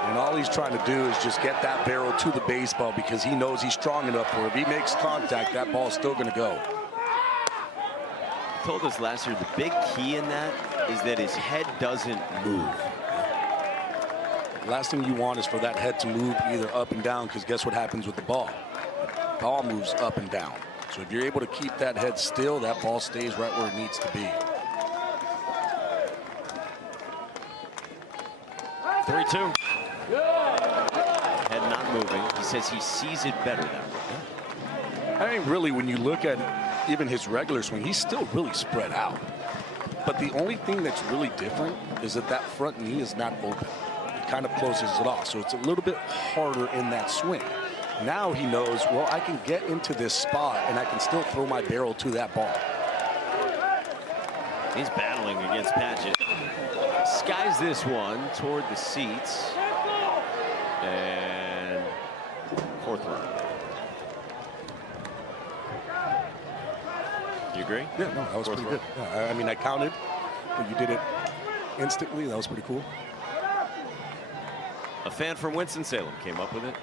and all he's trying to do is just get that barrel to the baseball because he knows he's strong enough for it. If he makes contact, that ball's still going to go. He told us last year the big key in that is that his head doesn't move. Last thing you want is for that head to move either up and down, because guess what happens with the ball? The ball moves up and down. So if you're able to keep that head still, that ball stays right where it needs to be. 3-2. Head not moving. He says he sees it better that way. I mean, really, when you look at even his regular swing, he's still really spread out. But the only thing that's really different is that front knee is not open. Kind of closes it off, so it's a little bit harder in that swing. Now he knows, well, I can get into this spot and I can still throw my barrel to that ball. He's battling against Padgett. Skies this one toward the seats. And fourth run. You agree? Yeah, no, that was pretty good. Yeah, I mean, I counted, but you did it instantly. That was pretty cool. A fan from Winston-Salem came up with it.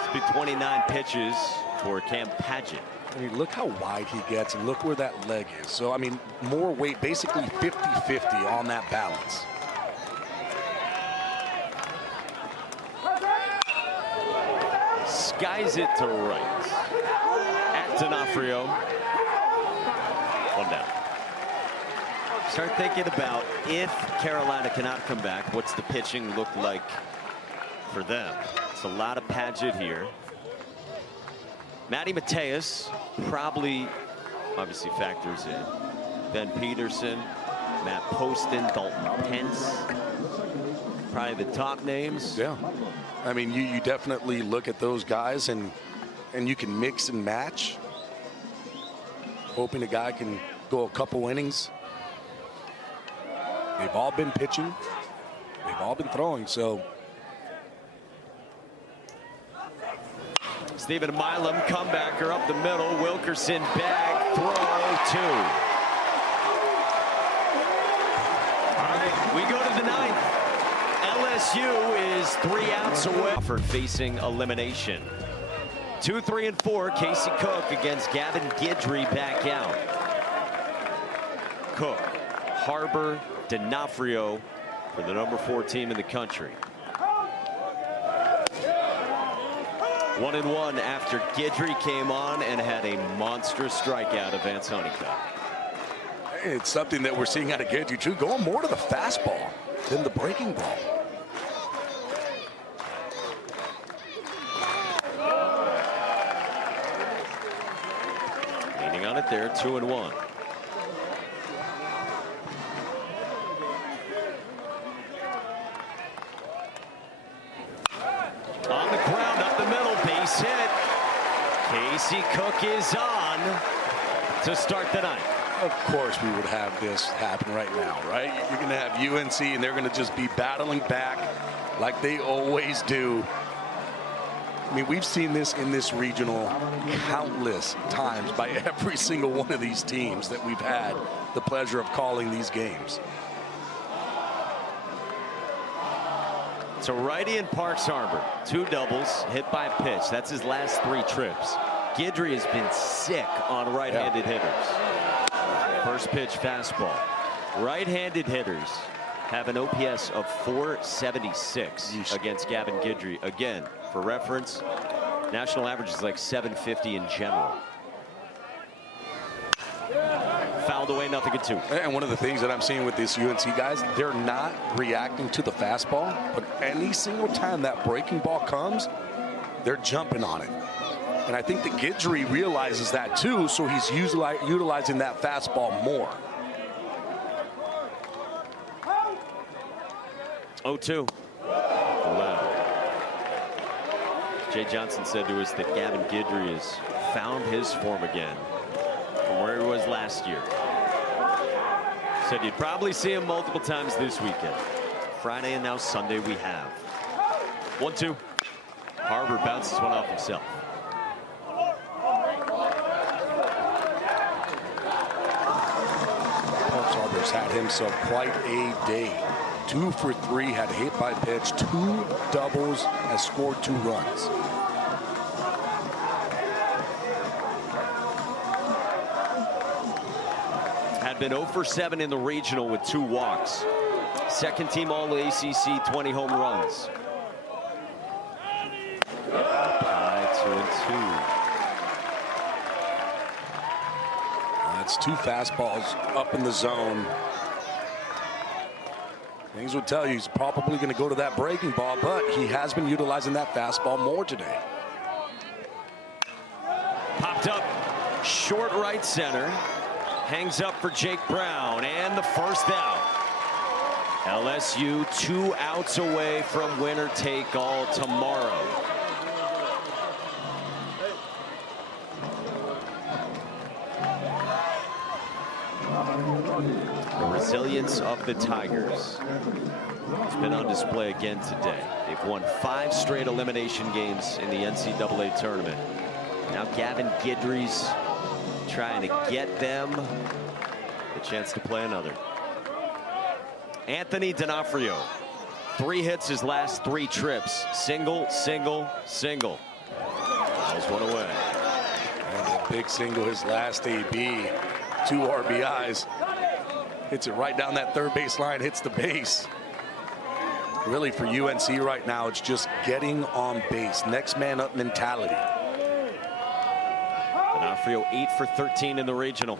It's been 29 pitches for Cam Padgett. I mean, look how wide he gets and look where that leg is. So, I mean, more weight, basically 50-50 on that balance. Skies it to right. At D'Onofrio. One down. Start thinking about if Carolina cannot come back, what's the pitching look like for them? It's a lot of Padgett here. Matty Mateus probably obviously factors in. Ben Peterson, Matt Poston, Dalton Pence. Probably the top names. Yeah. I mean, you definitely look at those guys and you can mix and match. Hoping a guy can go a couple innings. They've all been pitching. They've all been throwing, so. Stephen Milam, comebacker up the middle. Wilkerson, bag, throw, 2. All right, we go to the 9th. LSU is 3 outs away for facing elimination. 2, 3, and 4. Casey Cook against Gavin Guidry back out. Cook, Harbor, D'Onofrio for the number 4 team in the country. 1-1 after Guidry came on and had a monstrous strikeout of Vance Honeycutt. It's something that we're seeing out of Guidry too, going more to the fastball than the breaking ball. Leaning on it there, 2-1. On the ground, up the middle, base hit. Casey Cook is on to start the 9th. Of course we would have this happen right now, right? You're going to have UNC, and they're going to just be battling back like they always do. I mean, we've seen this in this regional countless times by every single one of these teams that we've had the pleasure of calling these games. So righty in Parks Harbor, 2 doubles, hit by a pitch. That's his last 3 trips. Guidry has been sick on right-handed hitters. First pitch fastball. Right-handed hitters have an OPS of 476 against Gavin Guidry. Again, for reference, national average is like 750 in general. Fouled away, 0-2. And one of the things that I'm seeing with these UNC guys, they're not reacting to the fastball, but any single time that breaking ball comes, they're jumping on it. And I think that Guidry realizes that too, so he's utilizing that fastball more. 0-2. Jay Johnson said to us that Gavin Guidry has found his form again from where he was last year. Said you'd probably see him multiple times this weekend. Friday and now Sunday we have. 1-2. Harbor bounces one off himself. Parks Harbor's had himself quite a day. 2 for 3, had a hit by pitch, 2 doubles, has scored 2 runs. Had been 0 for 7 in the regional with 2 walks. Second team All-ACC, 20 home runs. High 2-2. That's 2 fastballs up in the zone. Things would tell you he's probably going to go to that breaking ball, but he has been utilizing that fastball more today. Popped up short right center. Hangs up for Jake Brown, and the first out. LSU 2 outs away from winner take all tomorrow. The resilience of the Tigers has been on display again today. They've won 5 straight elimination games in the NCAA tournament. Now Gavin Guidry's trying to get them the chance to play another. Anthony D'Onofrio, 3 hits his last 3 trips. Single, single, single. Fouls one away. And a big single his last AB. 2 RBIs. Hits it right down that third base line, hits the base. Really for UNC right now, it's just getting on base. Next man up mentality. D'Onofrio 8 for 13 in the regional.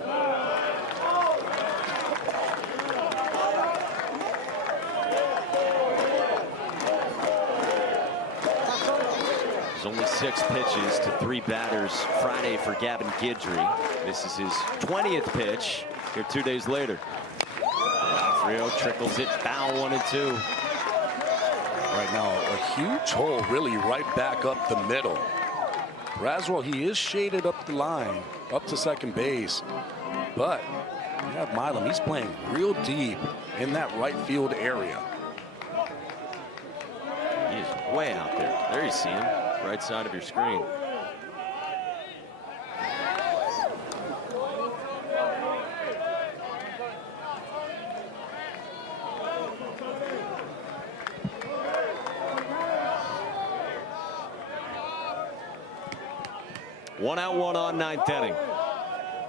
There's only 6 pitches to 3 batters Friday for Gavin Guidry. This is his 20th pitch here 2 days later. D'Onofrio trickles it foul 1-2. Right now, a huge hole really right back up the middle. Braswell, he is shaded up the line, up to second base. But you have Milam, he's playing real deep in that right field area. way out there. There you see him, right side of your screen. One out, one on, ninth inning.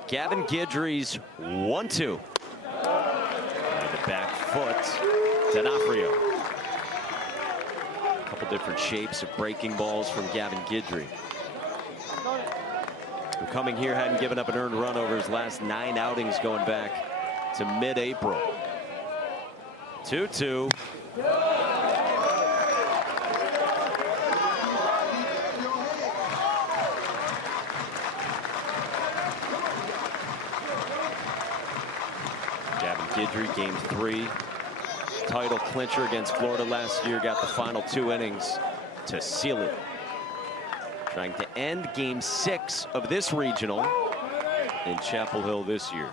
Gavin Guidry's 1-2. The back foot, D'Onofrio. A couple different shapes of breaking balls from Gavin Guidry. Who coming here hadn't given up an earned run over his last 9 outings going back to mid-April. 2-2. Guidry, game 3, title clincher against Florida last year, got the final 2 innings to seal it. Trying to end game 6 of this regional in Chapel Hill this year.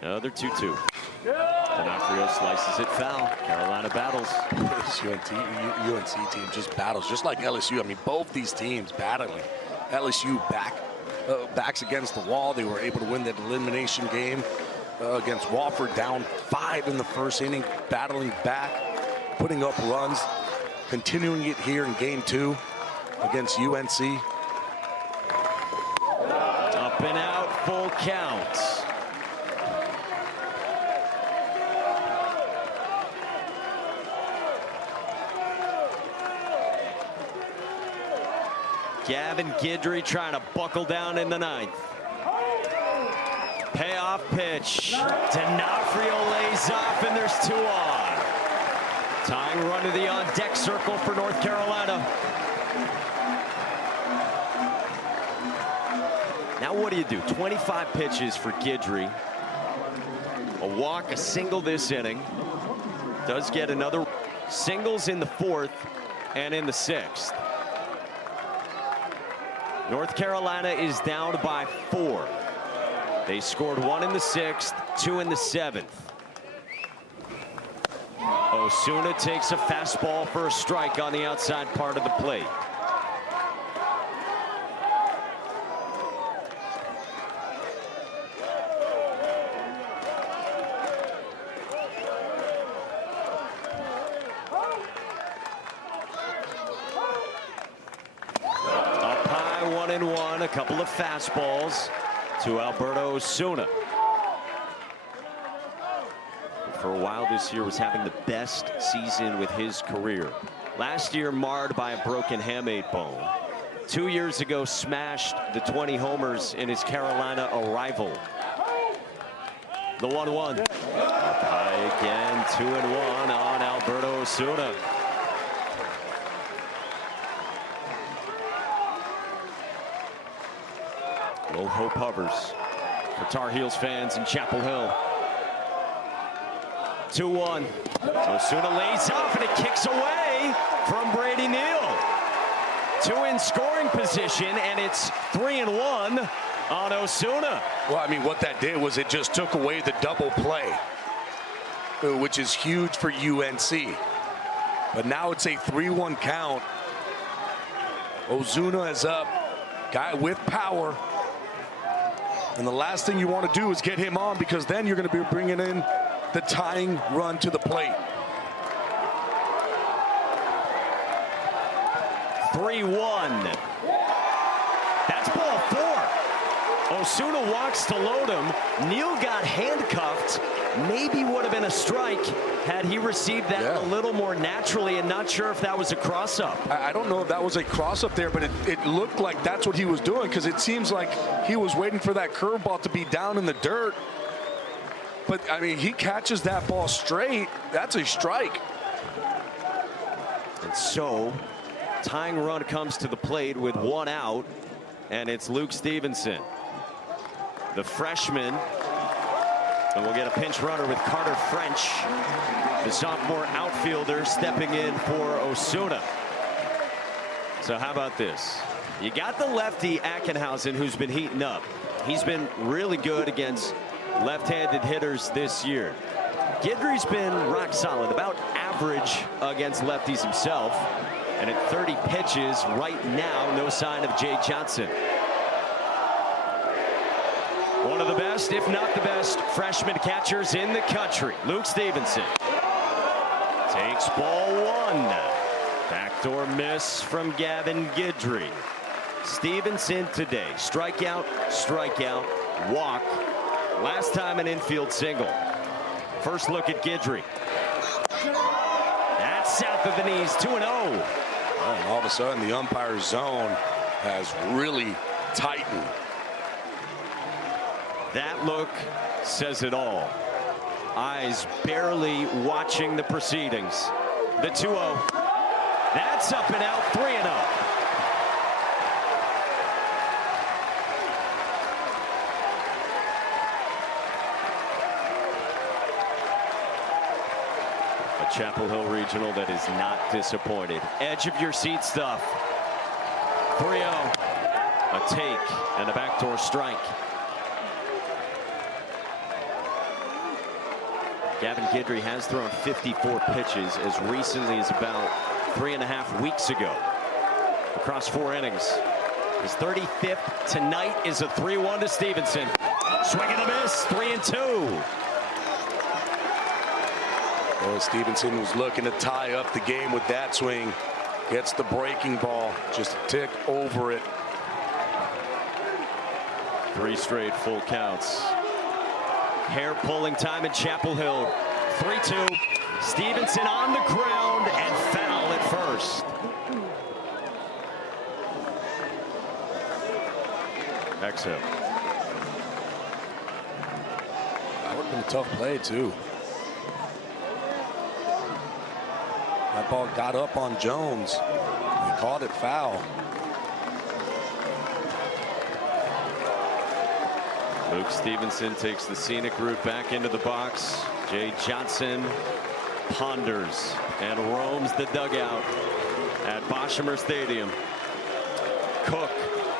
Another 2-2. D'Onofrio slices it foul. Carolina battles. This UNC team just battles, just like LSU. I mean, both these teams battling. LSU backs against the wall. They were able to win that elimination game against Wofford, down 5 in the first inning, battling back, putting up runs, continuing it here in game 2 against UNC. Up and out, full count. Gavin Guidry trying to buckle down in the 9th. Payoff pitch. D'Onofrio lays off, and there's 2 on. Tying run to the on-deck circle for North Carolina. Now what do you do? 25 pitches for Guidry. A walk, a single this inning. Does get another singles in the 4th and in the 6th. North Carolina is down by 4. They scored 1 in the 6th, 2 in the 7th. Osuna takes a fastball for a strike on the outside part of the plate. Up high, 1-1, a couple of fastballs to Alberto Osuna. For a while this year was having the best season with his career. Last year marred by a broken hamate bone. 2 years ago smashed the 20 homers in his Carolina arrival. The 1-1. Up high again, 2-1 on Alberto Osuna. No hope hovers for Tar Heels fans in Chapel Hill. 2-1. Osuna lays off, and it kicks away from Brady Neal. 2 in scoring position, and it's 3-1 on Osuna. Well, I mean, what that did was it just took away the double play, which is huge for UNC. But now it's a 3-1 count. Osuna is up. Guy with power. And the last thing you want to do is get him on, because then you're going to be bringing in the tying run to the plate. 3-1. That's ball 4. Osuna walks to load him. Neal got handcuffed. Maybe would have been a strike had he received that a little more naturally, and not sure if that was a cross-up. I don't know if that was a cross-up there, but it looked like that's what he was doing, because it seems like he was waiting for that curveball to be down in the dirt. But, I mean, he catches that ball straight. That's a strike. And so, tying run comes to the plate with 1 out, and it's Luke Stevenson, the freshman. And we'll get a pinch runner with Carter French, the sophomore outfielder, stepping in for Osuna. So how about this? You got the lefty Ackenhausen, who's been heating up. He's been really good against left-handed hitters this year. Guidry's been rock solid, about average against lefties himself. And at 30 pitches right now, no sign of Jay Johnson. One of the best, if not the best, freshman catchers in the country, Luke Stevenson. Takes ball one. Backdoor miss from Gavin Guidry. Stevenson today, strikeout, strikeout, walk. Last time an infield single. First look at Guidry. That's south of the knees, 2-0. And all of a sudden, the umpire's zone has really tightened. That look says it all. Eyes barely watching the proceedings. The 2-0. That's up and out, 3-0. A Chapel Hill Regional that is not disappointed. Edge of your seat stuff. 3-0. A take and a backdoor strike. Gavin Guidry has thrown 54 pitches as recently as about 3.5 weeks ago across 4 innings. His 35th tonight is a 3-1 to Stevenson. Swing and a miss, 3-2. Well, Stevenson was looking to tie up the game with that swing. Gets the breaking ball, just a tick over it. 3 straight full counts. Hair pulling time at Chapel Hill. 3-2. Stevenson on the ground and foul at first. Exhale. That would have been a tough play, too. That ball got up on Jones. He called it foul. Luke Stevenson takes the scenic route back into the box. Jay Johnson ponders and roams the dugout at Boshamer Stadium. Cook,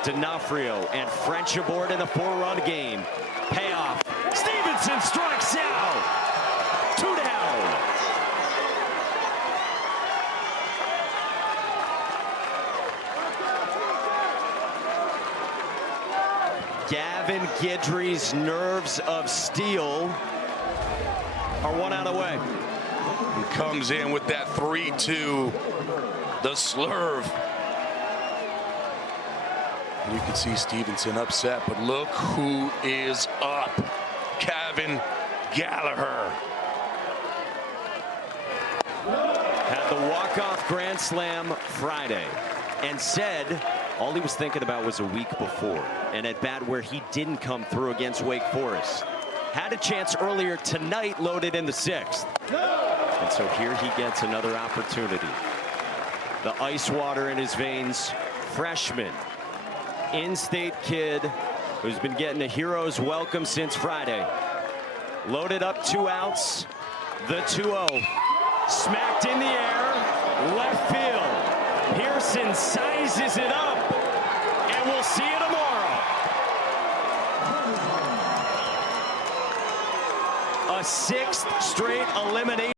D'Onofrio, and French aboard in a 4-run game. Payoff. Stevenson strikes out. 2 down. Gavin Guidry's nerves of steel are 1 out away. He comes in with that 3-2, the slurve. You can see Stevenson upset, but look who is up. Kevin Gallagher. Had the walk-off grand slam Friday and said all he was thinking about was a week before, and at bat where he didn't come through against Wake Forest. Had a chance earlier tonight, loaded in the 6th. And so here he gets another opportunity. The ice water in his veins, freshman, in-state kid who's been getting a hero's welcome since Friday. Loaded up, 2 outs. The 2-0. Smacked in the air, left field. Pearson sizes it up, and we'll see you tomorrow. A 6th straight elimination.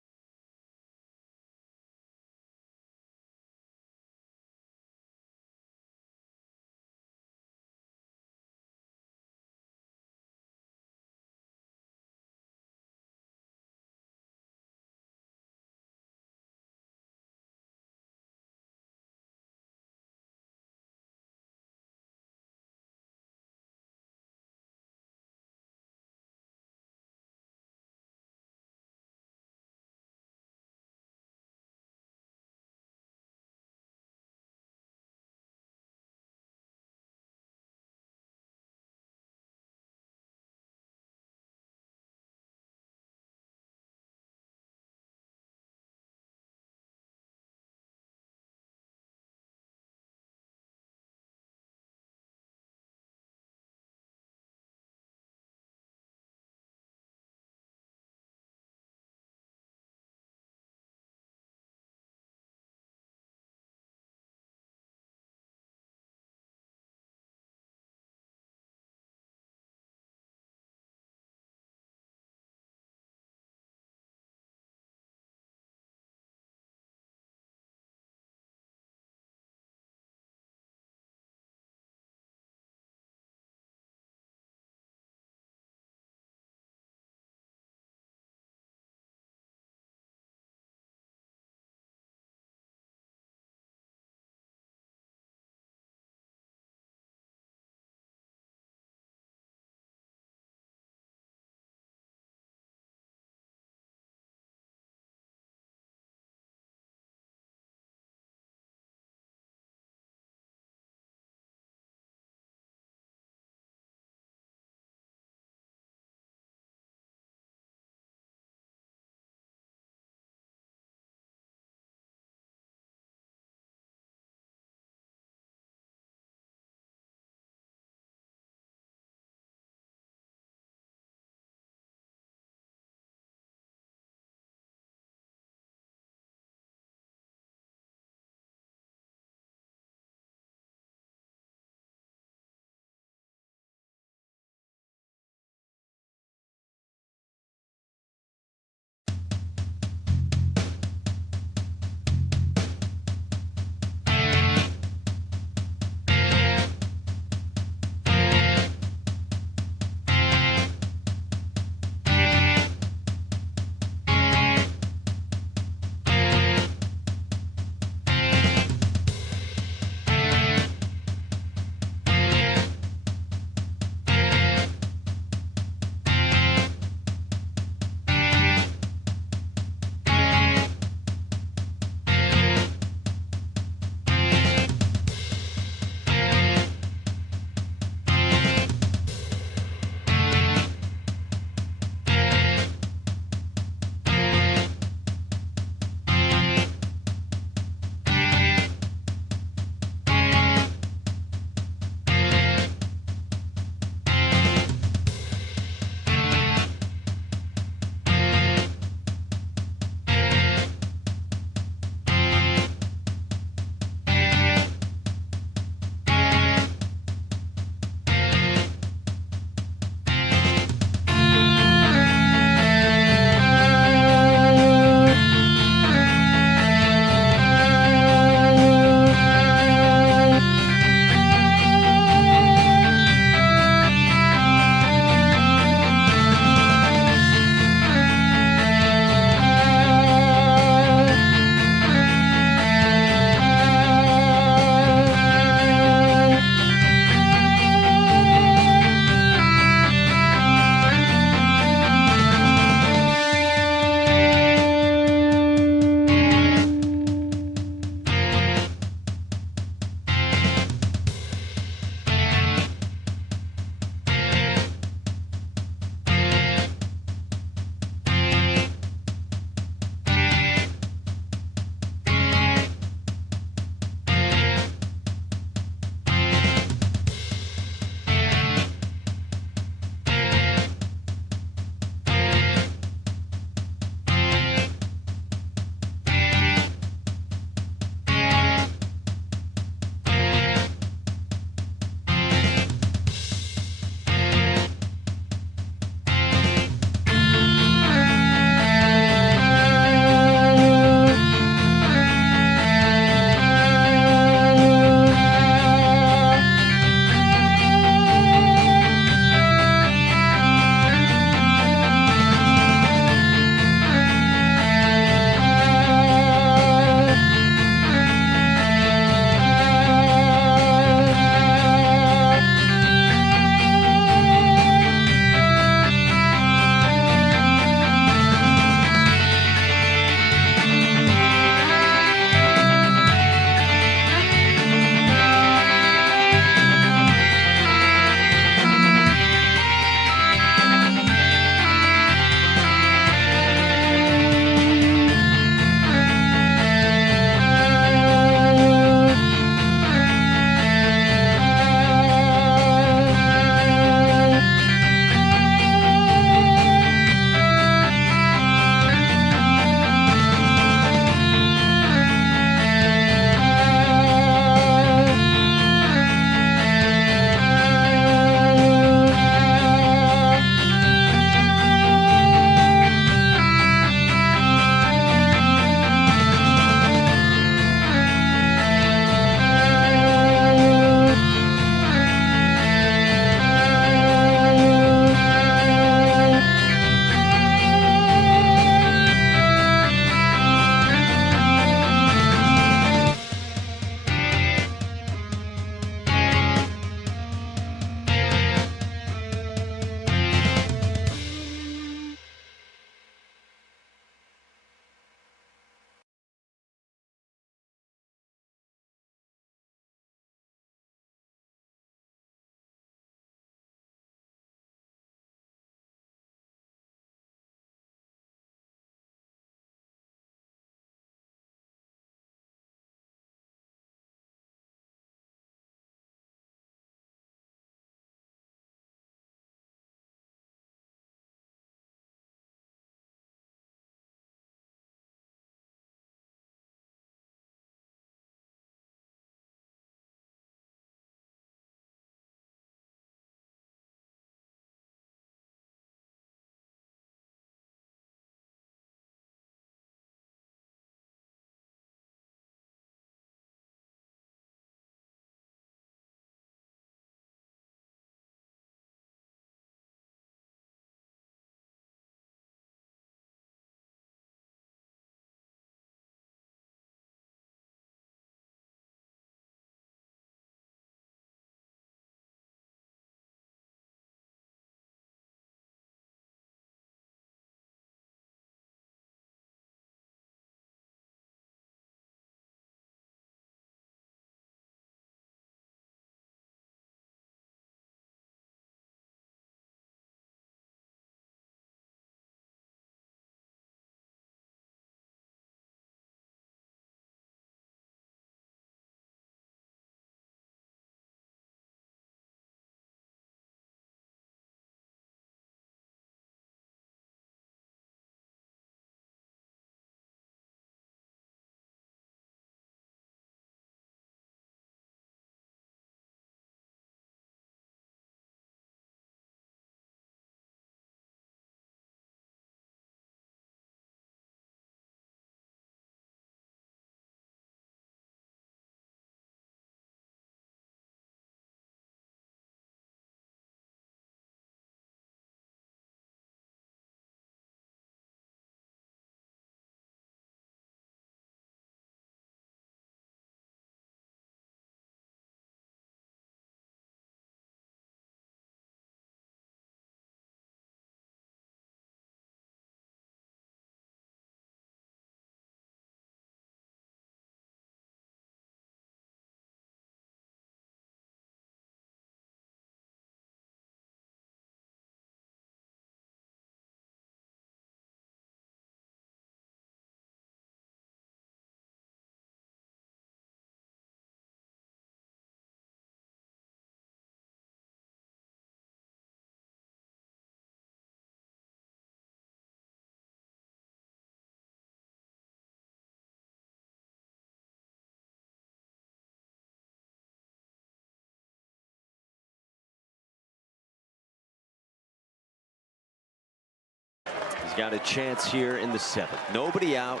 He's got a chance here in the 7th. Nobody out,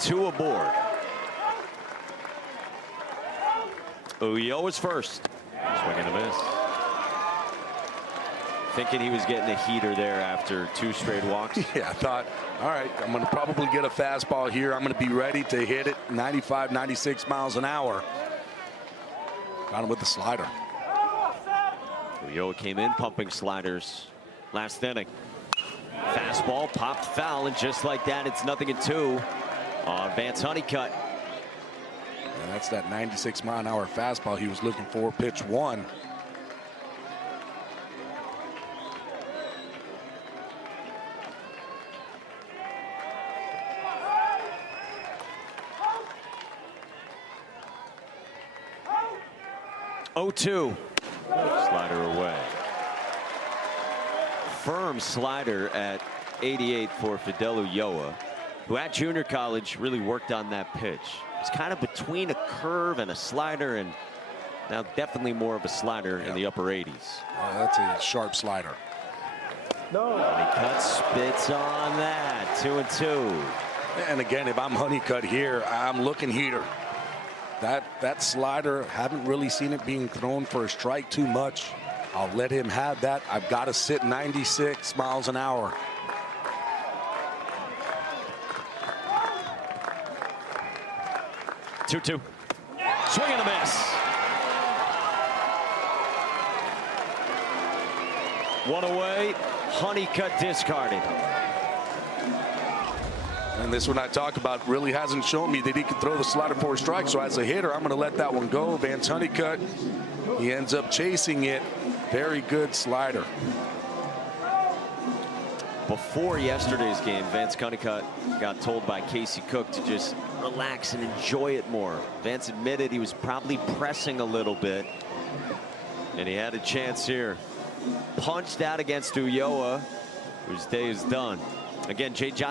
2 aboard. Ulloa's first. Swing and a miss. Thinking he was getting a heater there after 2 straight walks. Yeah, I thought, all right, I'm going to probably get a fastball here. I'm going to be ready to hit it 95, 96 miles an hour. Got him with the slider. Ulloa came in pumping sliders last inning. Fastball popped foul, and just like that, it's 0-2 on Vance Honeycutt. And that's that 96-mile-an-hour fastball he was looking for, pitch 1. Oh-2. Slider away. Firm slider at 88 for Fidel Ulloa, who at junior college really worked on that pitch. It's kind of between a curve and a slider, and now definitely more of a slider in the upper 80s. That's a sharp slider. Honeycutt spits on that. 2-2. And again, if I'm Honeycutt here, I'm looking heater. That slider, haven't really seen it being thrown for a strike too much. I'll let him have that. I've got to sit 96 miles an hour. Two. Swing and a miss. 1 away. Honeycutt discarded. And this one I talk about really hasn't shown me that he can throw the slider for a strike. So as a hitter, I'm going to let that one go. Vance Honeycutt, he ends up chasing it. Very good slider. Before yesterday's game, Vance Honeycutt got told by Casey Cook to just relax and enjoy it more. Vance admitted he was probably pressing a little bit, and he had a chance here. Punched out against Ulloa, whose day is done. Again, Jay Johnson.